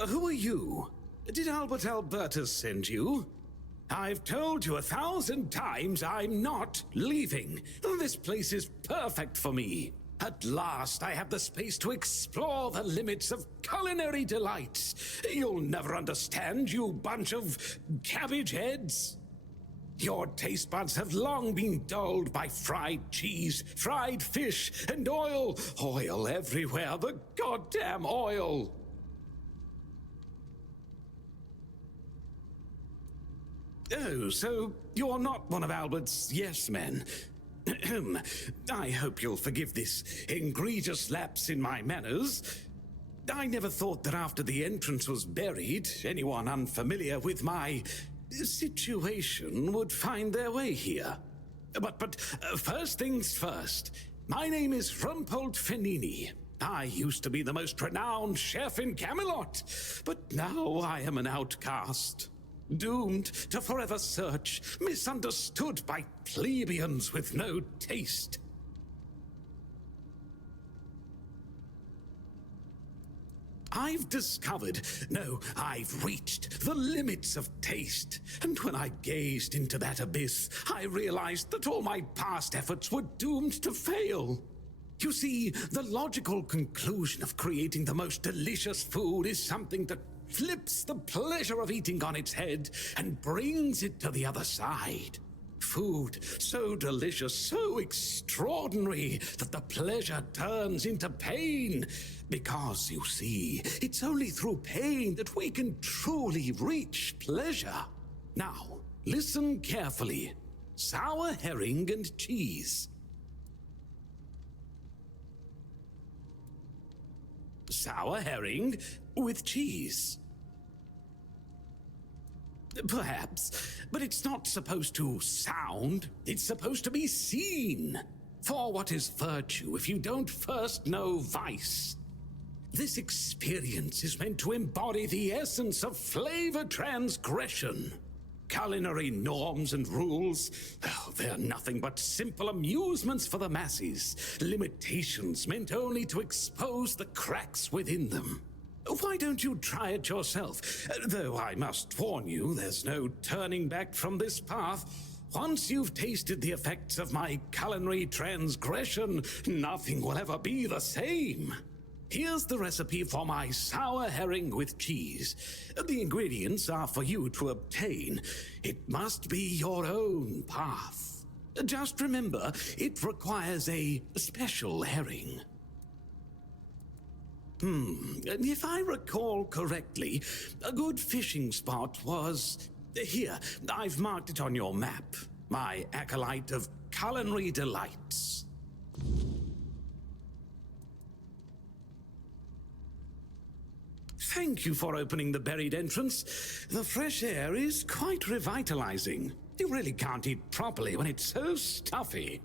Who are you? Did Albert Albertus send you? I've told you 1,000 times I'm not leaving. This place is perfect for me. At last, I have the space to explore the limits of culinary delights. You'll never understand, you bunch of cabbage heads. Your taste buds have long been dulled by fried cheese, fried fish, and oil. Oil everywhere, the goddamn oil. Oh, so you're not one of Albert's yes men. I hope you'll forgive this egregious lapse in my manners. I never thought that after the entrance was buried, anyone unfamiliar with my situation would find their way here. But first things first. My name is Rumpold Fenini. I used to be the most renowned chef in Camelot, but now I am an outcast. Doomed to forever search, misunderstood by plebeians with no taste. I've discovered, no, I've reached the limits of taste. And when I gazed into that abyss, I realized that all my past efforts were doomed to fail. You see, the logical conclusion of creating the most delicious food is something that flips the pleasure of eating on its head and brings it to the other side. Food so delicious, so extraordinary, that the pleasure turns into pain. Because, you see, it's only through pain that we can truly reach pleasure. Now, listen carefully. Sour herring and cheese. Sour herring with cheese. Perhaps, but it's not supposed to sound, it's supposed to be seen. For what is virtue if you don't first know vice? This experience is meant to embody the essence of flavor transgression. Culinary norms and rules, they're nothing but simple amusements for the masses. Limitations meant only to expose the cracks within them. Why don't you try it yourself? Though I must warn you, there's no turning back from this path. Once you've tasted the effects of my culinary transgression, nothing will ever be the same. Here's the recipe for my sour herring with cheese. The ingredients are for you to obtain. It must be your own path. Just remember, it requires a special herring. If I recall correctly, a good fishing spot was... Here, I've marked it on your map. My acolyte of culinary delights. Thank you for opening the buried entrance. The fresh air is quite revitalizing. You really can't eat properly when it's so stuffy.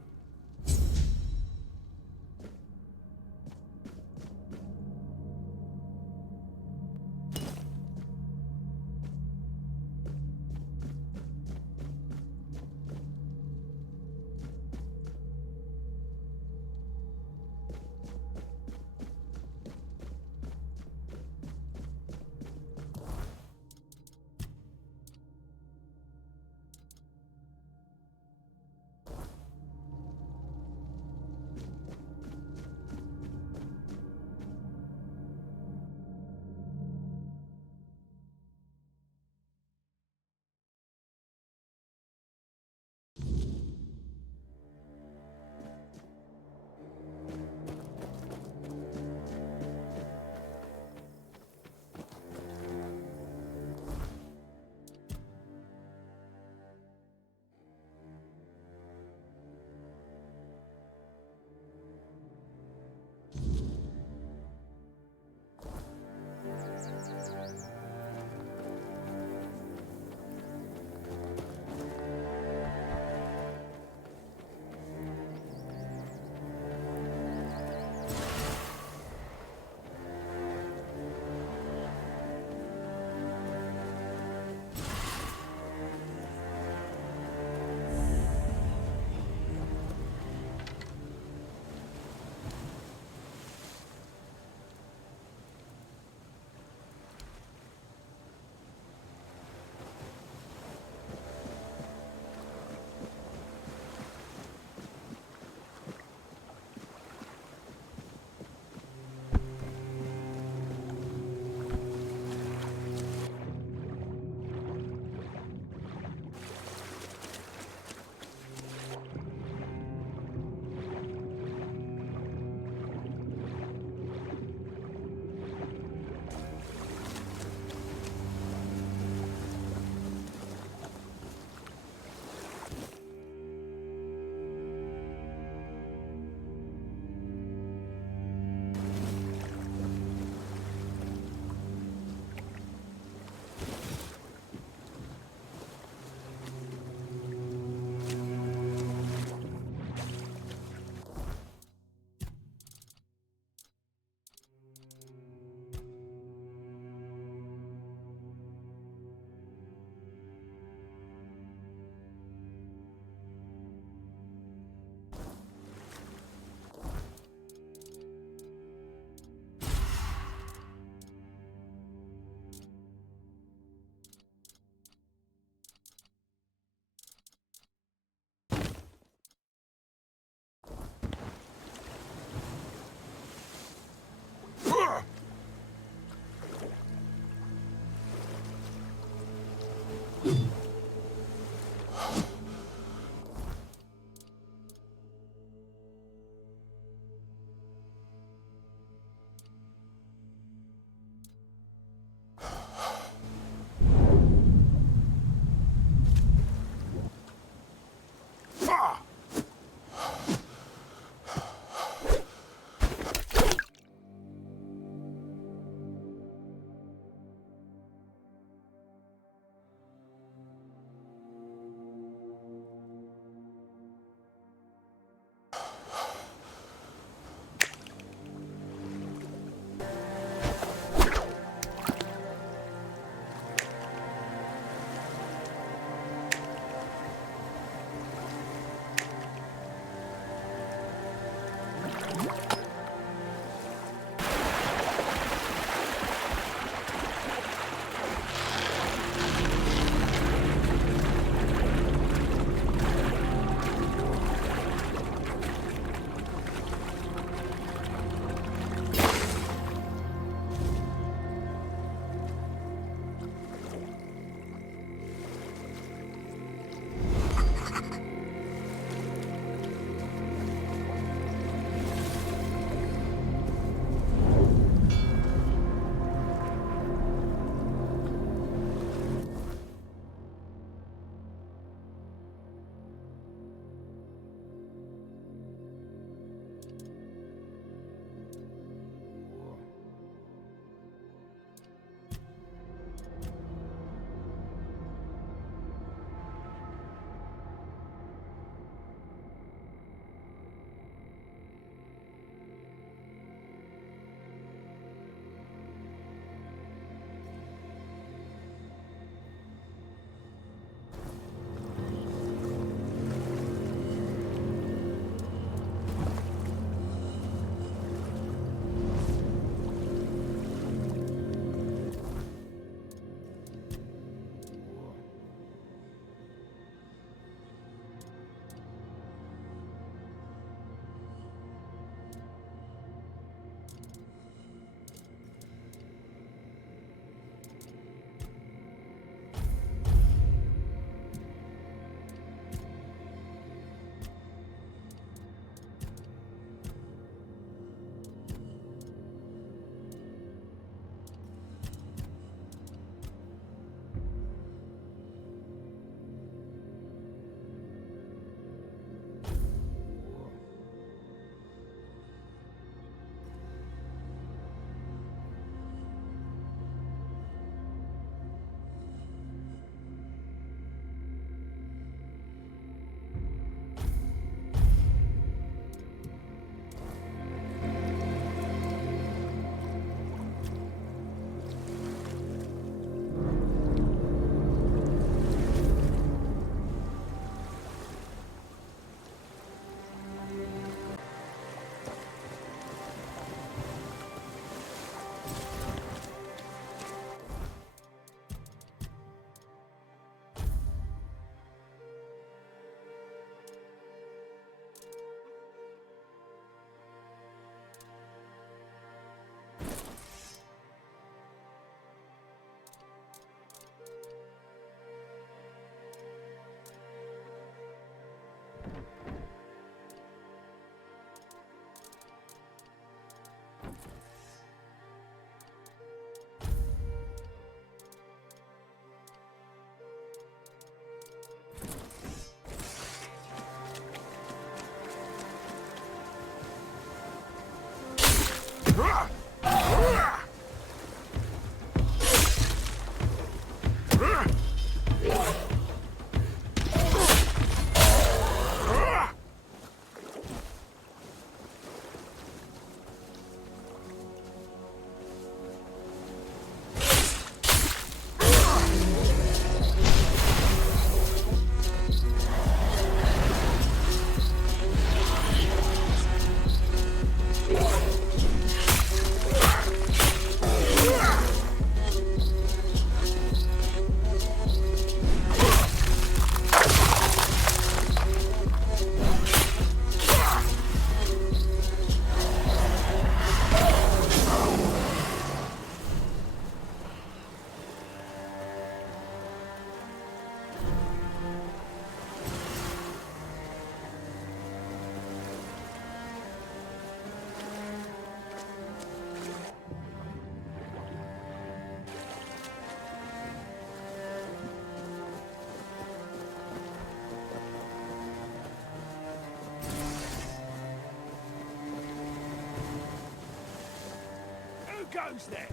Who's there?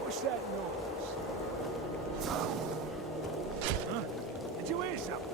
What's that noise? Huh? Did you hear something?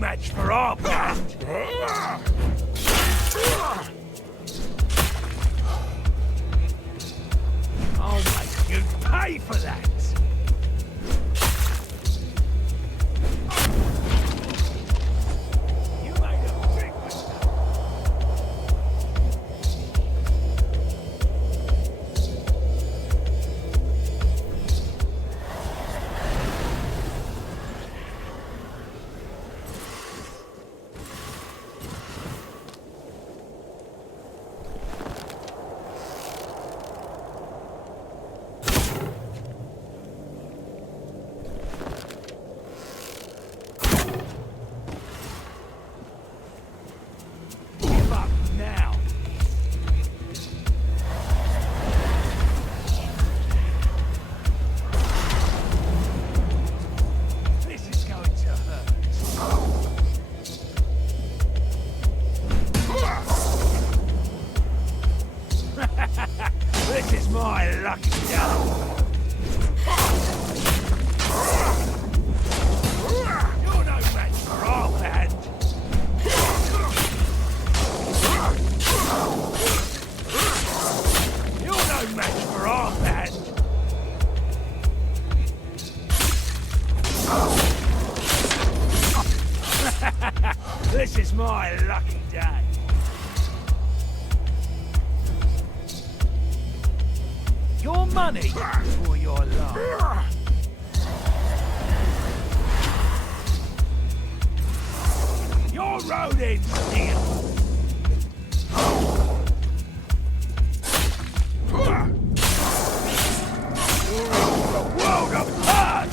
Match for our band. I'll make you pay for that. You made a big mistake. This is my lucky day. You're no match for our band. You're no match for our band. lucky day. Your money for your life. Your road ends here. The world of hurt!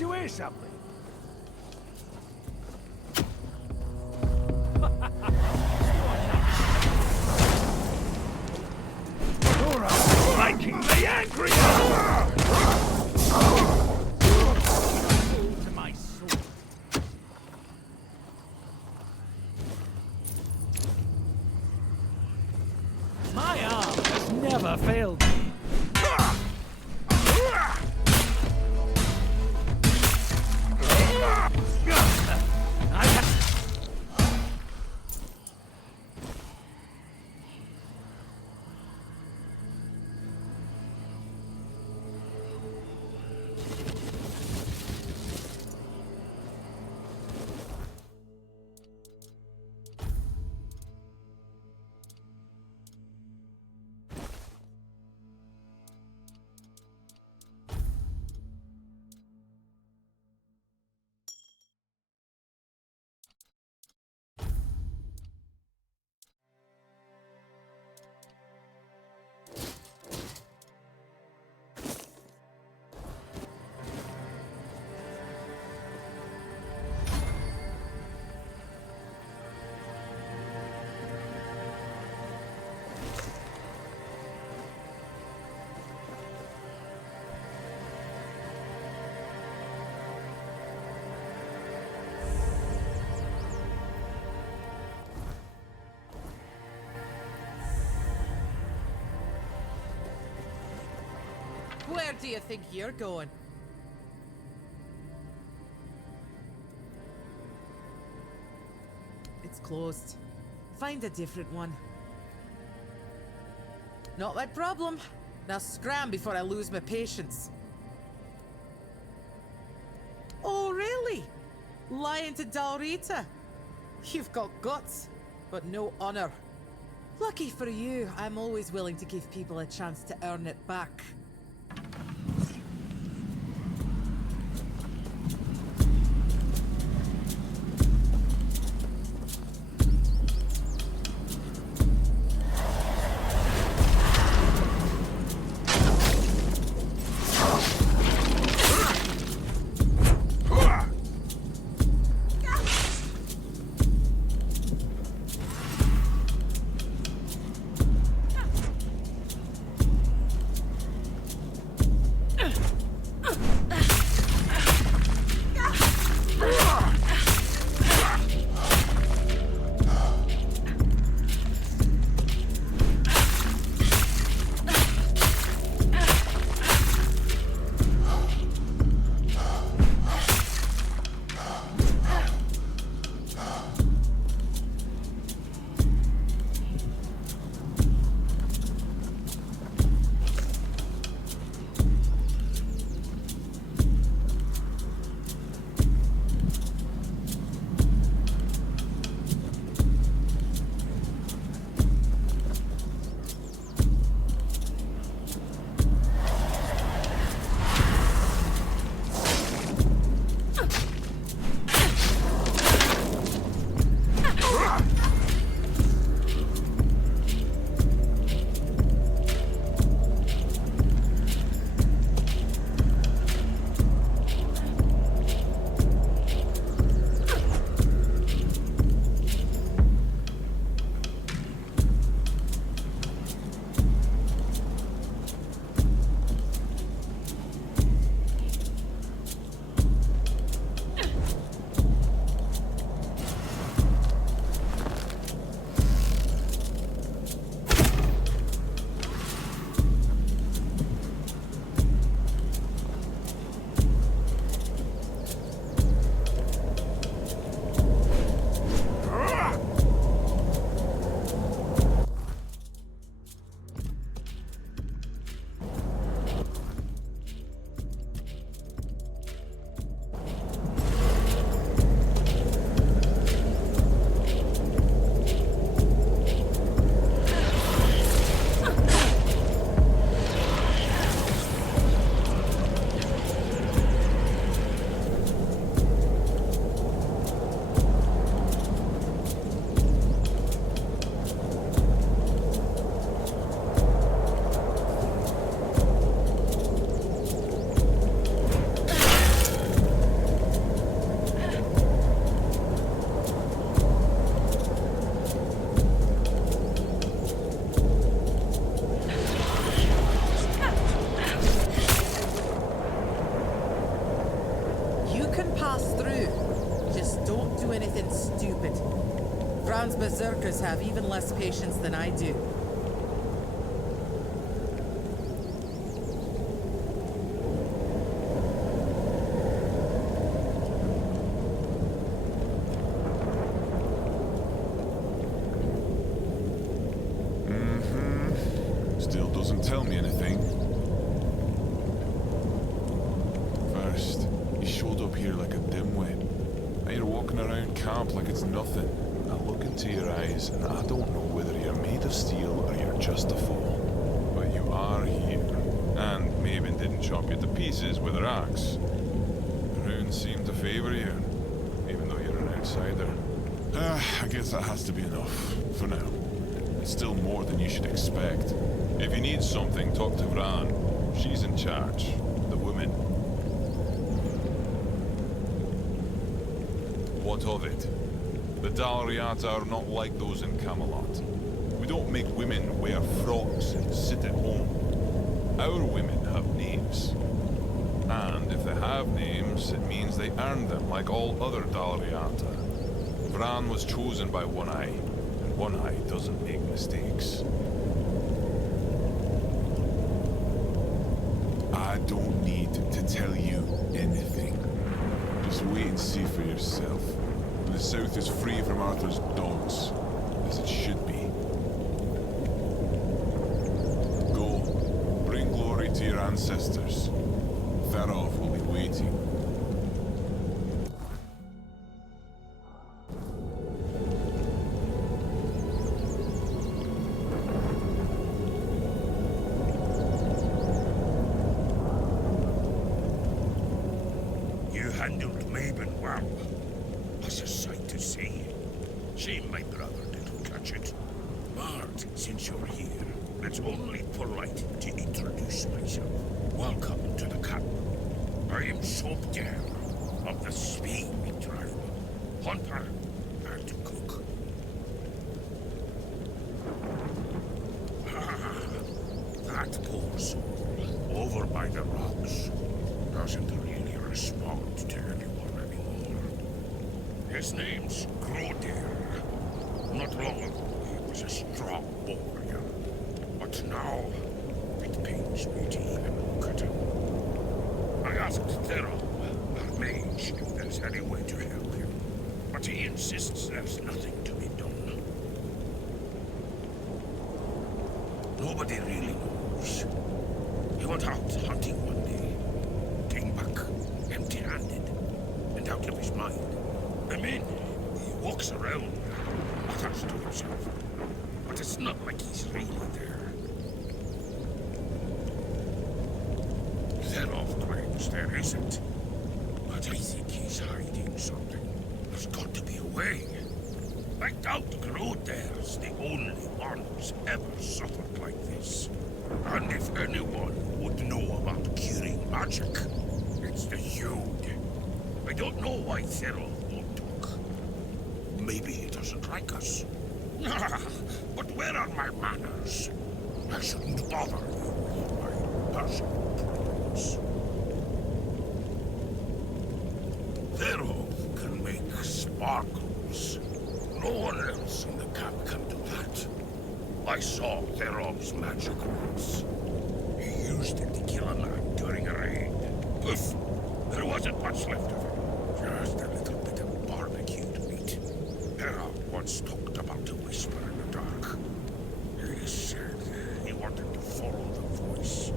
Did you hear something? You're making me angry! To my sword. My arm has never failed me. Where do you think you're going? It's closed. Find a different one. Not my problem. Now scram before I lose my patience. Oh, really? Lying to Dalrita? You've got guts, but no honor. Lucky for you, I'm always willing to give people a chance to earn it back. others have even less patience than I do. Still doesn't tell me anything. First, he showed up here like a dimwit. Now you're walking around camp like it's nothing. I look into your eyes and I don't know whether you're made of steel or you're just a fool. But you are here. And Maven didn't chop you to pieces with her axe. The runes seem to favor you, even though you're an outsider. I guess that has to be enough, for now. It's still more than you should expect. If you need something, talk to Vran. She's in charge. The woman. What of it? The Dalriata are not like those in Camelot. We don't make women wear frocks and sit at home. Our women have names. And if they have names, it means they earned them like all other Dalriata. Vran was chosen by One Eye, and One Eye doesn't make mistakes. I don't need to tell you anything. Just wait and see for yourself. The South is free from Arthur's dogs, as it should be. Go, bring glory to your ancestors. Therov will be waiting. You handled Maven well. That's a sight to see. Shame my brother didn't catch it. But since you're here, it's only polite to introduce myself. Welcome to the camp. I am Sobder of the Speed tribe. Hunter and cook. That poor soul, over by the rocks, doesn't really respond to anyone anymore. His name's Grodir. Not long ago, he was a strong warrior. But now, it pains me to even look at him. I asked Thero, our mage, if there's any way to help him. But he insists there's nothing to be done. Nobody really knows. He went out hunting one day, came back empty-handed and out of his mind. I mean, he walks around, mutters to himself, but it's not like he's really there. Therov claims there isn't, but I think he's hiding something. There's got to be a way. I doubt Groder's the only one who's ever suffered like this. And if anyone would know about curing magic, it's the Yod. I don't know why Therov won't talk. Maybe he doesn't like us. But where are my manners? I shouldn't bother you with my personal problems. Therov can make sparkles. No one else in the camp can do that. I saw Therov's magic once. He used it to kill a man during a raid. Poof! There wasn't much left of him. Just a little bit of barbecued meat. Therov once talked about a whisper in the dark. He said he wanted to follow the voice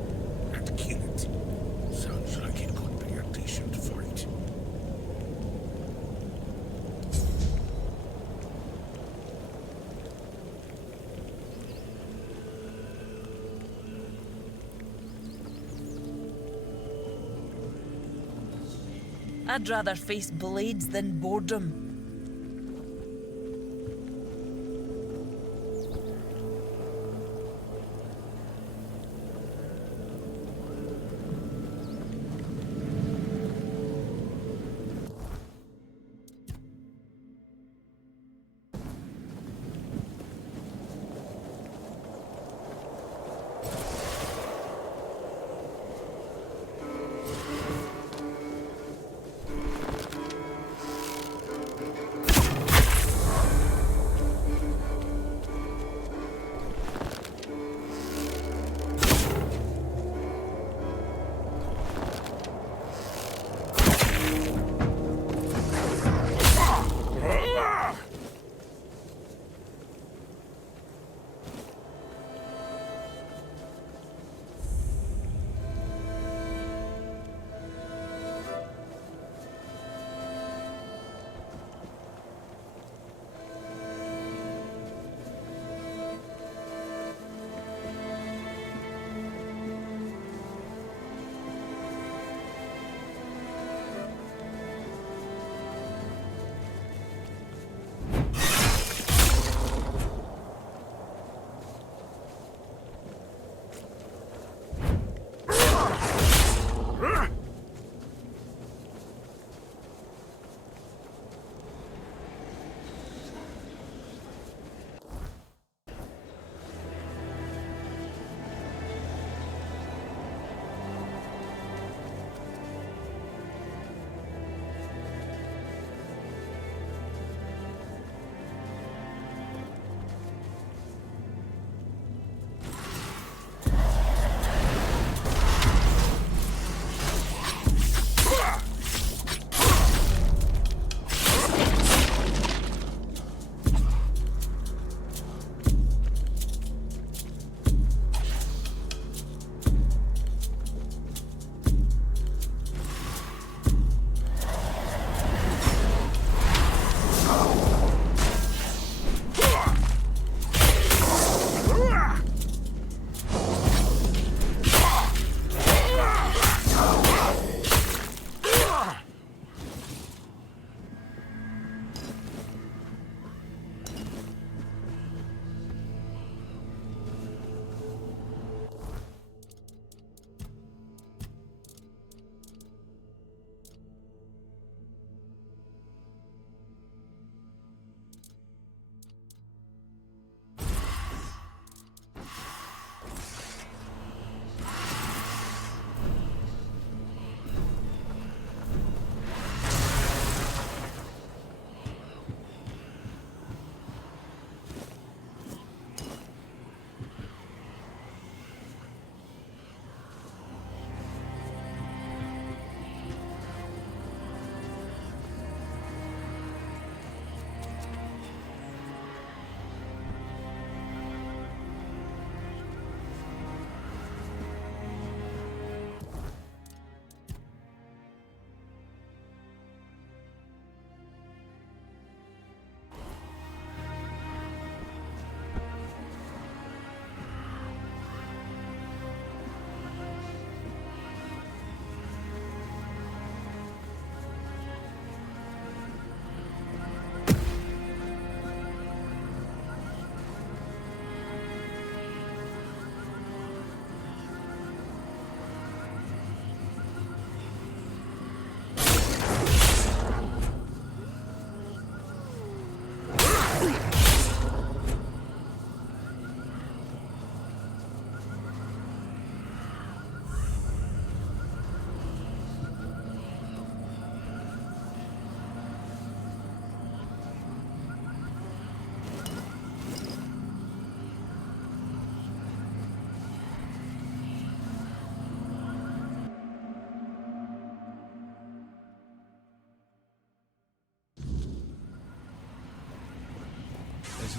and kill it. Sounds like it could be a decent fight. I'd rather face blades than boredom.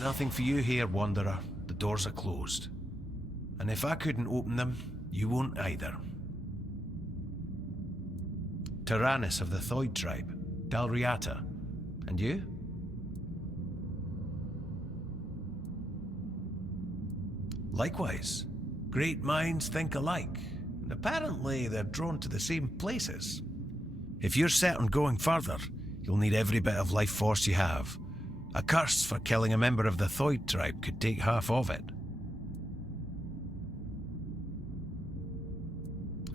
Nothing for you here, Wanderer. The doors are closed. And if I couldn't open them, you won't either. Tyrannus of the Thoid tribe, Dalriata. And you? Likewise. Great minds think alike, and apparently they're drawn to the same places. If you're set on going further, you'll need every bit of life force you have. A curse for killing a member of the Thoid tribe could take half of it.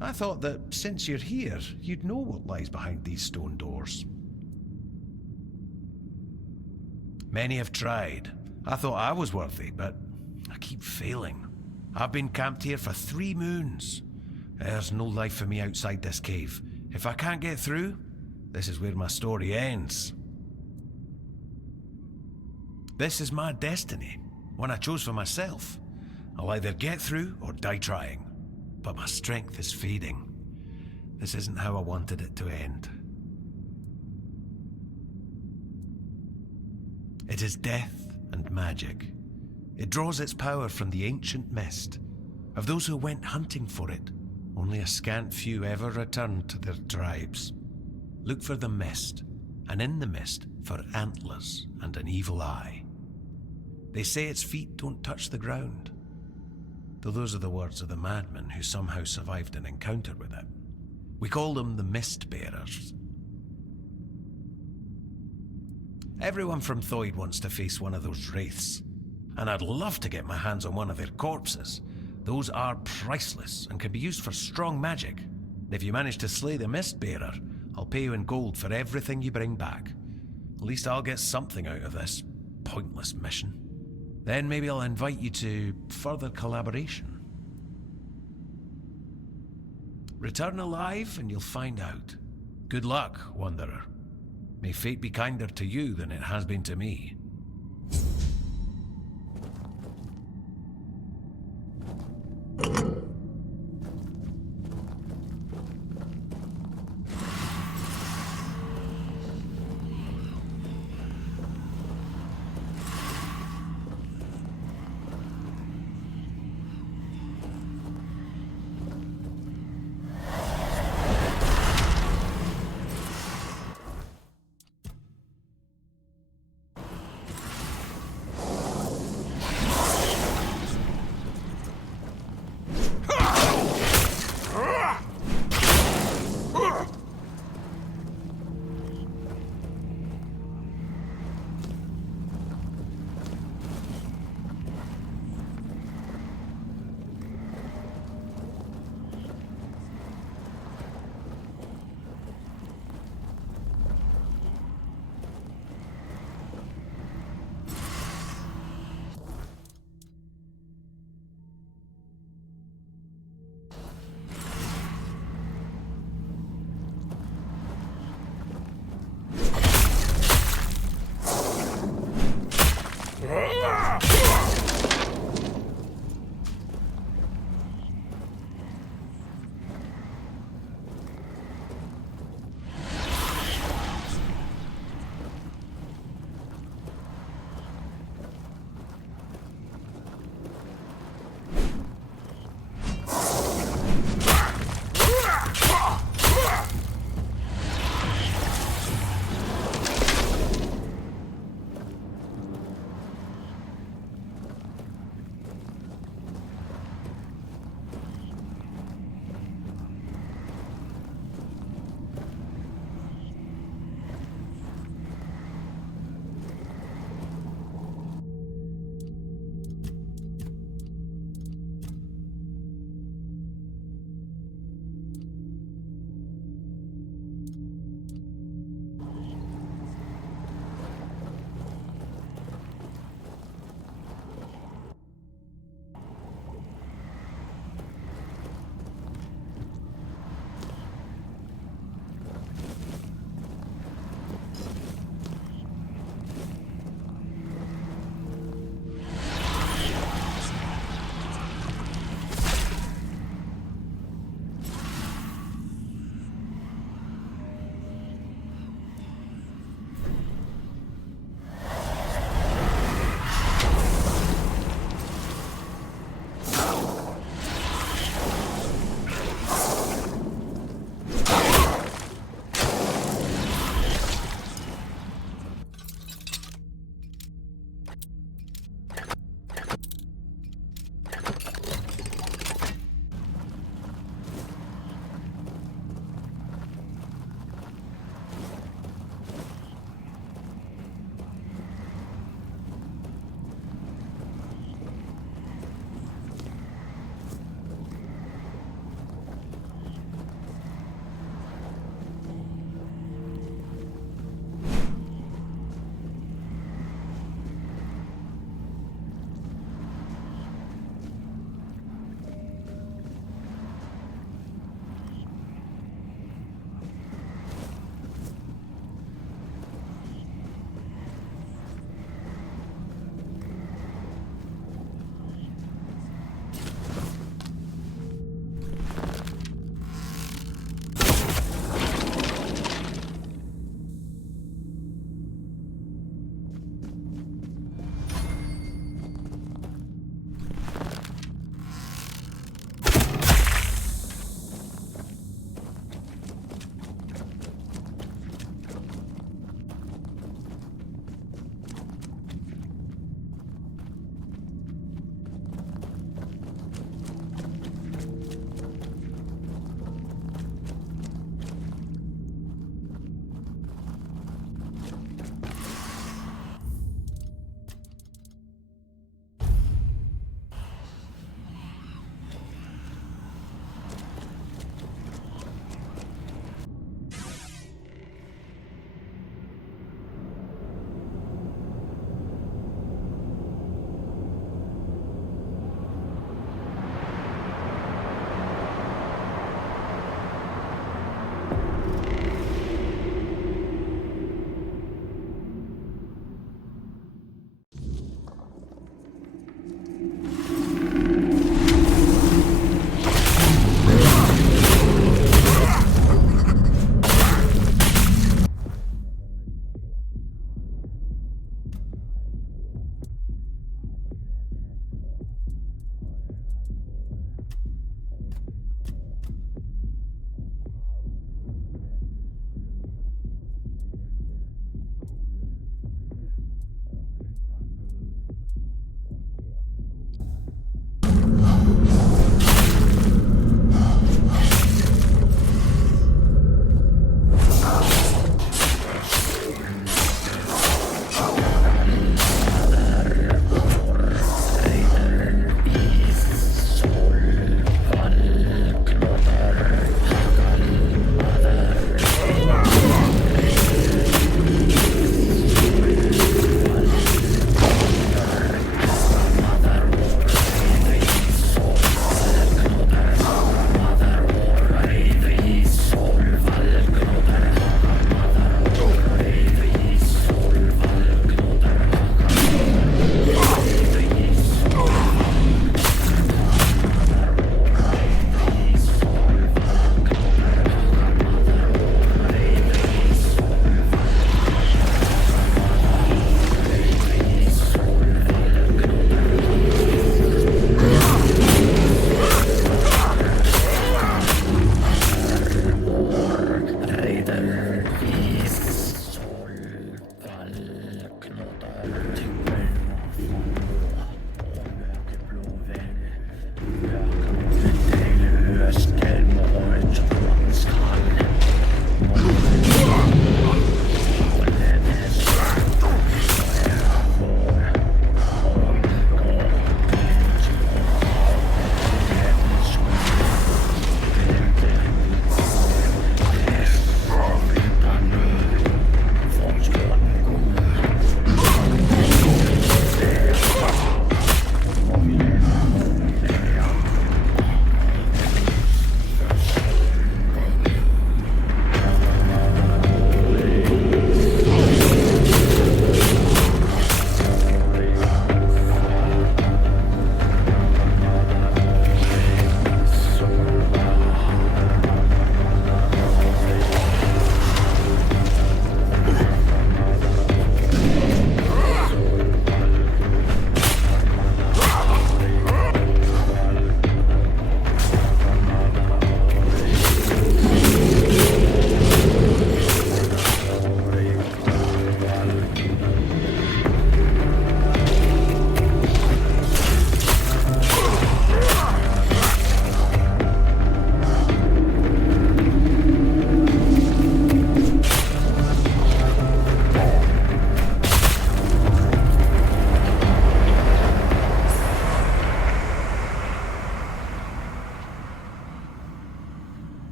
I thought that since you're here, you'd know what lies behind these stone doors. Many have tried. I thought I was worthy, but I keep failing. I've been camped here for 3 moons. There's no life for me outside this cave. If I can't get through, this is where my story ends. This is my destiny, one I chose for myself. I'll either get through or die trying. But my strength is fading. This isn't how I wanted it to end. It is death and magic. It draws its power from the ancient mist. Of those who went hunting for it, only a scant few ever returned to their tribes. Look for the mist, and in the mist for antlers and an evil eye. They say its feet don't touch the ground, though those are the words of the madman who somehow survived an encounter with it. We call them the Mist Bearers. Everyone from Thoid wants to face one of those wraiths, and I'd love to get my hands on one of their corpses. Those are priceless and can be used for strong magic. If you manage to slay the Mist Bearer, I'll pay you in gold for everything you bring back. At least I'll get something out of this pointless mission. Then maybe I'll invite you to further collaboration. Return alive and you'll find out. Good luck, Wanderer. May fate be kinder to you than it has been to me.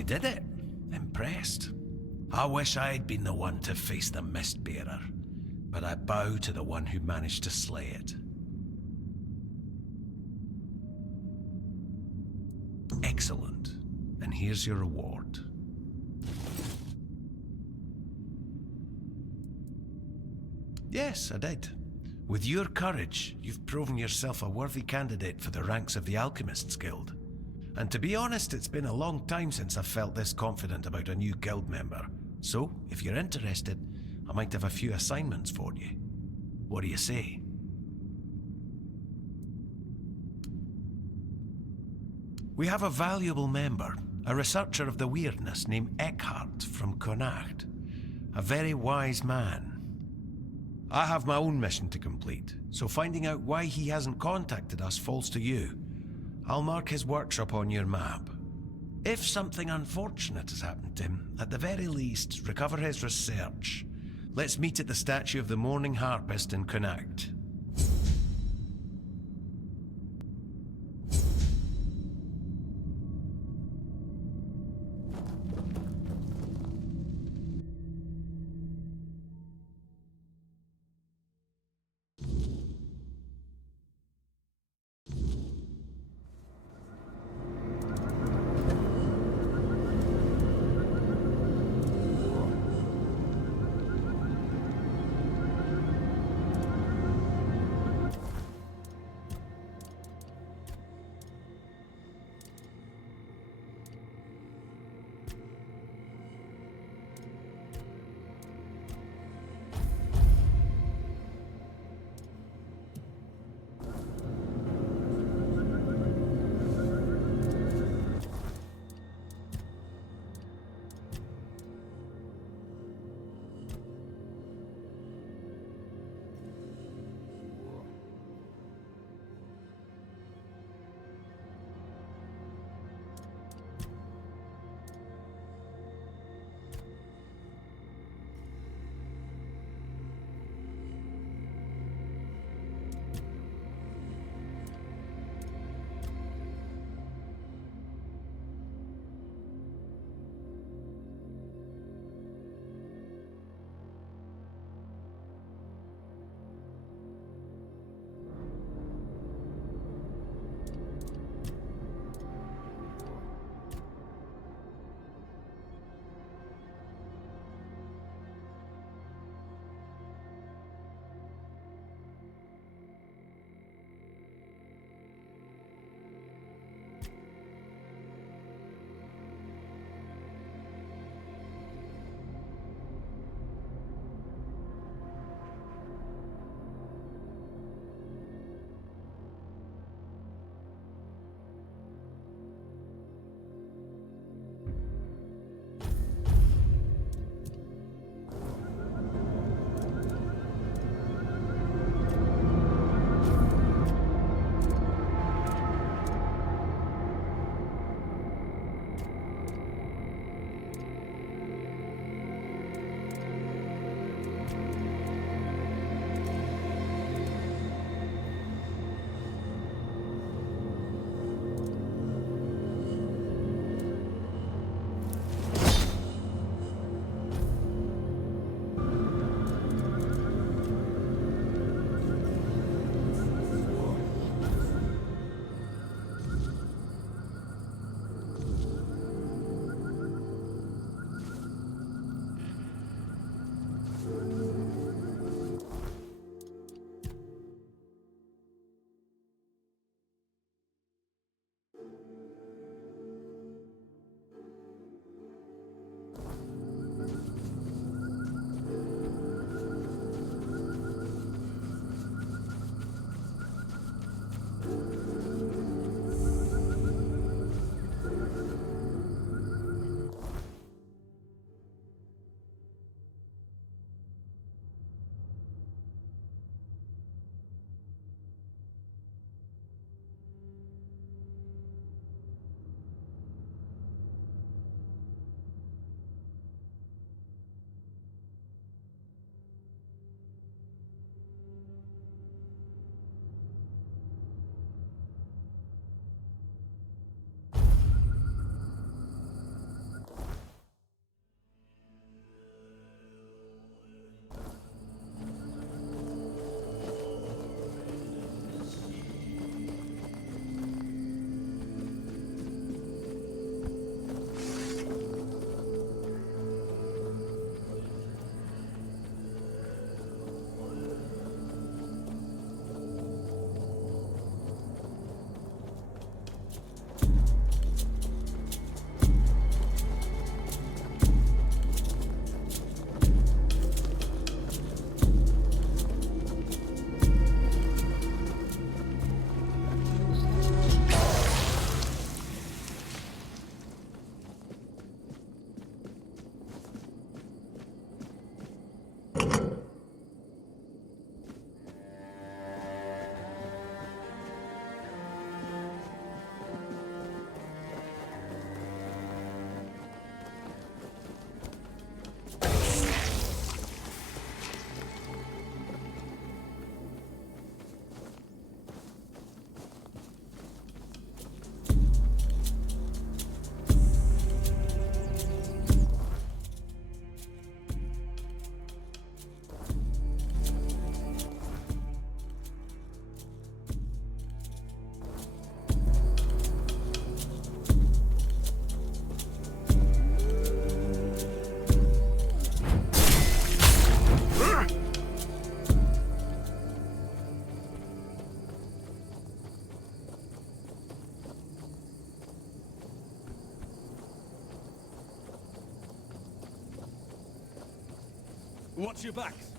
You did it. Impressed. I wish I'd been the one to face the Mistbearer, but I bow to the one who managed to slay it. Excellent. And here's your reward. Yes, I did. With your courage, you've proven yourself a worthy candidate for the ranks of the Alchemists Guild. And to be honest, it's been a long time since I've felt this confident about a new guild member. So, if you're interested, I might have a few assignments for you. What do you say? We have a valuable member, a researcher of the weirdness named Eckhart from Connacht. A very wise man. I have my own mission to complete, so finding out why he hasn't contacted us falls to you. I'll mark his workshop on your map. If something unfortunate has happened to him, at the very least, recover his research. Let's meet at the statue of the Morning Harpist in Connacht. Watch your backs.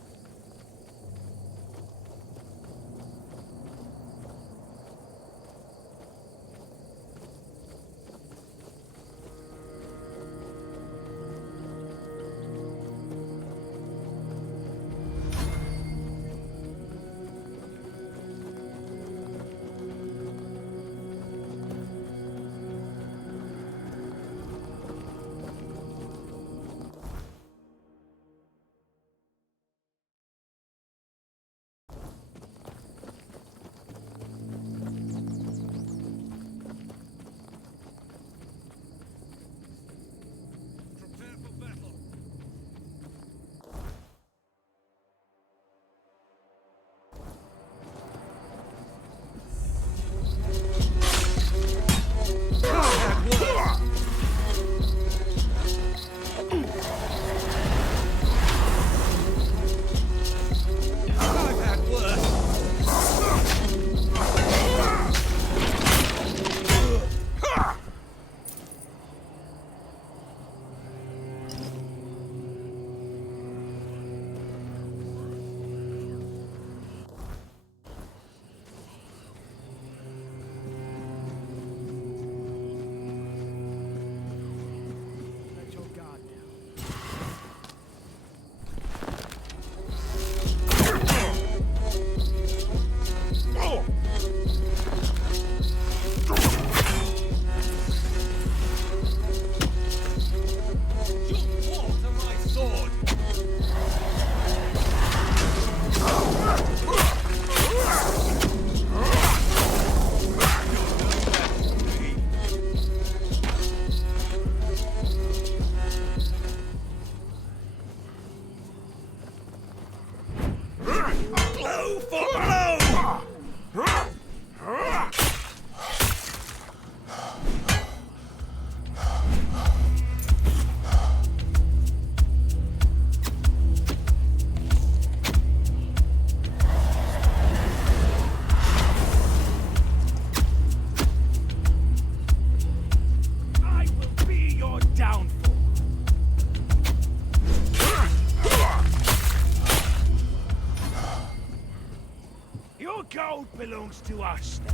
Belongs to us now.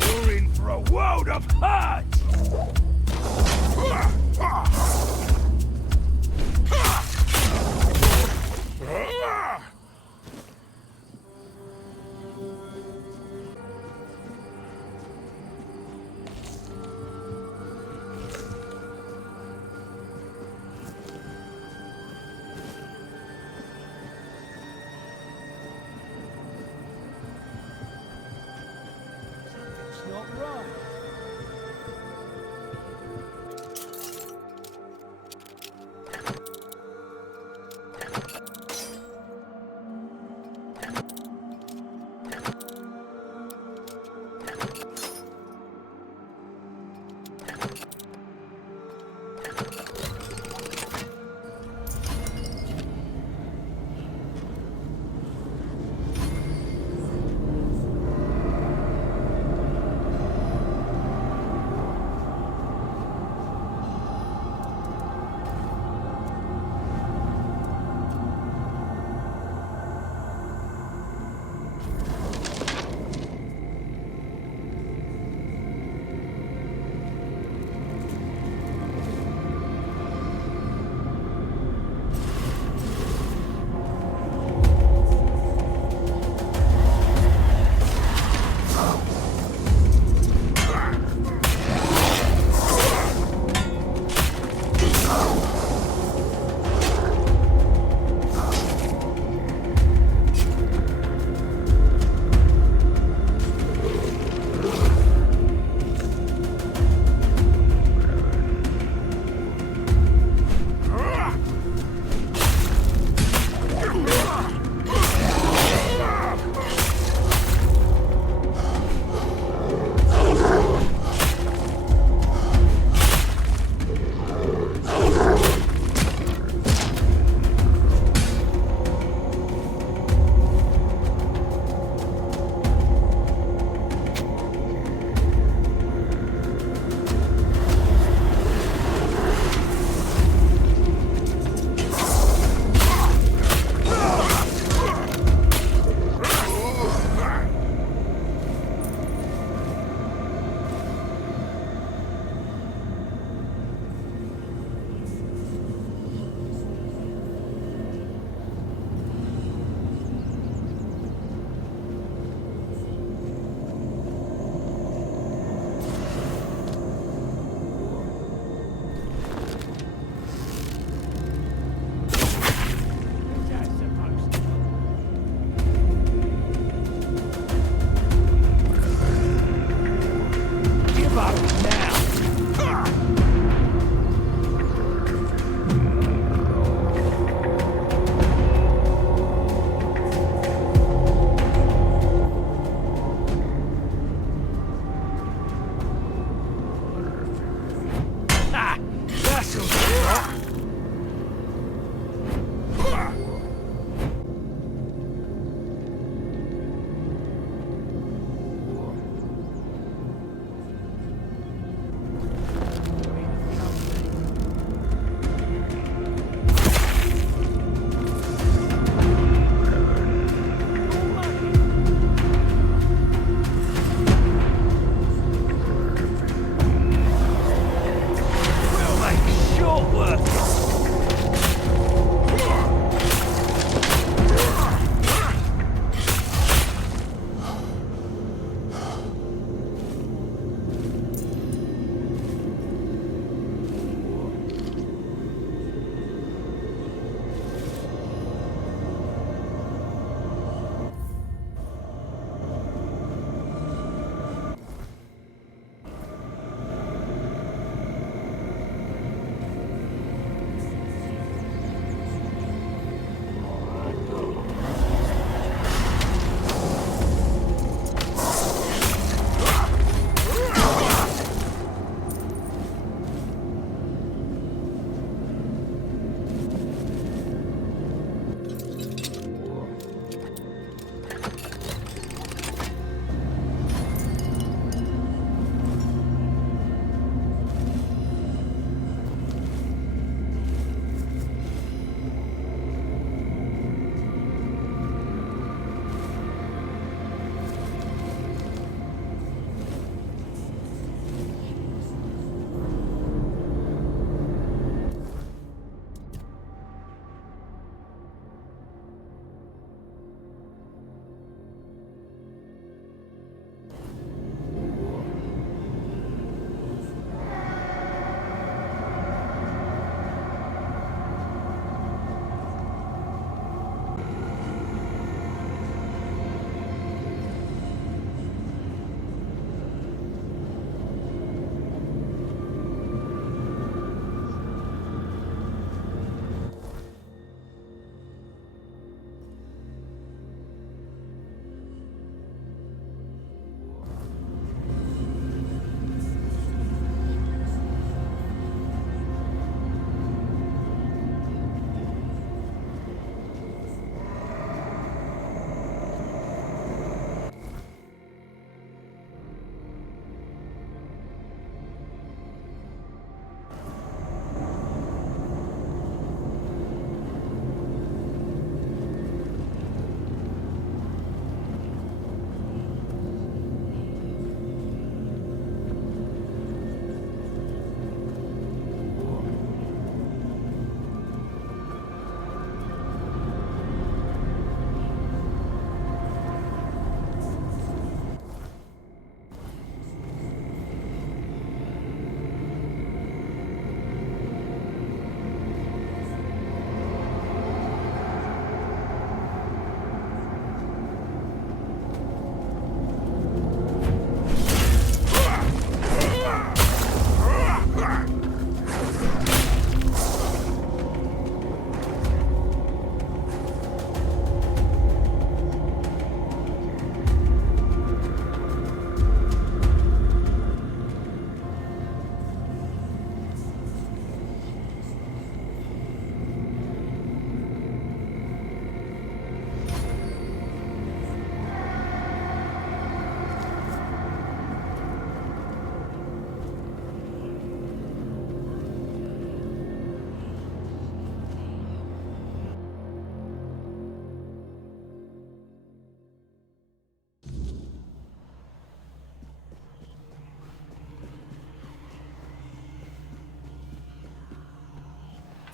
You're in for a world of hurt!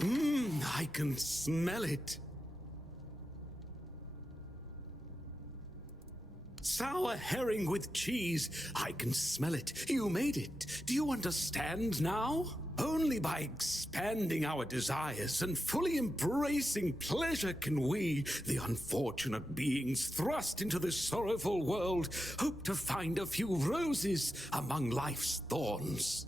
I can smell it. Sour herring with cheese. I can smell it. You made it. Do you understand now? Only by expanding our desires and fully embracing pleasure can we, the unfortunate beings thrust into this sorrowful world, hope to find a few roses among life's thorns.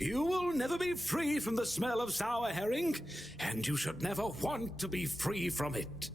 You will never be free from the smell of sour herring, and you should never want to be free from it.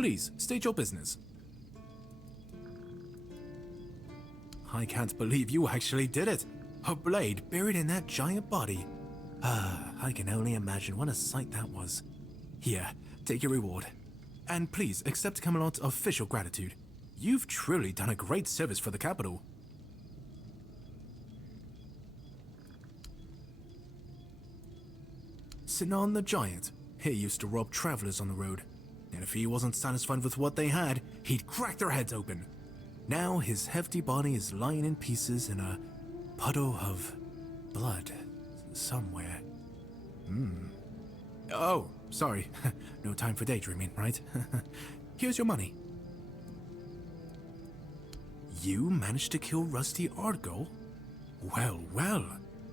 Please, state your business. I can't believe you actually did it. A blade buried in that giant body. I can only imagine what a sight that was. Here, take your reward. And please accept Camelot's official gratitude. You've truly done a great service for the capital. Sinan the Giant. He used to rob travelers on the road. And if he wasn't satisfied with what they had, he'd crack their heads open. Now his hefty body is lying in pieces in a puddle of blood somewhere. Oh, sorry. No time for daydreaming, right? Here's your money. You managed to kill Rusty Ardgol? Well, well.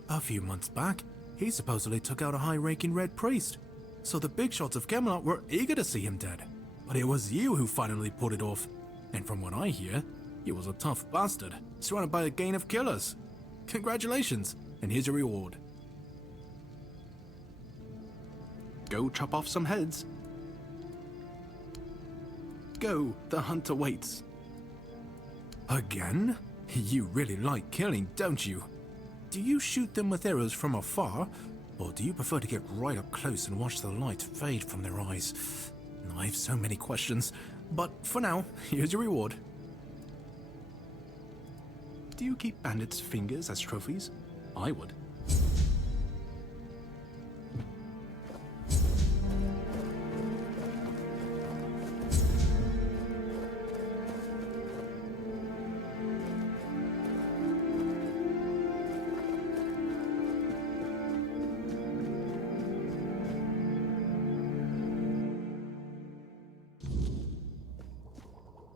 A few months back, he supposedly took out a high-ranking red priest. So the big shots of Camelot were eager to see him dead. But it was you who finally pulled it off. And from what I hear, he was a tough bastard, surrounded by a gang of killers. Congratulations, and here's your reward. Go chop off some heads. Go, the hunter waits. Again? You really like killing, don't you? Do you shoot them with arrows from afar, or do you prefer to get right up close and watch the light fade from their eyes? I have so many questions, but for now, here's your reward. Do you keep bandits' fingers as trophies? I would.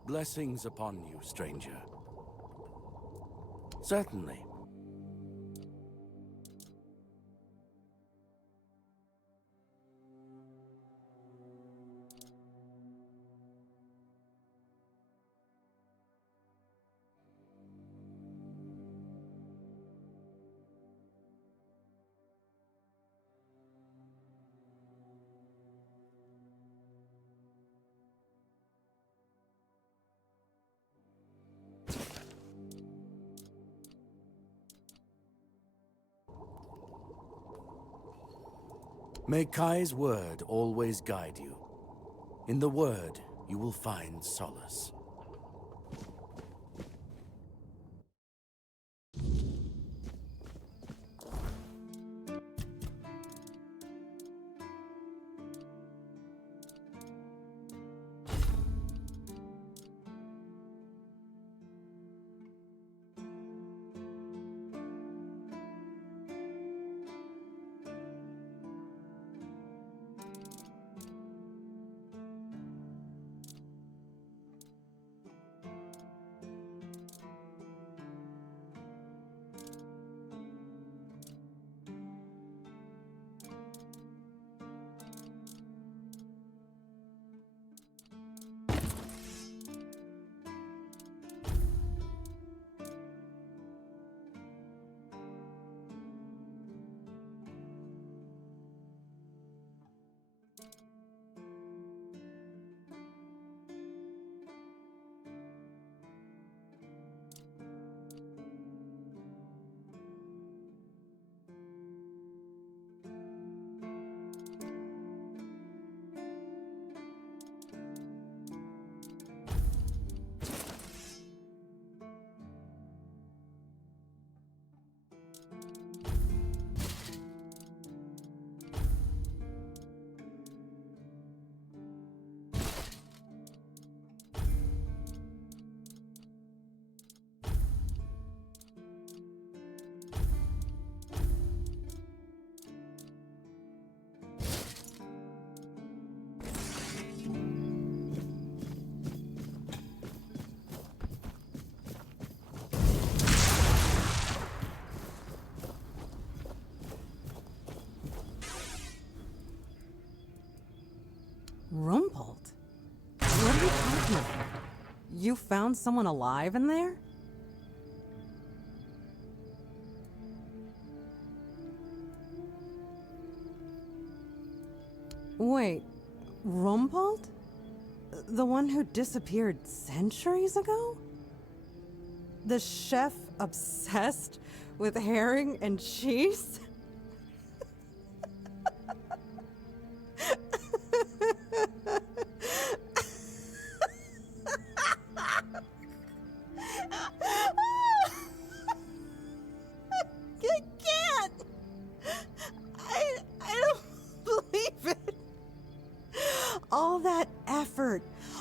Blessings upon you, stranger. Certainly. May Kai's word always guide you. In the word, you will find solace. Rumpled? What are you talking about? You found someone alive in there? Wait, Rumpled? The one who disappeared centuries ago? The chef obsessed with herring and cheese?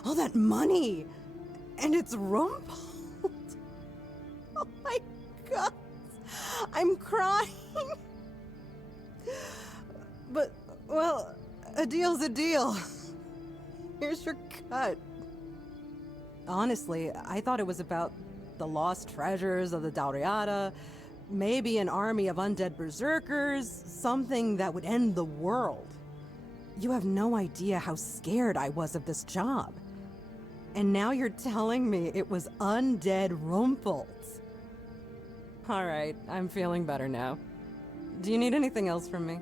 All that money, and it's Rumpled. Oh my God, I'm crying. But, well, a deal's a deal. Here's your cut. Honestly, I thought it was about the lost treasures of the Dauriata, maybe an army of undead berserkers, something that would end the world. You have no idea how scared I was of this job. And now you're telling me it was undead Rumpels. Alright, I'm feeling better now. Do you need anything else from me?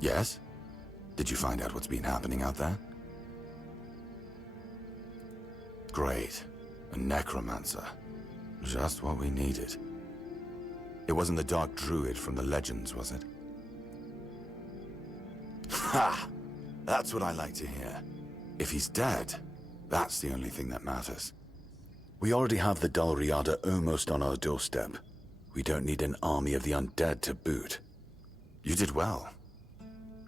Yes? Did you find out what's been happening out there? Great. A necromancer. Just what we needed. It wasn't the Dark Druid from the legends, was it? Ha! That's what I like to hear. If he's dead, that's the only thing that matters. We already have the Dalriada almost on our doorstep. We don't need an army of the undead to boot. You did well.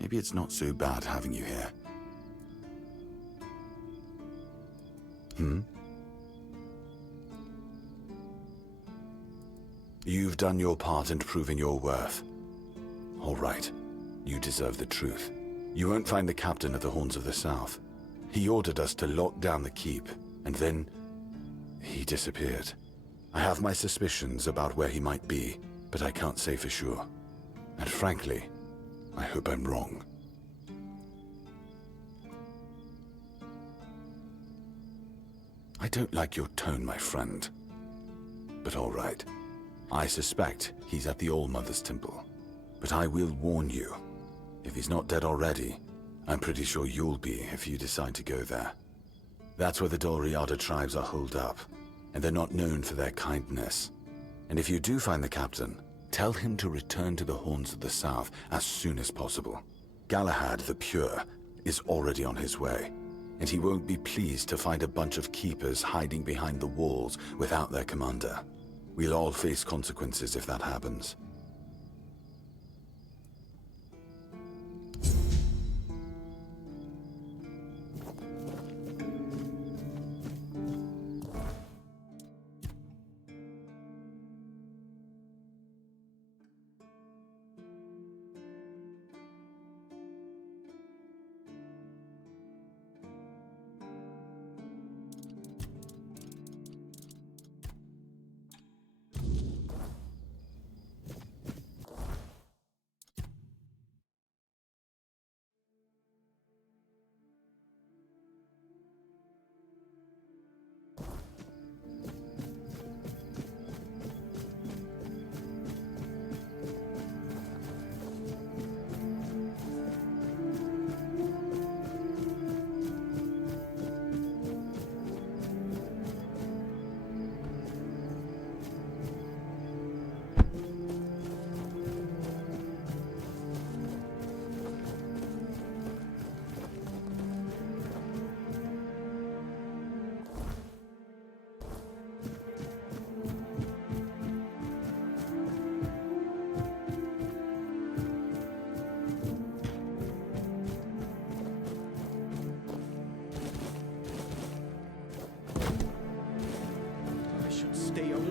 Maybe it's not so bad having you here. You've done your part in proving your worth. All right. You deserve the truth. You won't find the captain of the Horns of the South. He ordered us to lock down the keep, and then he disappeared. I have my suspicions about where he might be, but I can't say for sure. And frankly, I hope I'm wrong. I don't like your tone, my friend. But all right. I suspect he's at the All-Mother's Temple. But I will warn you, if he's not dead already, I'm pretty sure you'll be if you decide to go there. That's where the Dalriada tribes are holed up, and they're not known for their kindness. And if you do find the captain, tell him to return to the Horns of the South as soon as possible. Galahad the Pure is already on his way, and he won't be pleased to find a bunch of keepers hiding behind the walls without their commander. We'll all face consequences if that happens.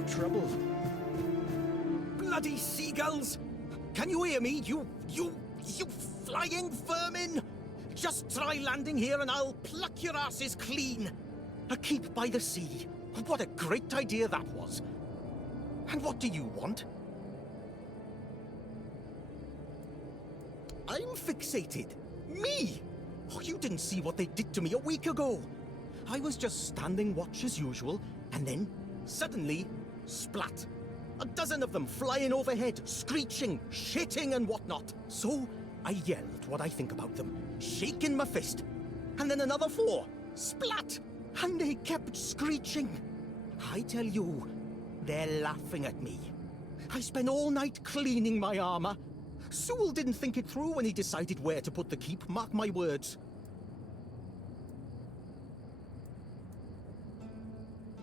Trouble. Bloody seagulls! Can you hear me? You flying vermin! Just try landing here and I'll pluck your asses clean. A keep by the sea. What a great idea that was. And what do you want? I'm fixated. Me? Oh, you didn't see what they did to me a week ago. I was just standing watch as usual, and then, suddenly, splat. A dozen of them flying overhead, screeching, shitting and whatnot. So I yelled what I think about them, shaking my fist. And then another 4, splat. And they kept screeching. I tell you, they're laughing at me. I spent all night cleaning my armor. Sewell didn't think it through when he decided where to put the keep, mark my words.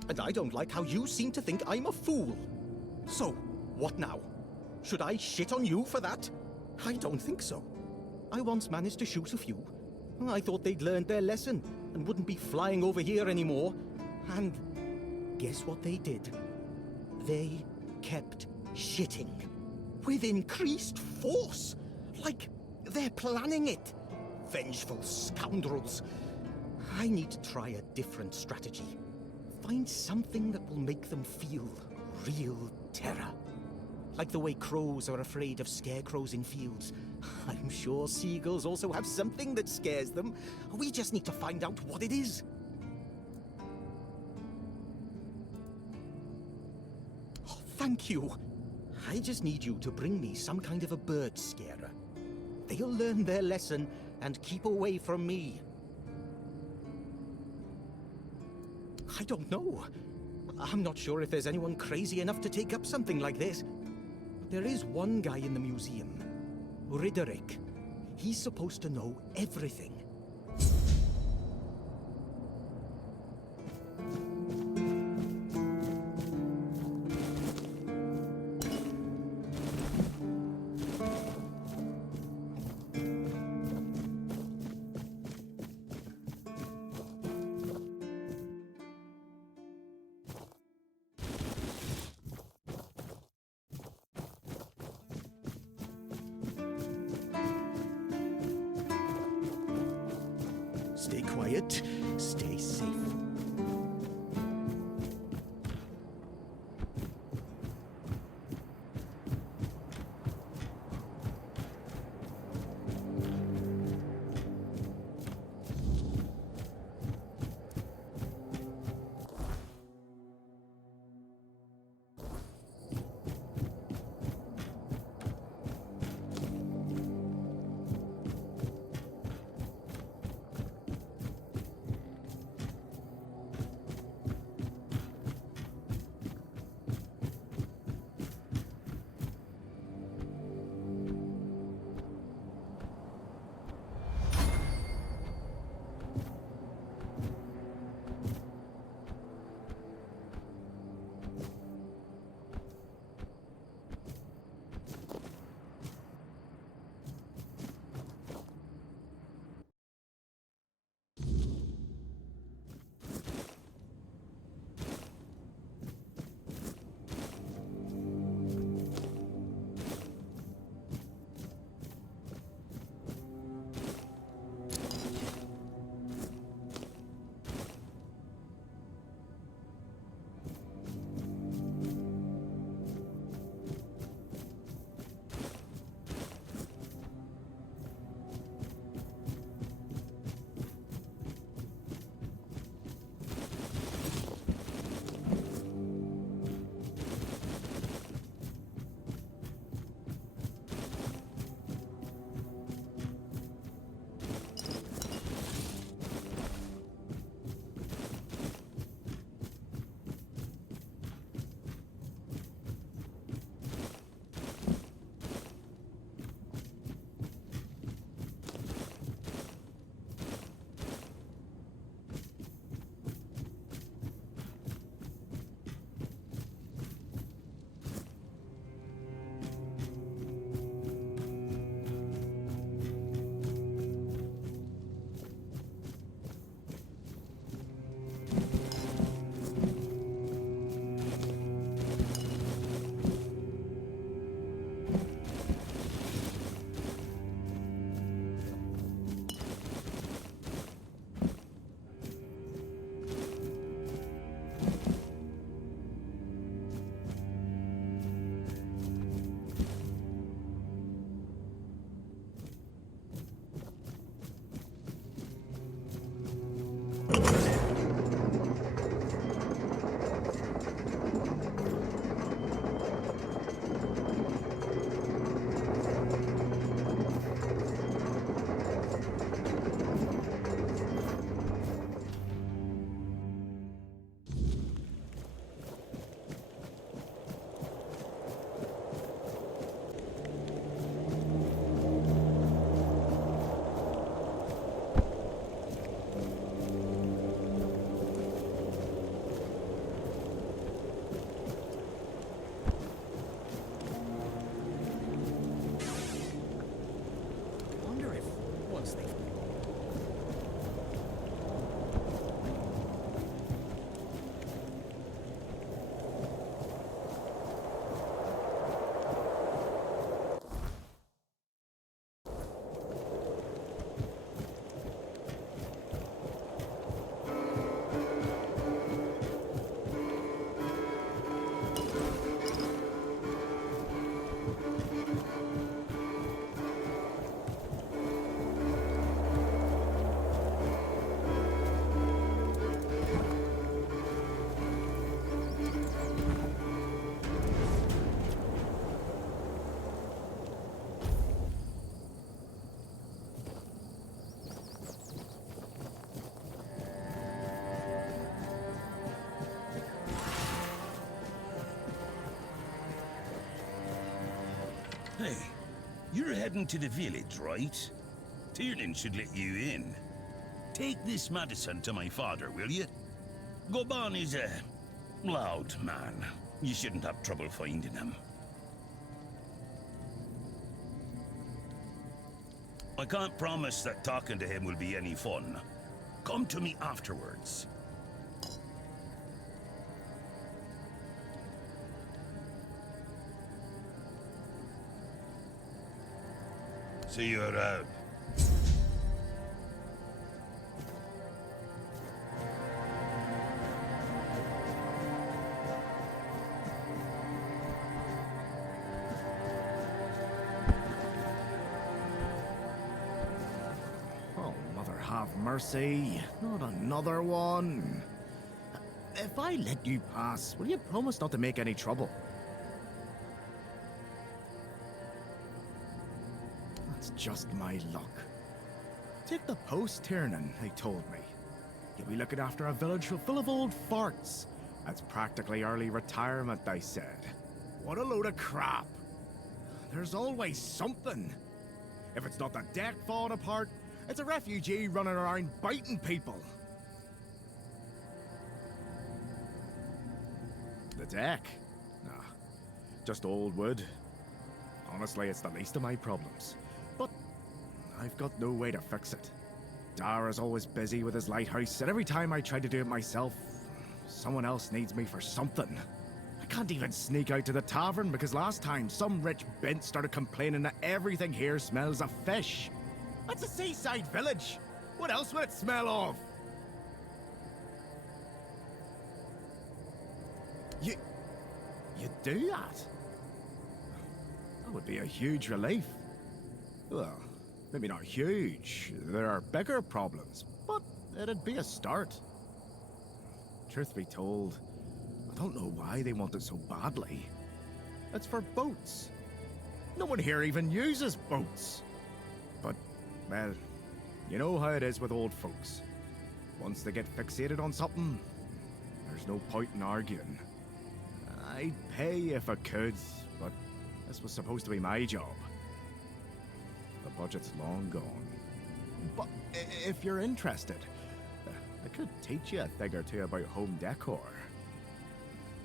And I don't like how you seem to think I'm a fool. So, what now? Should I shit on you for that? I don't think so. I once managed to shoot a few. I thought they'd learned their lesson and wouldn't be flying over here anymore. And guess what they did? They kept shitting. With increased force. Like they're planning it. Vengeful scoundrels. I need to try a different strategy. Find something that will make them feel real terror. Like the way crows are afraid of scarecrows in fields. I'm sure seagulls also have something that scares them. We just need to find out what it is. Oh, thank you. I just need you to bring me some kind of a bird scarer. They'll learn their lesson and keep away from me. I don't know. I'm not sure if there's anyone crazy enough to take up something like this. There is one guy in the museum, Riderick. He's supposed to know everything. Stay quiet, stay safe. Hey, you're heading to the village, right? Tiernan should let you in. Take this medicine to my father, will you? Goban is a loud man. You shouldn't have trouble finding him. I can't promise that talking to him will be any fun. Come to me afterwards. See you around. Oh, Mother have mercy. Not another one. If I let you pass, will you promise not to make any trouble? That's just my luck. Take the post, Tiernan, they told me. You'll be looking after a village full of old farts. That's practically early retirement, they said. What a load of crap. There's always something. If it's not the deck falling apart, it's a refugee running around biting people. The deck? Nah, just old wood. Honestly, it's the least of my problems. But I've got no way to fix it. Dara's always busy with his lighthouse, and every time I try to do it myself, someone else needs me for something. I can't even sneak out to the tavern because last time some rich bint started complaining that everything here smells of fish. That's a seaside village. What else would it smell of? You do that? That would be a huge relief. Well, maybe not huge. There are bigger problems, but it'd be a start. Truth be told, I don't know why they want it so badly. It's for boats. No one here even uses boats. But, well, you know how it is with old folks. Once they get fixated on something, there's no point in arguing. I'd pay if I could, but this was supposed to be my job. The budget's long gone. But if you're interested, I could teach you a thing or two about home decor.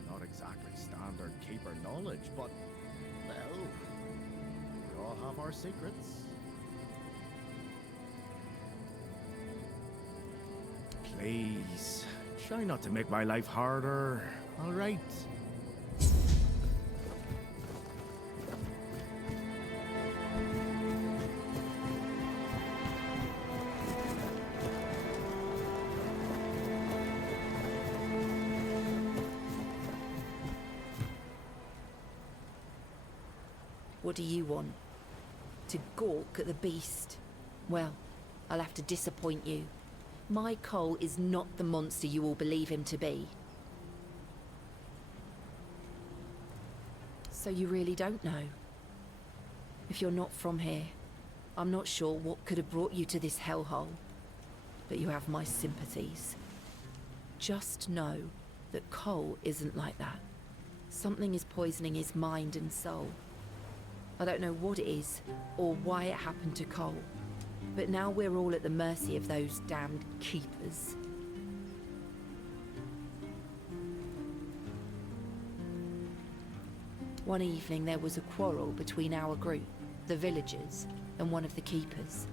Not exactly standard keeper knowledge, but, well, we all have our secrets. Please, try not to make my life harder, all right? What do you want? To gawk at the beast? Well, I'll have to disappoint you. My Cole is not the monster you all believe him to be. So you really don't know? If you're not from here, I'm not sure what could have brought you to this hellhole. But you have my sympathies. Just know that Cole isn't like that. Something is poisoning his mind and soul. I don't know what it is, or why it happened to Cole. But now we're all at the mercy of those damned keepers. One evening there was a quarrel between our group, the villagers, and one of the keepers.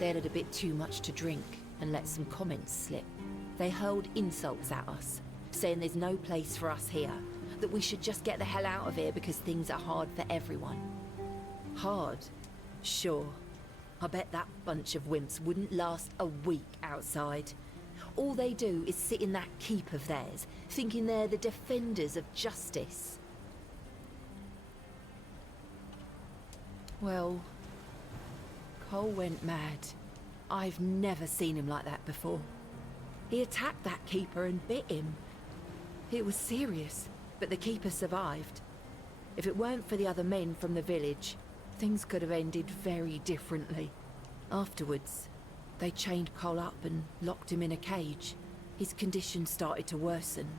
They'd had a bit too much to drink and let some comments slip. They hurled insults at us, saying there's no place for us here, that we should just get the hell out of here because things are hard for everyone. Hard? Sure. I bet that bunch of wimps wouldn't last a week outside. All they do is sit in that keep of theirs, thinking they're the defenders of justice. Well, Cole went mad. I've never seen him like that before. He attacked that keeper and bit him. It was serious, but the keeper survived. If it weren't for the other men from the village, things could have ended very differently. Afterwards, they chained Cole up and locked him in a cage. His condition started to worsen,